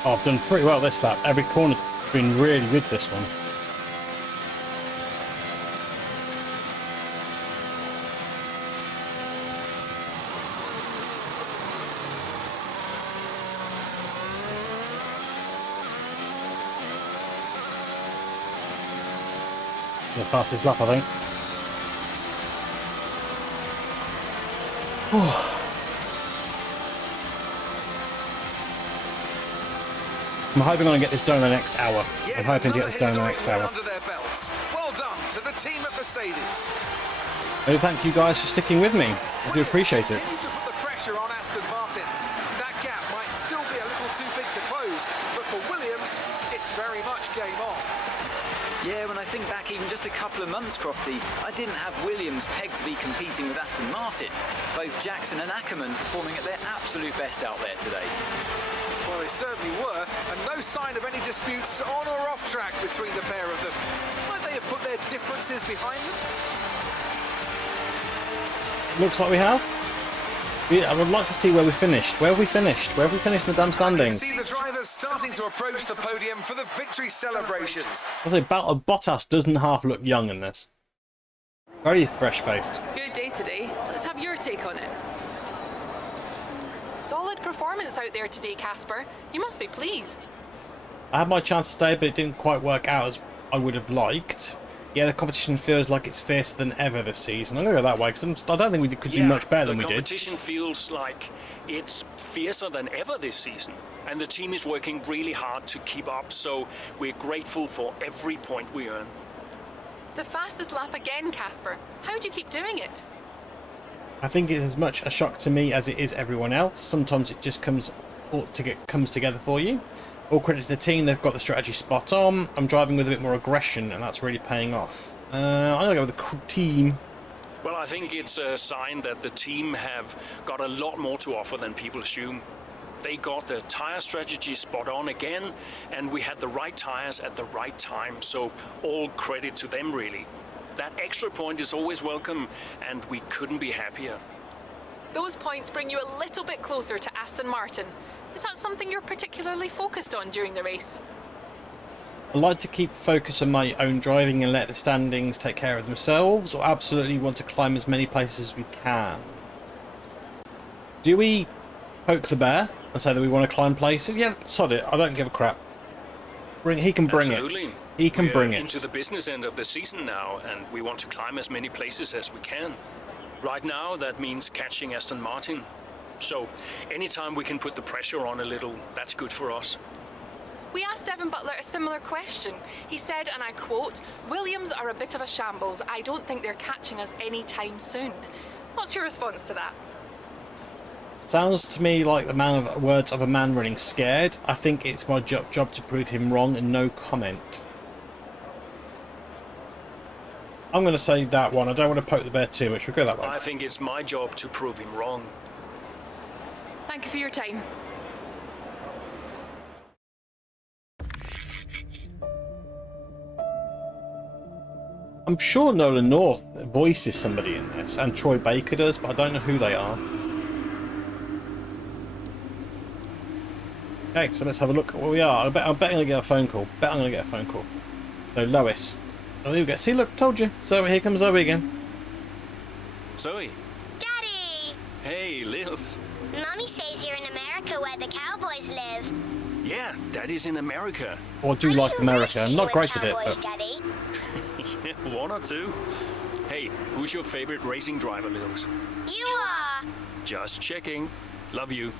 Oh, I've done pretty well this lap. Every corner's been really good this one. The fastest lap, I think. Oh. I'm hoping I'm going to get this done in the next hour. Yes, I'm hoping to get this done in the next hour. Under their belts. Well done to the team at Mercedes. Thank you guys for sticking with me. I do appreciate it. Continue to put the pressure on Aston Martin. That gap might still be a little too big to close, but for Williams, it's very much game on. Yeah, when I think back even just a couple of months, Crofty, I didn't have Williams pegged to be competing with Aston Martin. Both Jackson and Ackerman performing at their absolute best out there today. Well, they certainly were, and no sign of any disputes on or off track between the pair of them. Might they have put their differences behind them? Looks like we have. I would like to see where we finished. Where have we finished? Where have we finished in the damn standings? I can see the drivers starting to approach the podium for the victory celebrations. I say Bottas doesn't half look young in this. Very fresh-faced. Good day today. Let's have your take on it. Solid performance out there today, Casper. You must be pleased. I had my chance to stay, but it didn't quite work out as I would have liked. Yeah, the competition feels like it's fiercer than ever this season. I'm going to go that way, because I don't think we could do much better than we did. The competition feels like it's fiercer than ever this season. And the team is working really hard to keep up, so we're grateful for every point we earn. The fastest lap again, Casper. How do you keep doing it? I think it's as much a shock to me as it is everyone else. Sometimes it just comes together for you. All credit to the team, they've got the strategy spot on. I'm driving with a bit more aggression, and that's really paying off. I'm going to go with the team. Well, I think it's a sign that the team have got a lot more to offer than people assume. They got the tyre strategy spot on again, and we had the right tyres at the right time, so all credit to them, really. That extra point is always welcome, and we couldn't be happier. Those points bring you a little bit closer to Aston Martin. Is that something you're particularly focused on during the race? I like to keep focus on my own driving and let the standings take care of themselves, or absolutely want to climb as many places as we can. Do we poke the bear and say that we want to climb places? Yeah, sod it. I don't give a crap. He can bring Absolutely. it. He can bring it. We're into the business end of the season now, and we want to climb as many places as we can. Right now, that means catching Aston Martin. So, anytime we can put the pressure on a little, that's good for us. We asked Devin Butler a similar question. He said, and I quote, "Williams are a bit of a shambles. I don't think they're catching us anytime soon." What's your response to that? Sounds to me like the words of a man running scared. I think it's my job to prove him wrong, and no comment. I'm going to say that one. I don't want to poke the bear too much. We'll go that way. I think it's my job to prove him wrong. Thank you for your time. I'm sure Nolan North voices somebody in this, and Troy Baker does, but I don't know who they are. Okay, so let's have a look at where we are. I'm betting I'm going to get a phone call. So Lois. Oh, there we go. See, look, told you. So here comes Zoe again. Zoe. Daddy! Hey, Lils. Mommy says you're in America where the cowboys live. Yeah, Daddy's in America. Oh, I do like America. I'm not great at it, Cowboys, but... Daddy. Yeah, one or two. Hey, who's your favorite racing driver, Lils? You are. Just checking. Love you.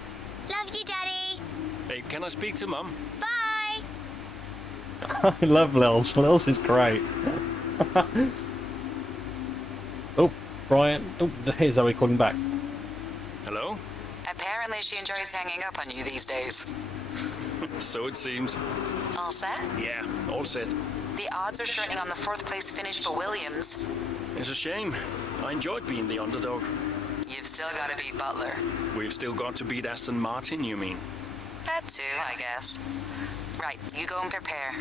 Love you, Daddy. Hey, can I speak to Mum? Bye. I love Lils. Lils is great. Oh, Brian. Oh, here's Zoe calling back. Hello? Apparently she enjoys hanging up on you these days. So it seems. All set? Yeah, all set. The odds are turning on the 4th place finish for Williams. It's a shame. I enjoyed being the underdog. You've still got to beat Butler. We've still got to beat Aston Martin, you mean? That too, I guess. Right, you go and prepare.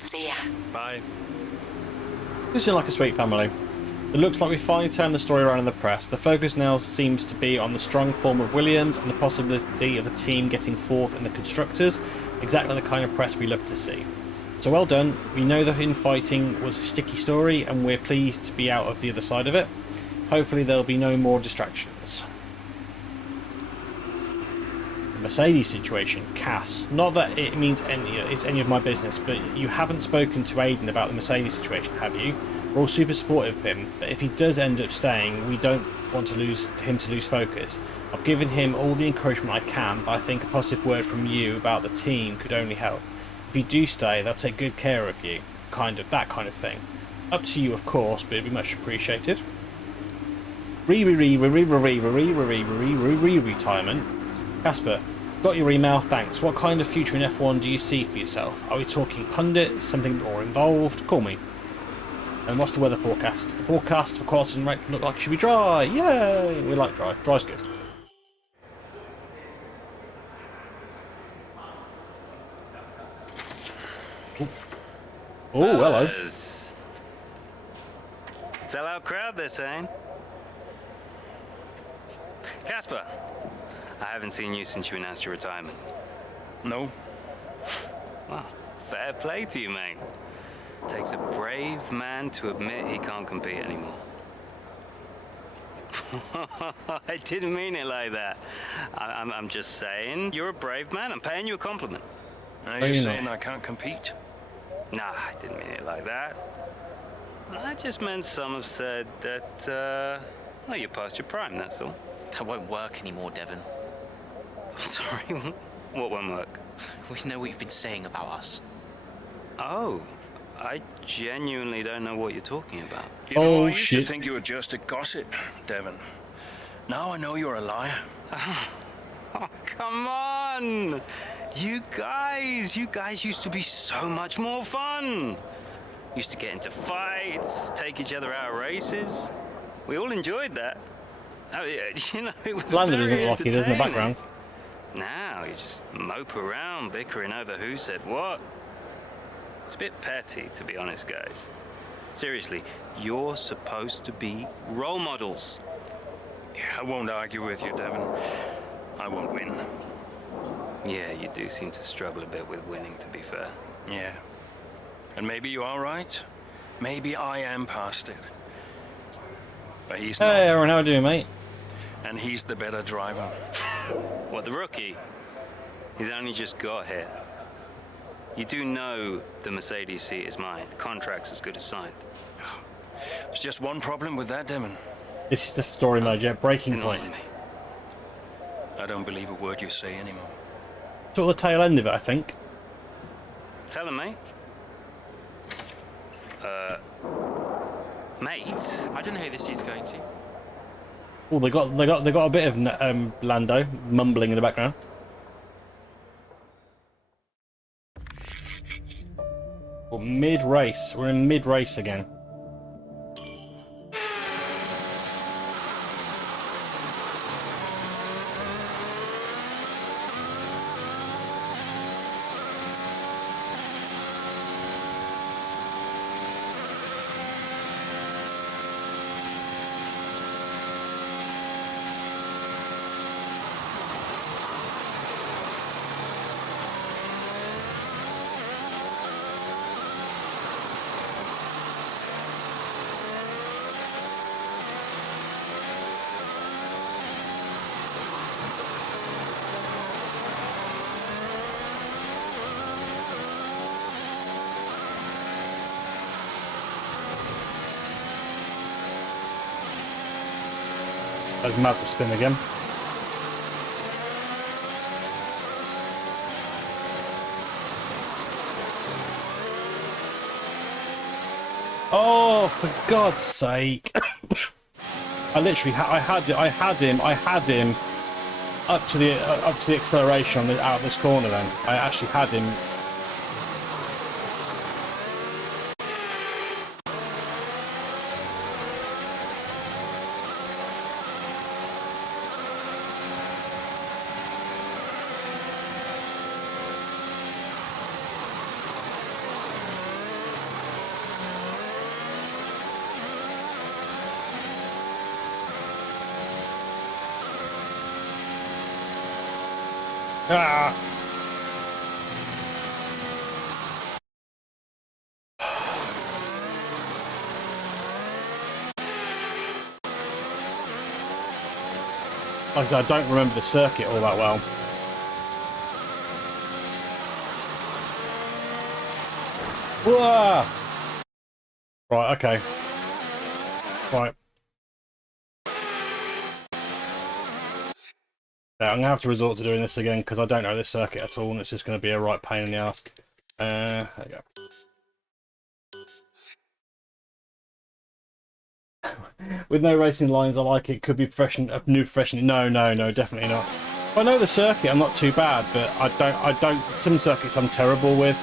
See ya. Bye. This is like a sweet family. It looks like we finally turned the story around in the press. The focus now seems to be on the strong form of Williams and the possibility of the team getting 4th in the Constructors, exactly the kind of press we love to see. So well done. We know that infighting was a sticky story, and we're pleased to be out of the other side of it. Hopefully there'll be no more distractions. The Mercedes situation, Cass. Not that it means it's any of my business, but you haven't spoken to Aiden about the Mercedes situation, have you? We're all super supportive of him, but if he does end up staying, we don't want him to lose focus. I've given him all the encouragement I can, but I think a positive word from you about the team could only help. If you do stay, they'll take good care of you. That kind of thing. Up to you, of course, but it'd be much appreciated. Retirement. Casper, got your email, thanks. What kind of future in F1 do you see for yourself? Are we talking pundit, something more involved? Call me. And what's the weather forecast? The forecast for quality and rate look like it should be dry. Yay! We like dry. Dry's good. Oh, hello. Sell-out crowd, they're saying. Casper, I haven't seen you since you announced your retirement. No. Well, fair play to you, mate. Takes a brave man to admit he can't compete anymore. I didn't mean it like that. I'm just saying, you're a brave man. I'm paying you a compliment. Are you saying I can't compete? Nah, I didn't mean it like that. I just meant some have said that, well, you're past your prime, that's all. That won't work anymore, Devon. Sorry, what won't work? We know what you've been saying about us. Oh, I genuinely don't know what you're talking about. You know, I used to think you were just a gossip, Devon. Now I know you're a liar. Oh, come on! You guys used to be so much more fun. Used to get into fights, take each other out of races. We all enjoyed that. Oh, yeah, you know, it was Landon very doesn't look like he does in the entertaining. background. Now you just mope around, bickering over who said what. It's a bit petty, to be honest, guys. Seriously, you're supposed to be role models. Yeah, I won't argue with you, Devon. I won't win. Yeah, you do seem to struggle a bit with winning, to be fair. Yeah. And maybe you are right. Maybe I am past it. But he's not. Hey, Aaron, how are you doing, mate? And he's the better driver. What, the rookie? He's only just got here. You do know the Mercedes seat is mine. The contract's as good as signed. There's just one problem with that, Devon. This is the story mode, yeah. Breaking point. I don't believe a word you say anymore. Sort of the tail end of it, I think. Tell him, mate. Mate? I don't know who this is going to. Oh, they got a bit of Lando mumbling in the background. Well, mid-race. We're in mid-race again. Those mats will spin again. Oh, for God's sake! I literally, I had him up to the acceleration on out of this corner. Then I actually had him. Ah! Like I said, I don't remember the circuit all that well. Whoa! Right, okay. Right. Yeah, I'm going to have to resort to doing this again because I don't know this circuit at all and it's just going to be a right pain in the ass. There you go. With no racing lines, I like it. Could be professional, a new professional. No, no, no, definitely not. I know the circuit. I'm not too bad, but I don't. Some circuits I'm terrible with.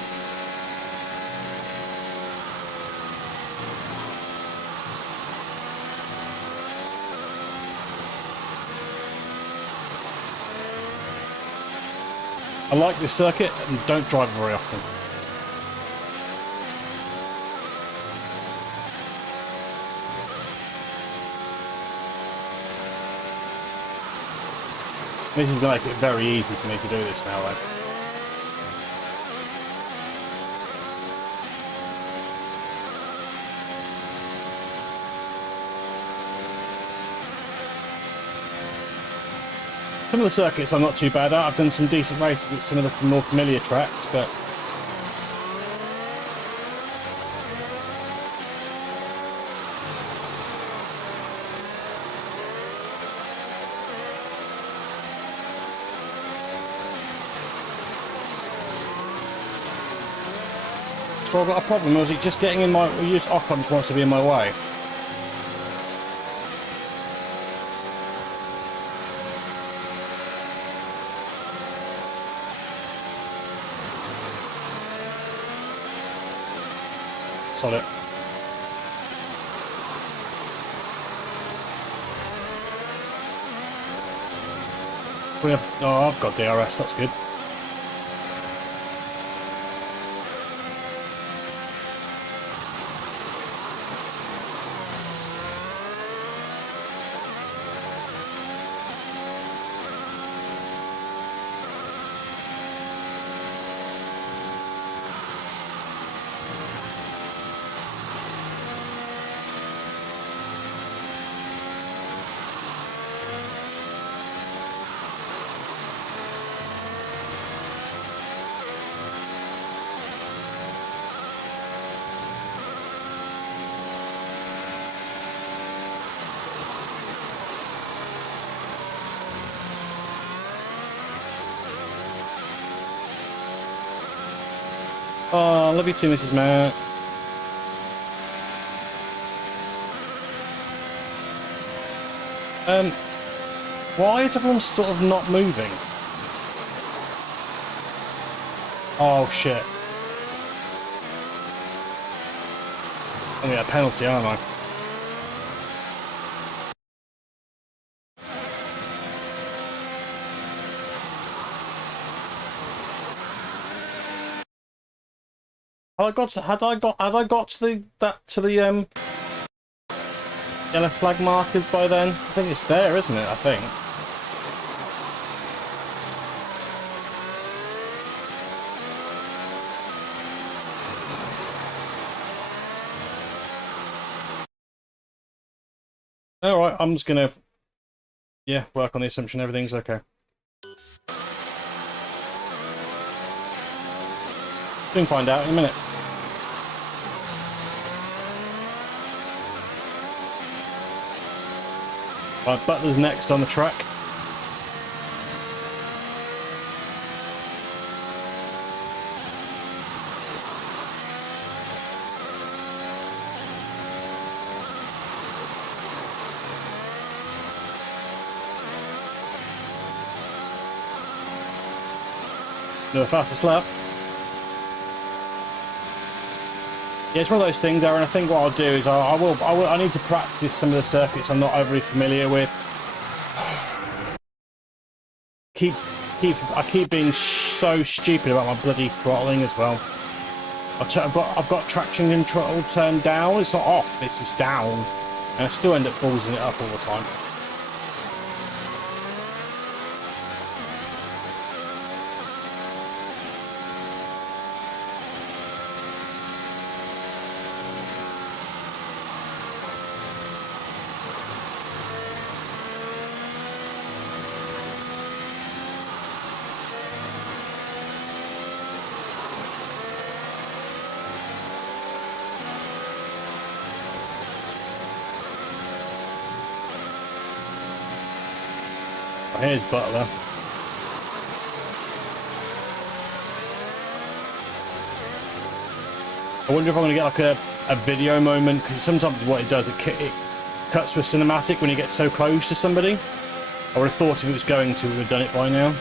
I like this circuit and don't drive it very often. This is going to make it very easy for me to do this now, though. Some of the circuits I'm not too bad at. I've done some decent races at some of the more familiar tracks, but so I've got a problem. Was it just getting in my... Just Ocon just wants to be in my way. Solid. Oh, I've got DRS, that's good. Oh, love you too, Mrs. Matt. Why is everyone sort of not moving? Oh, shit. I'm gonna get a penalty, aren't I? Had I got to the yellow flag markers by then? I think it's there, isn't it? I think. All right, I'm just gonna work on the assumption everything's okay. Soon find out in a minute. Right, Butler's next on the track. Do a fastest lap. Yeah, it's one of those things, Aaron. I think what I'll do is I need to practice some of the circuits I'm not overly familiar with. I keep being so stupid about my bloody throttling as well. I've got traction control turned down. It's not off. It's just down, and I still end up ballsing it up all the time. Here's Butler. I wonder if I'm going to get like a video moment, because sometimes what it does, it cuts to a cinematic when you get so close to somebody. I would have thought if it was going to, we would have done it by now.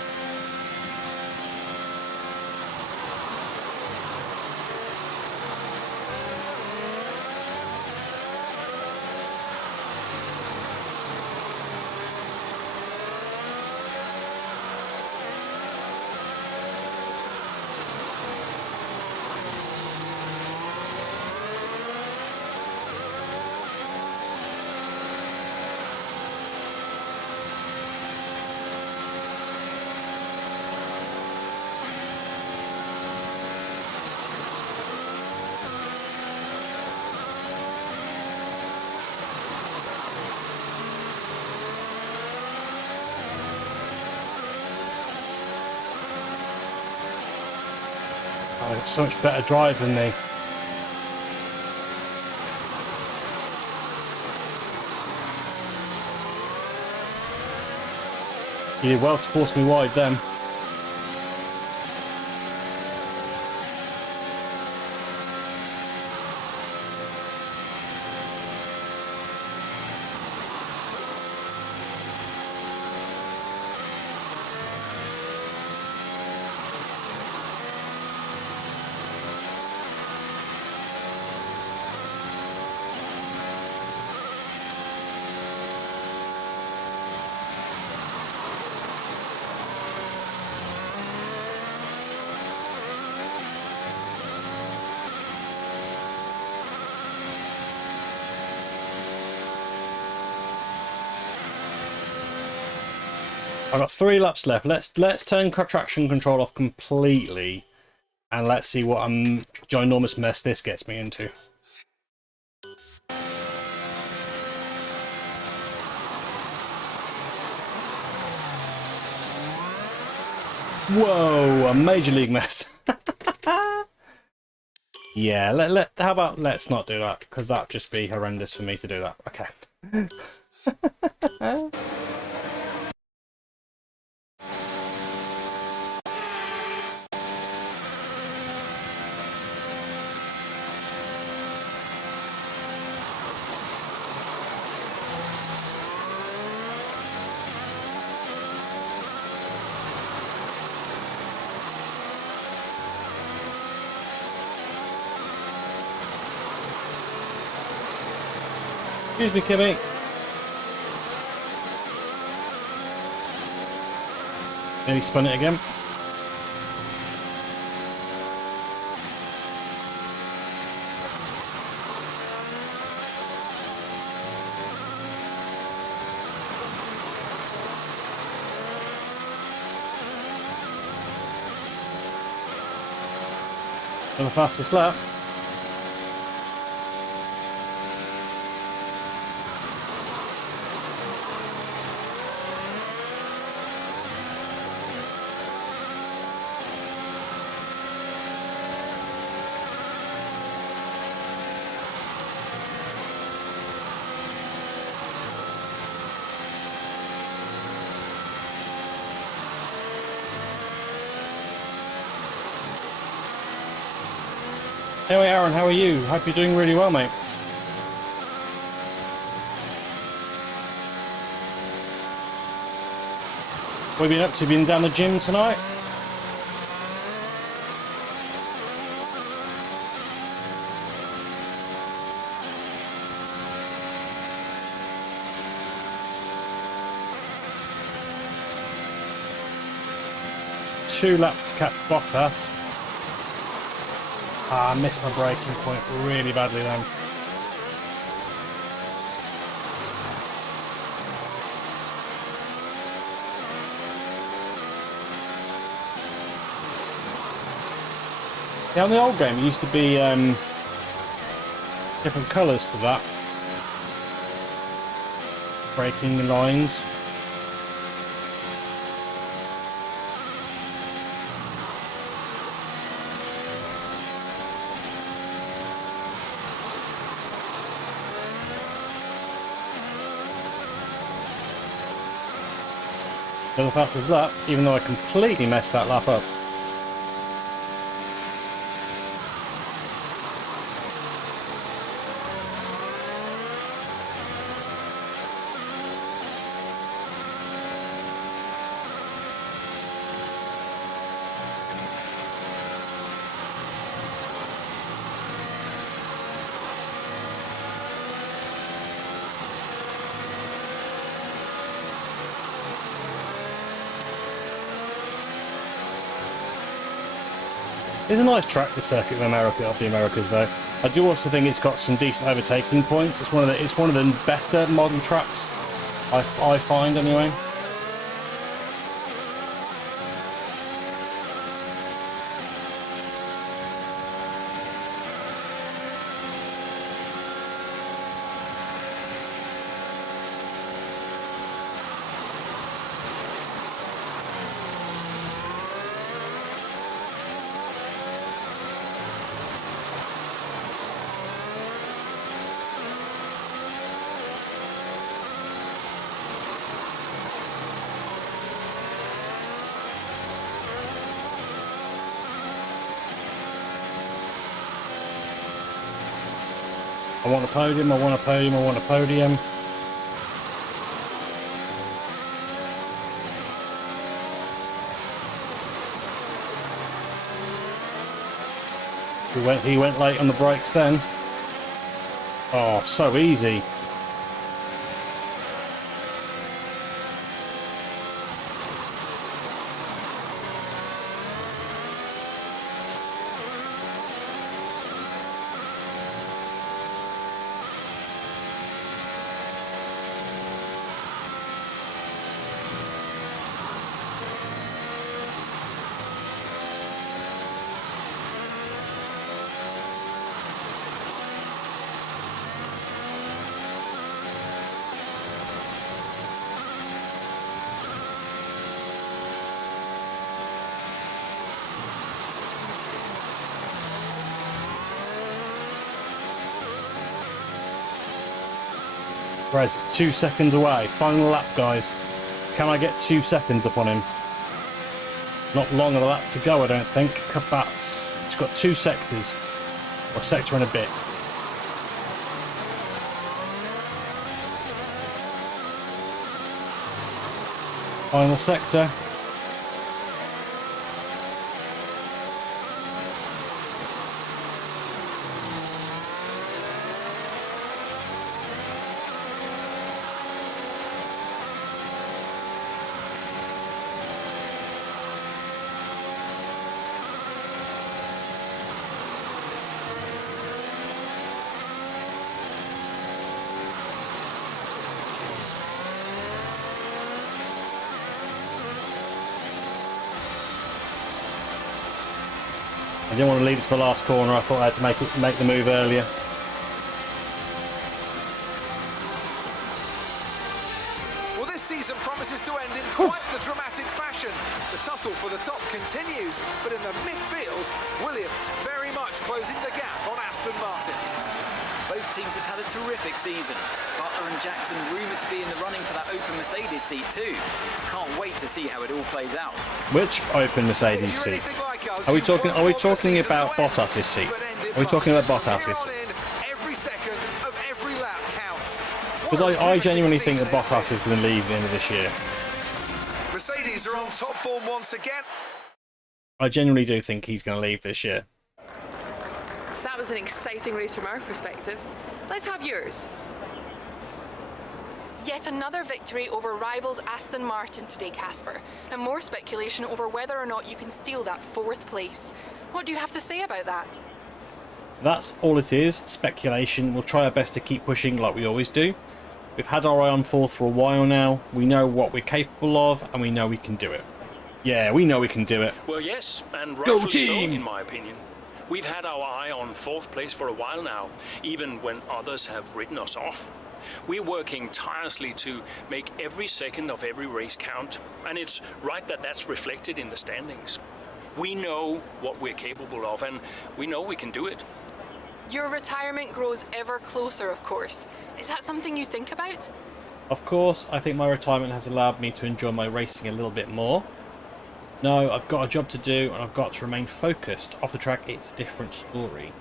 Oh, it's so much better drive than me. You did well to force me wide then. I've got 3 laps left. Let's turn traction control off completely, and let's see what ginormous mess this gets me into. Whoa, a major league mess. Yeah, how about let's not do that, because that'd just be horrendous for me to do that. Okay. Excuse me, Kimmy. Maybe spun it again. On the fastest lap. Hey Aaron, how are you? Hope you're doing really well, mate. What have you been up to? Been down the gym tonight? Two laps to catch Bottas. I missed my braking point really badly then. Yeah, on the old game it used to be different colours to that. Braking lines. For the fastest lap, even though I completely messed that lap up. It's a nice track, the Circuit of the Americas, though. I do also think it's got some decent overtaking points. It's one of the better modern tracks, I find anyway. I want a podium, I want a podium, I want a podium. He went late on the brakes then. Oh, so easy. Perez is 2 seconds away. Final lap, guys. Can I get 2 seconds upon him? Not long of a lap to go, I don't think. It's got 2 sectors. Or a sector and a bit. Final sector. I didn't want to leave it to the last corner. I thought I had to make the move earlier. Well, this season promises to end in quite the dramatic fashion. The tussle for the top continues, but in the midfield, Williams very much closing the gap on Aston Martin. Both teams have had a terrific season. Butler and Jackson rumoured to be in the running for that open Mercedes seat too. Can't wait to see how it all plays out. Which open Mercedes seat? Are we talking about Bottas's seat? Are we talking about Bottas's? Every second of every lap counts. Because I genuinely think that Bottas is going to leave at the end of this year. Mercedes are on top form once again. I genuinely do think he's going to leave this year. So that was an exciting race from our perspective. Let's have yours. Yet another victory over rivals Aston Martin today, Casper, and more speculation over whether or not you can steal that 4th place. What do you have to say about that? So that's all it is, speculation. We'll try our best to keep pushing like we always do. We've had our eye on 4th for a while now. We know what we're capable of, and we know we can do it. Yeah, we know we can do it. Well, yes, and Go rightfully so, team! in my opinion. We've had our eye on 4th place for a while now, even when others have written us off. We're working tirelessly to make every second of every race count, and it's right that that's reflected in the standings. We know what we're capable of, and we know we can do it. Your retirement grows ever closer, of course. Is that something you think about? Of course, I think my retirement has allowed me to enjoy my racing a little bit more. No, I've got a job to do, and I've got to remain focused. Off the track, it's a different story.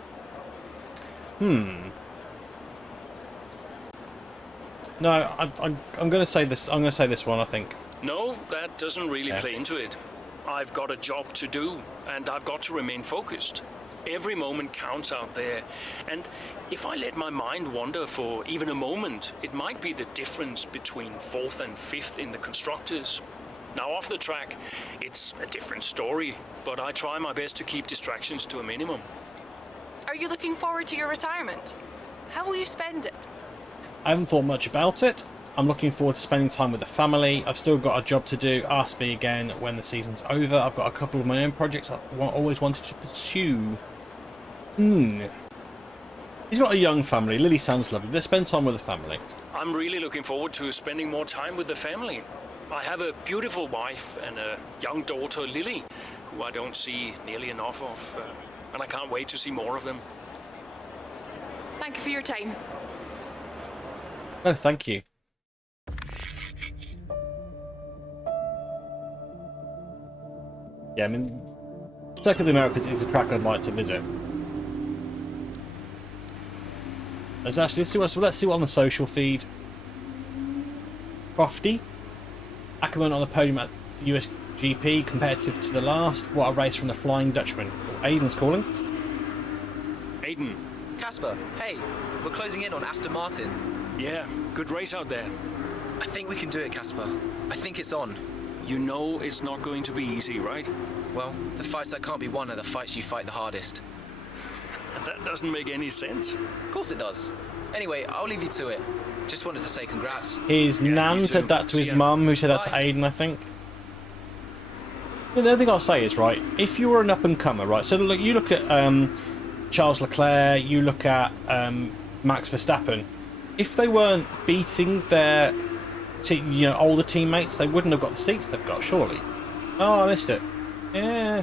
No, I'm going to say this. I'm going to say this one. I think. No, that doesn't really play into it. I've got a job to do, and I've got to remain focused. Every moment counts out there, and if I let my mind wander for even a moment, it might be the difference between 4th and 5th in the constructors. Now off the track, it's a different story, but I try my best to keep distractions to a minimum. Are you looking forward to your retirement? How will you spend it? I haven't thought much about it. I'm looking forward to spending time with the family. I've still got a job to do. Ask me again when the season's over. I've got a couple of my own projects I always wanted to pursue. He's got a young family. Lily sounds lovely. Let's spend time with the family. I'm really looking forward to spending more time with the family. I have a beautiful wife and a young daughter, Lily, who I don't see nearly enough of, and I can't wait to see more of them. Thank you for your time. Oh, thank you. Yeah, I mean, Circuit of the Americas is a track I'd like to visit. Let's see what on the social feed. Crofty, Ackerman on the podium at the US GP, competitive to the last. What a race from the Flying Dutchman. Oh, Aiden's calling. Aiden. Casper, hey, we're closing in on Aston Martin. Yeah, good race out there. I think we can do it, Casper. I think it's on. You know it's not going to be easy, right? Well, the fights that can't be won are the fights you fight the hardest. That doesn't make any sense. Of course it does. Anyway, I'll leave you to it. Just wanted to say congrats. His nan said that to his mum, who said that to Aiden, I think. The other thing I'll say is, right, if you were an up-and-comer, right, so look, you look at Charles Leclerc, you look at Max Verstappen, if they weren't beating their older teammates, they wouldn't have got the seats they've got, surely. Oh, I missed it. Yeah.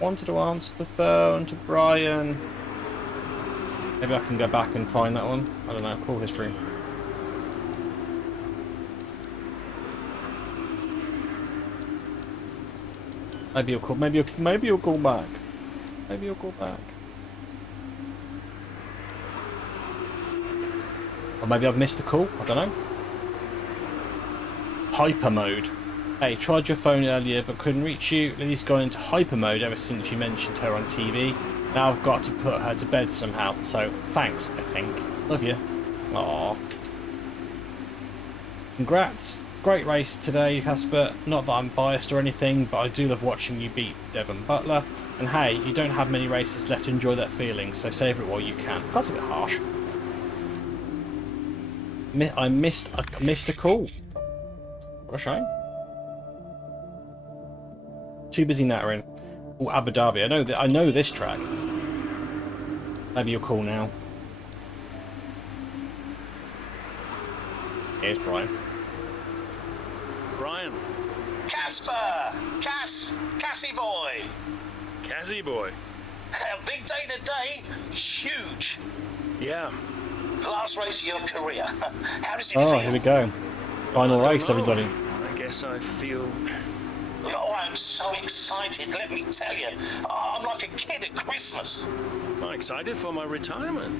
Wanted to answer the phone to Brian. Maybe I can go back and find that one. I don't know. Call history. Maybe you'll call. Maybe you'll call back. Maybe you'll call back. Or maybe I've missed the call. I don't know. Hyper mode. Hey, tried your phone earlier but couldn't reach you. Lily's gone into hyper mode ever since you mentioned her on TV. Now I've got to put her to bed somehow. So thanks, I think. Love you. Aww. Congrats. Great race today, Casper. Not that I'm biased or anything, but I do love watching you beat Devon Butler. And hey, you don't have many races left to enjoy that feeling, so savour it while you can. That's a bit harsh. I missed a call. What a shame. Too busy nattering. Oh, Abu Dhabi. I know this track. Maybe you'll call now. Here's Brian. Brian. Casper! Cassie boy! Cassie boy. A big day today. Huge. Yeah. Last race of your career. How does it feel? Oh, here we go. Final race, everybody. I guess I feel... Oh, I'm so excited, let me tell you. I'm like a kid at Christmas. I'm excited for my retirement.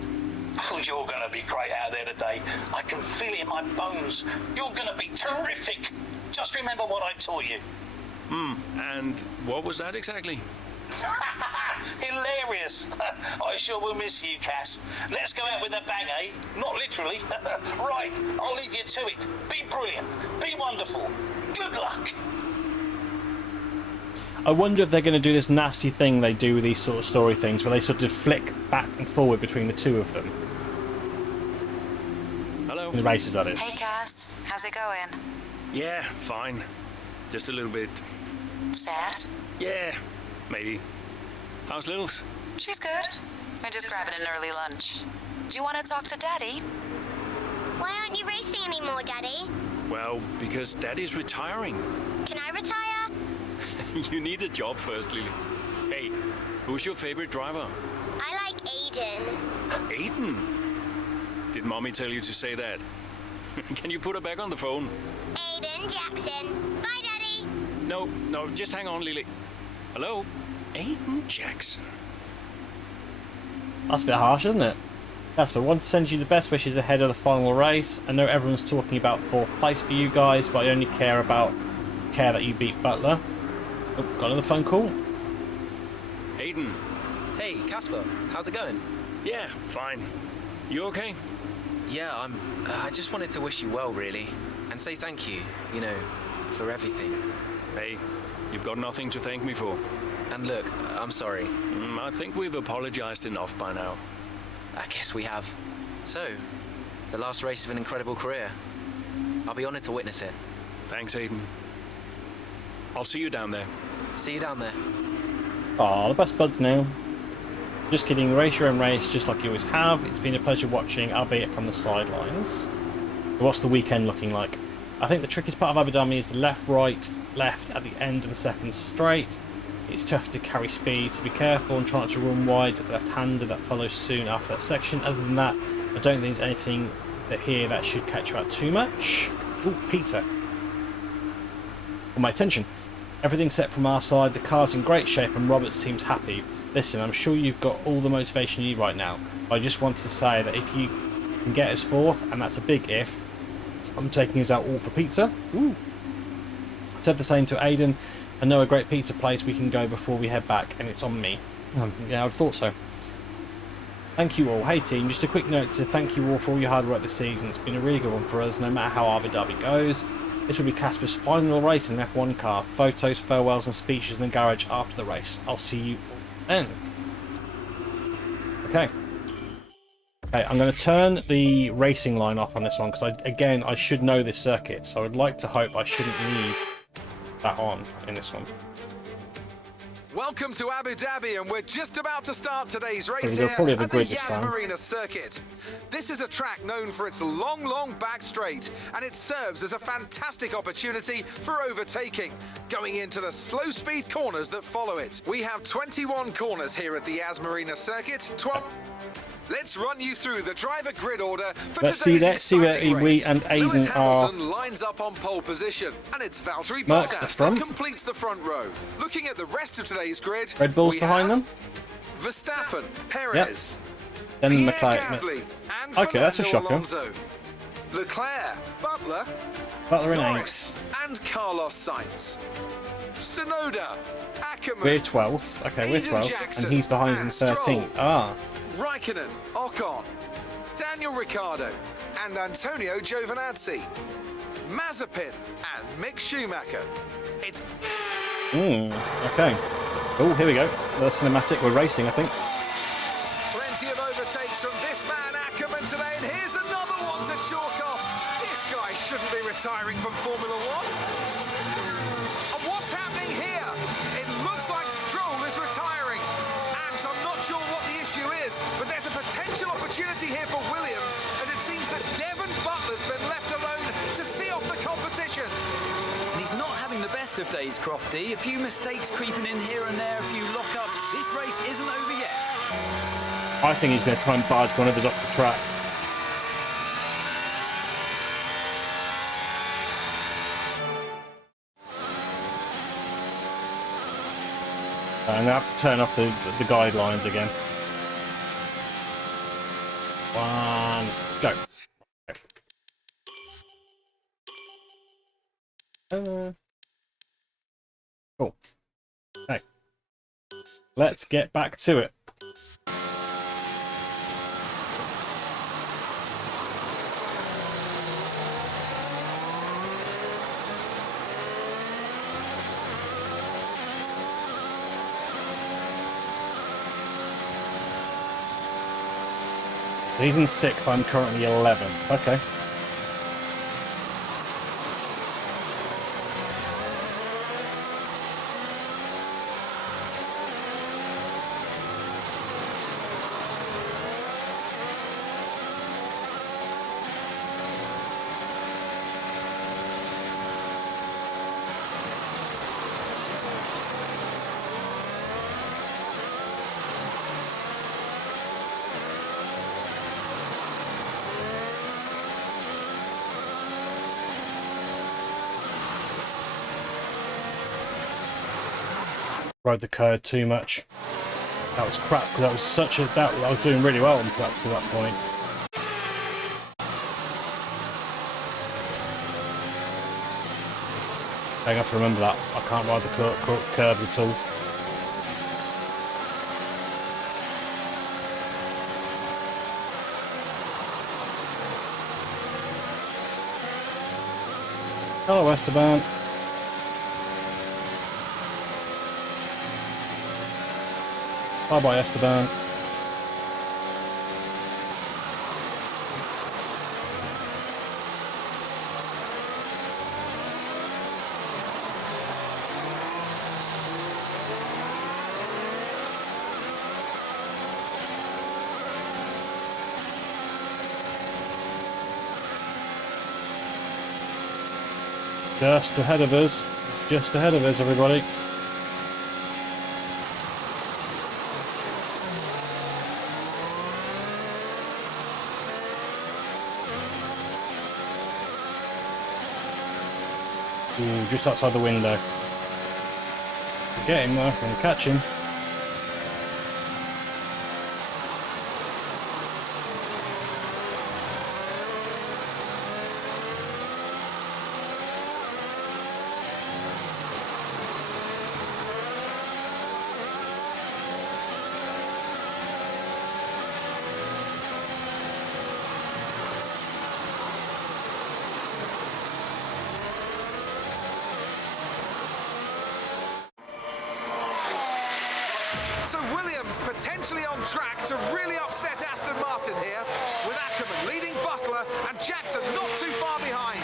Oh, you're going to be great out there today. I can feel it in my bones. You're going to be terrific. Just remember what I taught you. And what was that exactly? Hilarious. I sure will miss you, Cass. Let's go out with a bang, eh? Not literally. Right, I'll leave you to it. Be brilliant. Be wonderful. Good luck. I wonder if they're going to do this nasty thing they do with these sort of story things, where they sort of flick back and forward between the two of them. Hello. In the races, that is. Hey, Cass. How's it going? Yeah, fine. Just a little bit... Sad? Yeah, maybe. How's Littles? She's good. We're just grabbing an early lunch. Do you want to talk to Daddy? Why aren't you racing anymore, Daddy? Well, because Daddy's retiring. Can I retire? You need a job first, Lily. Hey, who's your favorite driver? I like Aiden. Aiden? Did Mommy tell you to say that? Can you put her back on the phone? Aiden Jackson. Bye, Daddy. No, just hang on, Lily. Hello? Aiden Jackson. That's a bit harsh, isn't it? Casper, I want to send you the best wishes ahead of the final race. I know everyone's talking about 4th place for you guys, but I only care that you beat Butler. Oh, got another phone call. Aiden. Hey, Casper, how's it going? Yeah, fine. You okay? Yeah, I just wanted to wish you well, really, and say thank you, for everything. Hey, you've got nothing to thank me for. And look, I'm sorry. I think we've apologized enough by now. I guess we have. So, the last race of an incredible career. I'll be honored to witness it. Thanks, Aiden. I'll see you down there. See you down there. Aw, the best buds now. Just kidding, race your own race, just like you always have. It's been a pleasure watching, albeit from the sidelines. What's the weekend looking like? I think the trickiest part of Abu Dhabi is the left, right, left at the end of the second straight. It's tough to carry speed, so be careful and try not to run wide at the left-hander that follows soon after that section. Other than that, I don't think there's anything here that should catch you out too much. Ooh, pizza. Got my attention. Everything's set from our side, the car's in great shape and Robert seems happy. Listen, I'm sure you've got all the motivation you need right now. I just wanted to say that if you can get us fourth, and that's a big if, I'm taking us out all for pizza. Ooh. I said the same to Aiden. I know a great pizza place we can go before we head back, and it's on me. Yeah, I thought so. Thank you all. Hey team, just a quick note to thank you all for all your hard work this season. It's been a really good one for us, no matter how Abu Dhabi goes. This will be Casper's final race in an F1 car. Photos, farewells and speeches in the garage after the race. I'll see you all then. Okay. Okay, I'm going to turn the racing line off on this one because, I should know this circuit. So I'd like to hope I shouldn't need that on in this one. Welcome to Abu Dhabi, and we're just about to start today's race So we'll here probably have a at the grid this Yas time. Marina circuit. This is a track known for its long back straight, and it serves as a fantastic opportunity for overtaking, going into the slow speed corners that follow it. We have 21 corners here at the Yas Marina circuit. Let's run you through the driver grid order for Let's see where exciting we race. and Aiden Lewis are. Hamilton lines up on pole position, and it's Valtteri Marks the Bottas front. that completes the front row. Looking at the rest of today's grid, Red Bull's we behind have them. Verstappen, Perez, Then Pierre McLaren. Gasly, and Okay, that's a Fernando shocker. Alonso. Leclerc, Butler, Butler in Norris, and Carlos Sainz. Sonoda, Ackerman, We're 12th. Okay, we're Aiden 12th. Jackson, And he's behind in and 13th. Stroll. Ah. Raikkonen, Ocon, Daniel Ricciardo, and Antonio Giovinazzi, Mazepin, and Mick Schumacher. It's Okay. Oh, here we go. The cinematic. We're racing, I think. plenty of overtakes from this man Ackerman today, and here's another one to chalk off. This guy shouldn't be retiring from Formula One. And what's happening here? It looks like Stroll is retiring. And I'm not sure what the issue is, but there's a potential opportunity here for Williams, as it seems that Devon Butler's been left alone to see off the competition. And he's not having the best of days, Crofty. A few mistakes creeping in here and there, a few lockups. This race isn't over yet. I think he's going to try and barge one of us off the track. I'm going to have to turn off the guidelines again. One, go. Cool. Okay. Let's get back to it. He's in 6th, I'm currently 11th. Okay. Rode the curve too much. That was crap because that was such a I was doing really well up to that point. I have to remember that. I can't ride the curve at all. Hello, Esteban. Bye bye, Esteban. Just ahead of us. Just ahead of us, everybody. Ooh, just outside the window. Get him though, I'm gonna catch him. So Williams potentially on track to really upset Aston Martin here, with Ackerman leading Butler and Jackson not too far behind.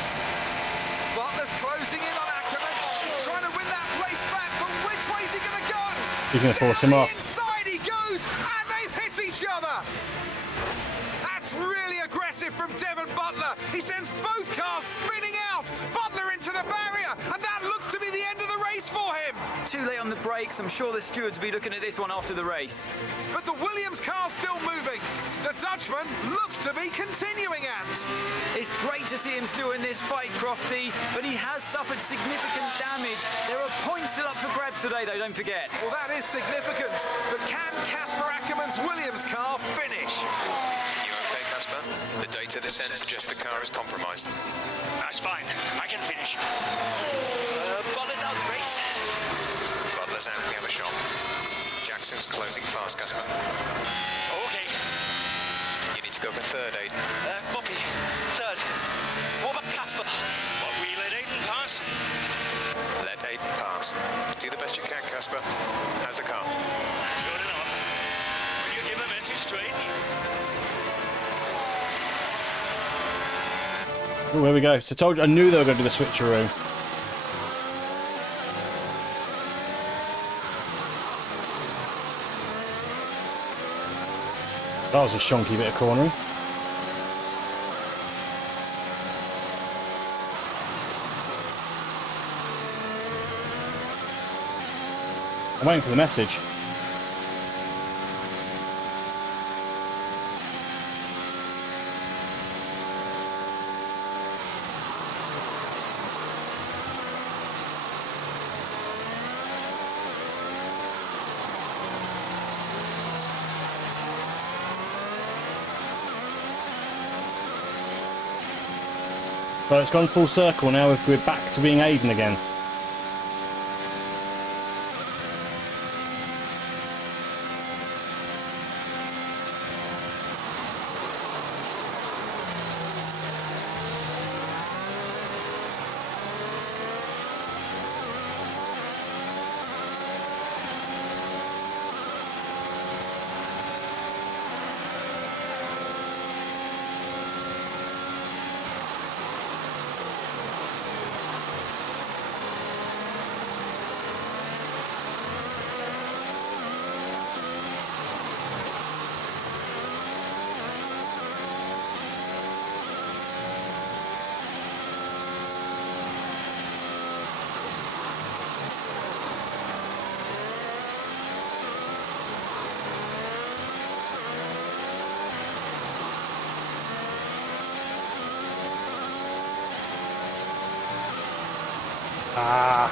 Butler's closing in on Ackerman, trying to win that place back, but which way's he going to go? He's going to force him off. Inside he goes, and they've hit each other. That's really aggressive from Devon Butler. He sends both cars spinning out. Butler into the barrier, and that looks to be the end of the race for him. Too late on the brakes. I'm sure the stewards will be looking at this one after the race. But the Williams car's still moving. The Dutchman looks to be continuing, and it's great to see him still in this fight, Crofty, but he has suffered significant damage. There are points still up for grabs today, though, don't forget. Well, that is significant. But can Casper Ackerman's Williams car finish? You okay, Casper? The data this sends suggests the car is compromised. That's fine. I can finish. Butler's out of the race. Butler's out, we have a shot. Jackson's closing fast, Casper. Okay. You need to go for third, Aiden. Copy. Third. What about Casper? What, we let Aiden pass? Let Aiden pass. Do the best you can, Casper. How's the car? Good enough. Will you give a message to Aiden? Oh, here we go. So I knew they were going to do the switcheroo. That was a shonky bit of cornering. I'm waiting for the message. So it's gone full circle now. We're back to being Aiden again. Ah.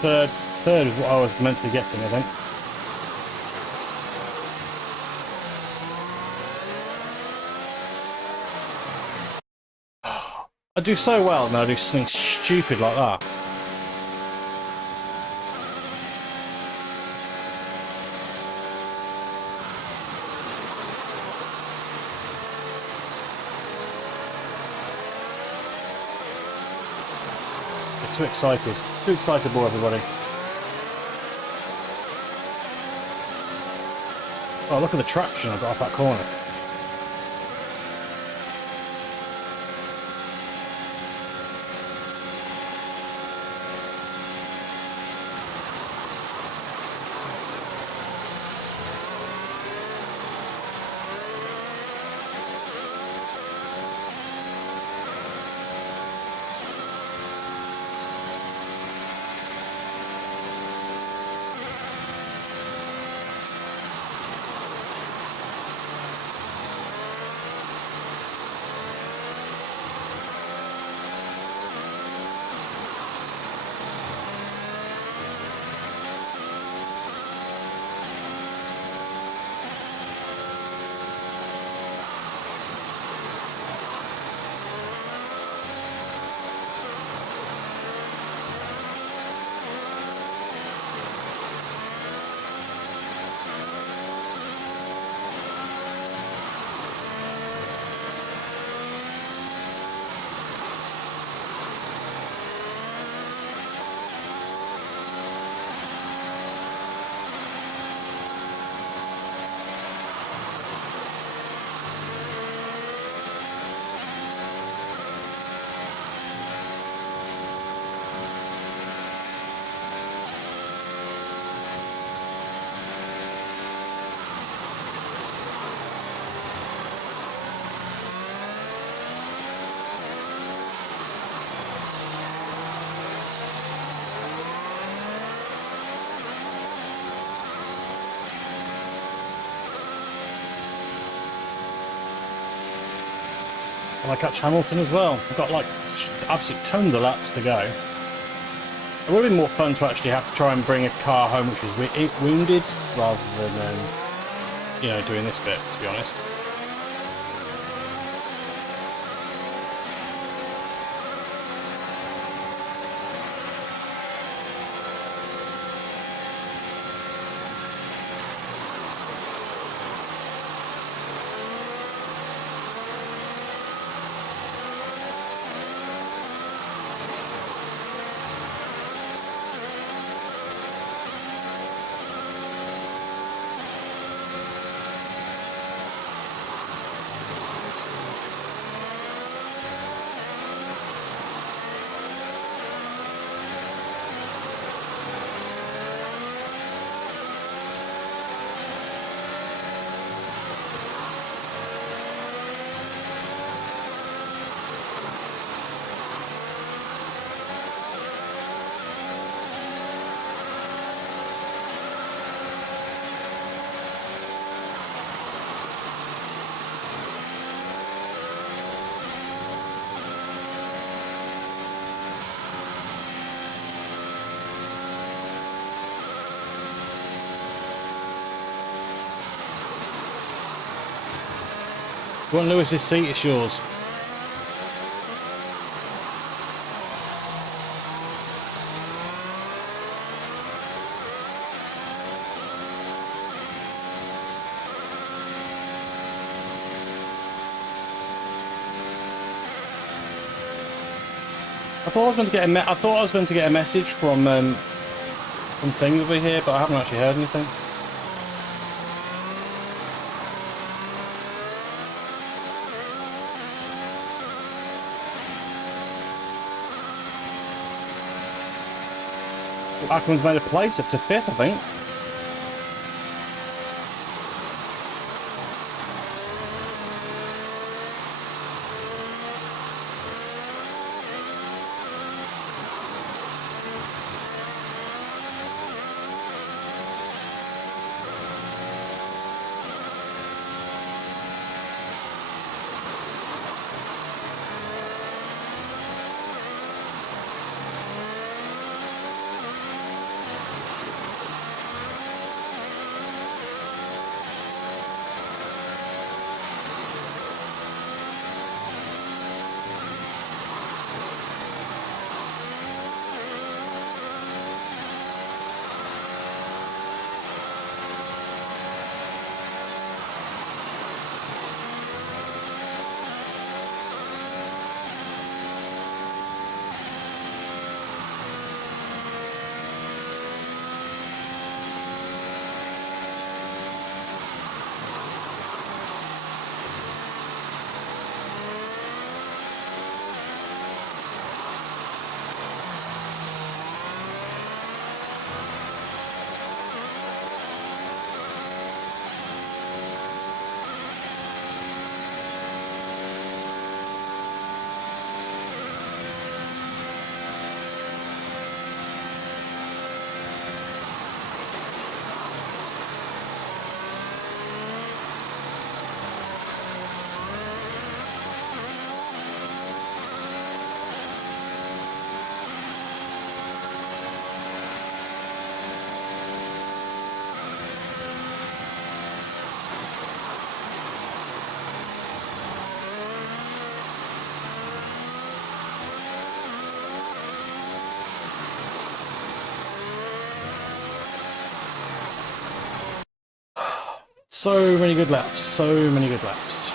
Third is what I was meant to be getting, I think. I do so well, and then I do something stupid like that. I'm too excited. Too excitable, everybody. Oh, look at the traction I got off that corner. And I catch Hamilton as well. I've got like absolute tons of laps to go. It would have been more fun to actually have to try and bring a car home which was wounded rather than, you know, doing this bit, to be honest. If you want Lewis's seat, it's yours. I thought I was going to get a message from thing over here, but I haven't actually heard anything. Ackerman's made a place up to 5th, I think. So many good laps, so many good laps.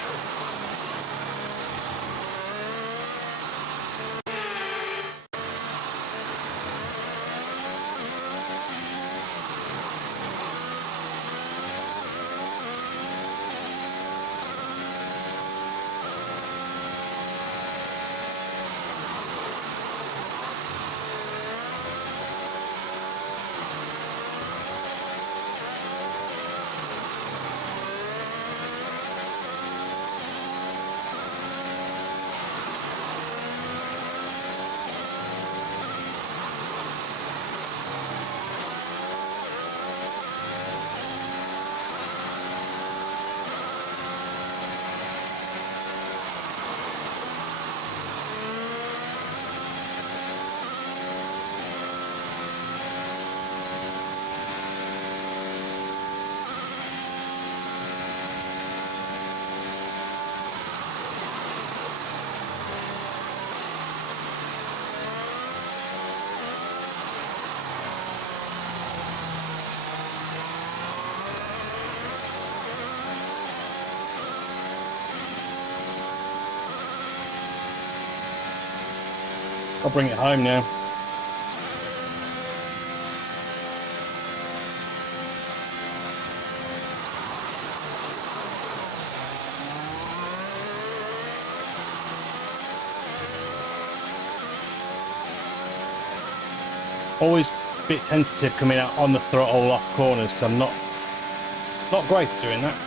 I'll bring it home now. Always a bit tentative coming out on the throttle off corners because I'm not great at doing that.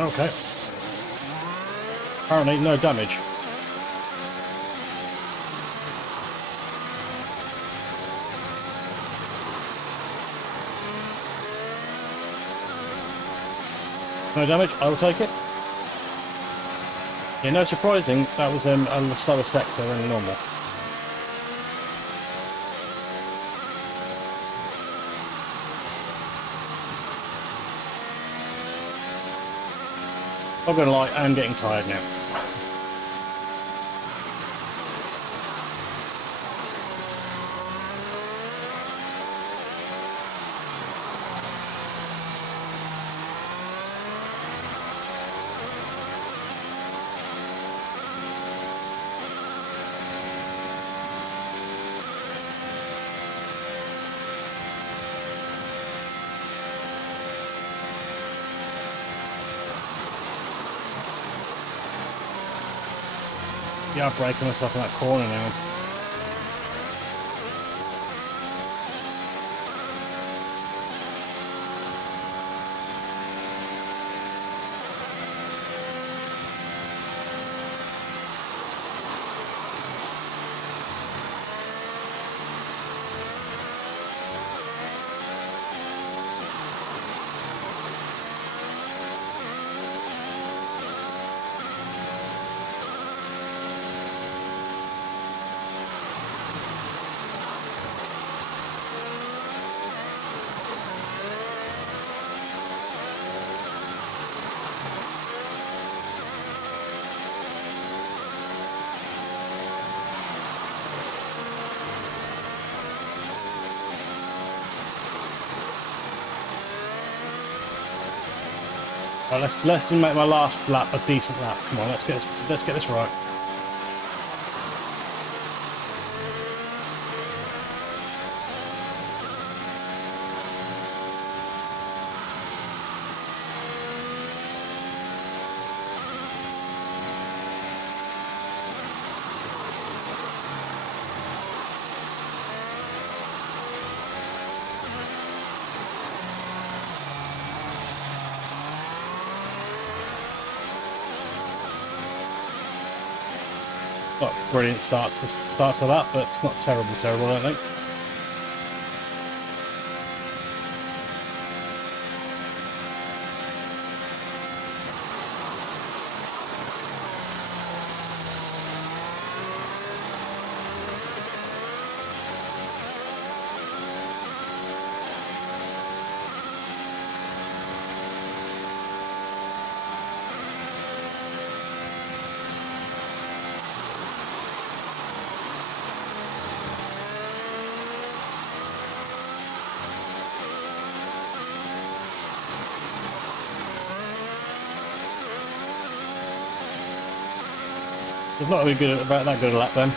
Okay. Apparently no damage. No damage, I will take it. Yeah, no surprising, that was a slower sector than normal. I'm not gonna lie, I'm getting tired now. Yeah, I'm breaking myself in that corner now. Right, let's make my last lap a decent lap. Come on, let's get this right. Not a brilliant start to that, but it's not terrible, I don't think. It's not really good about that good a lap then.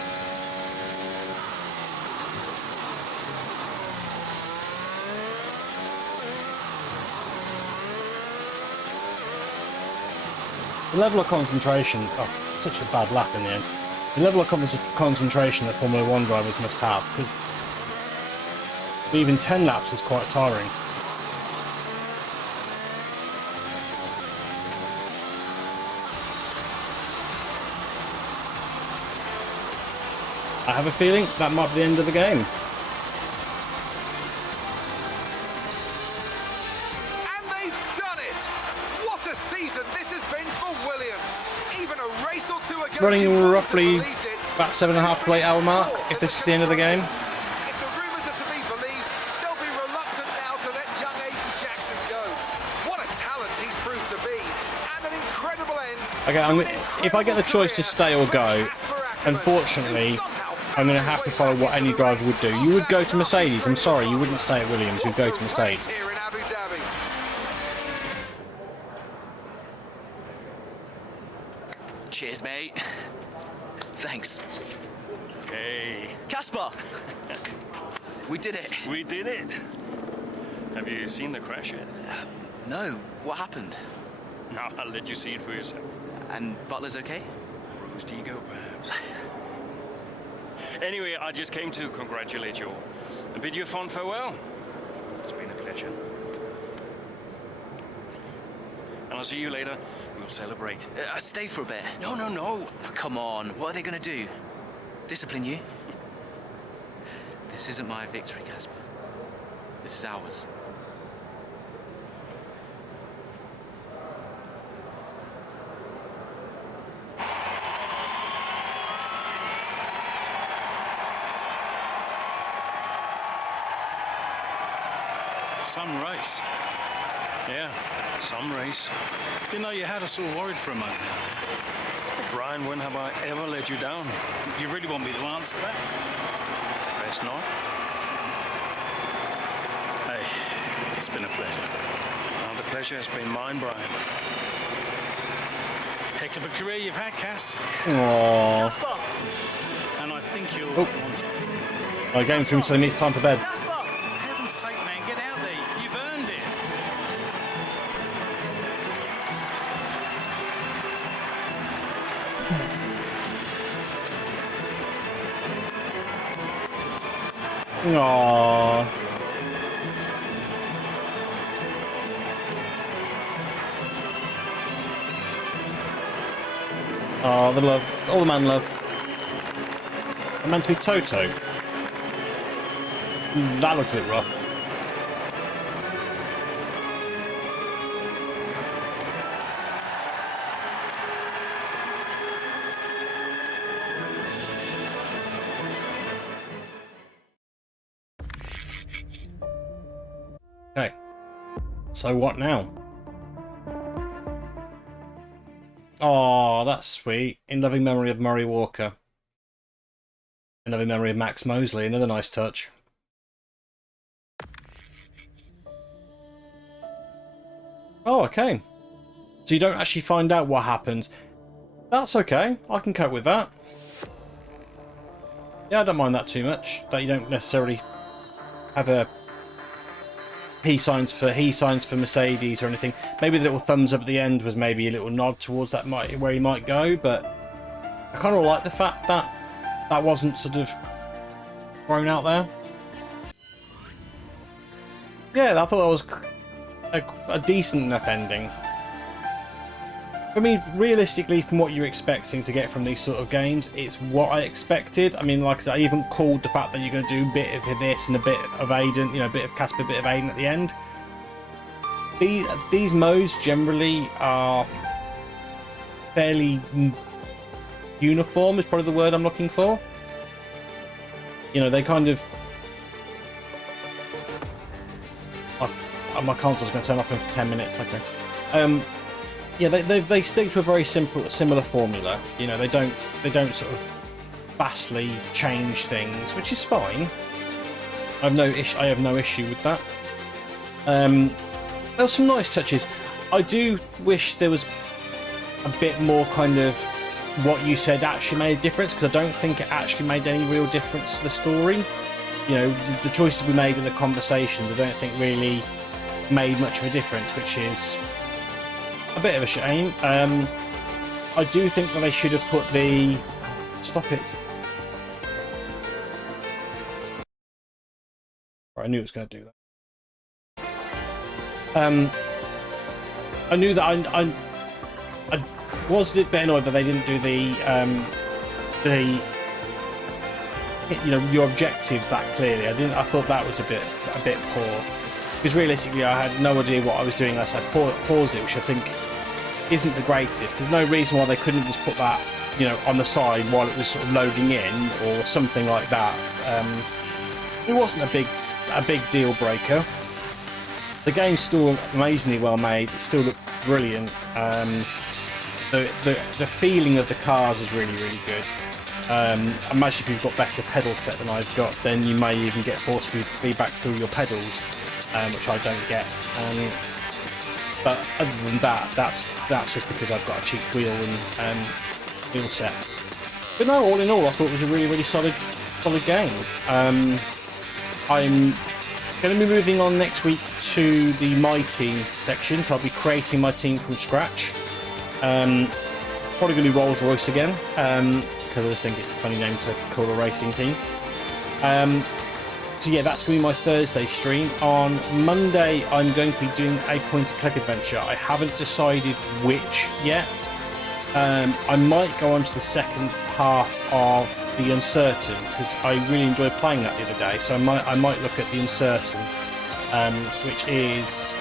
The level of concentration, oh, such a bad lap in the end. The level of concentration that Formula 1 drivers must have, because even 10 laps is quite tiring. I have a feeling that might be the end of the game. And they've done it! What a season this has been for Williams. Even a race or two ago, Running you wouldn't roughly have believed it. about 7.5 to 8 hour mark, if this is the end of the game. If the rumours are to be believed, they'll be reluctant now to let young Aiden Jackson go. What a talent he's proved to be, and an incredible end. Okay, if I get the choice to stay or go, unfortunately, I'm going to have to follow what any driver would do. You would go to Mercedes. I'm sorry, you wouldn't stay at Williams. You'd go to Mercedes. Here in Abu Dhabi. Cheers, mate. Thanks. Hey. Casper! We did it. We did it. Have you seen the crash yet? No. What happened? No, I'll let you see it for yourself. And Butler's okay? Bruised ego, perhaps. Anyway, I just came to congratulate you all and bid you a fond farewell. It's been a pleasure. And I'll see you later. We'll celebrate. Stay for a bit. No, no, no. Oh, come on. What are they going to do? Discipline you? This isn't my victory, Casper. This is ours. Some race. Yeah, some race. You know, you had us all worried for a moment. Brian, when have I ever let you down? You really want me to answer that? Best not. Hey, it's been a pleasure. Well, the pleasure has been mine, Brian. Heck of a career you've had, Cass. Aww. And I think you'll Oh. want it. My game's room telling me it's time for bed. For heaven's sake, man, get out there. You've earned it. Aww. Oh, the love. All the man love. It meant to be Toto. That looks a bit rough. Okay. So what now? Oh, that's sweet. In loving memory of Murray Walker. In loving memory of Max Mosley. Another nice touch. Oh, okay. So you don't actually find out what happens. That's okay. I can cope with that. Yeah, I don't mind that too much. That you don't necessarily have a he signs for Mercedes or anything. Maybe the little thumbs up at the end was maybe a little nod towards that where he might go, but I kind of like the fact that that wasn't sort of thrown out there. Yeah, I thought that was a decent enough ending. I mean, realistically, from what you're expecting to get from these sort of games, it's what I expected. I mean, like I said, I even called the fact that you're going to do a bit of this and a bit of Aiden, you know, a bit of Casper, a bit of Aiden at the end. These modes generally are fairly uniform, is probably the word I'm looking for. You know, they kind of... Oh, my console's going to turn off in 10 minutes, okay. Yeah, they stick to a very similar formula. You know, they don't sort of vastly change things, which is fine. I have no issue with that. There were some nice touches. I do wish there was a bit more kind of what you said actually made a difference, because I don't think it actually made any real difference to the story. You know, the choices we made in the conversations, I don't think really made much of a difference, which is a bit of a shame. I do think that they should have put the... Stop it. Right, I knew it was going to do that. I knew that I was a bit annoyed that they didn't do the you know, your objectives that clearly. I thought that was a bit poor, because realistically I had no idea what I was doing unless I paused it, which I think isn't the greatest. There's no reason why they couldn't just put that, you know, on the side while it was sort of loading in or something like that. It wasn't a big deal breaker. The game's still amazingly well made. It still looked brilliant. The feeling of the cars is really, really good. Imagine if you've got better pedal set than I've got, then you may even get force feedback through your pedals, which I don't get. But other than that, that's just because I've got a cheap wheel and wheel set. But no, all in all, I thought it was a really, really solid game. I'm going to be moving on next week to the My Team section, so I'll be creating my team from scratch. Probably going to do Rolls Royce again, because I just think it's a funny name to call a racing team. So yeah, that's going to be my Thursday stream. On Monday, I'm going to be doing a point-and-click adventure. I haven't decided which yet. I might go on to the second half of The Uncertain, because I really enjoyed playing that the other day. So I might look at The Uncertain, which is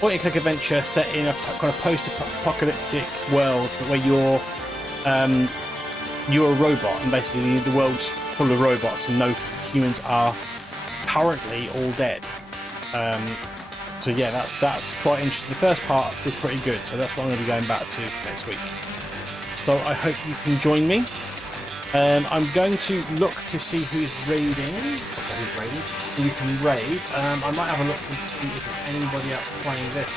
point-and-click adventure set in a kind of post-apocalyptic world where you're a robot, and basically the world's full of robots and no humans are currently all dead. So yeah, that's quite interesting. The first part was pretty good, so that's what I'm going to be going back to next week. So I hope you can join me. I'm going to look to see who's raiding. Who you can raid. I might have a look and see if there's anybody else playing this.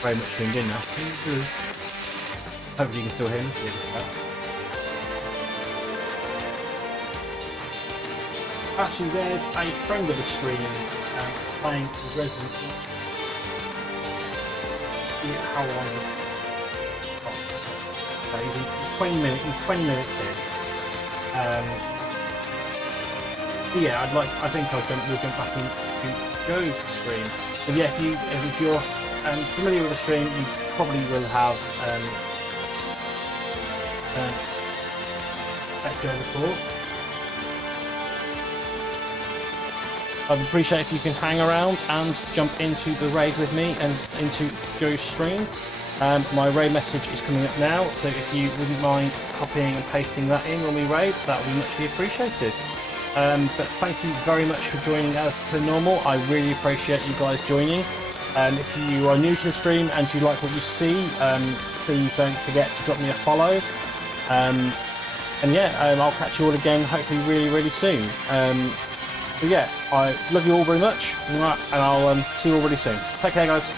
Very much tuned in now. Hopefully you can still hear me. Yeah, just about. Actually, there's a friend of the stream playing Resident Evil. How long? He's 20 minutes. He's 20 minutes in. Yeah, I think we'll jump back into Joe's stream. But yeah, if you're familiar with the stream, you probably will have met Joe before. I'd appreciate if you can hang around and jump into the raid with me and into Joe's stream. My raid message is coming up now, so if you wouldn't mind copying and pasting that in when we raid, that would be muchly appreciated. But thank you very much for joining as per normal. I really appreciate you guys joining. If you are new to the stream and you like what you see, please don't forget to drop me a follow. And yeah, I'll catch you all again hopefully really, really soon. But yeah, I love you all very much, and I'll see you all really soon. Take care, guys.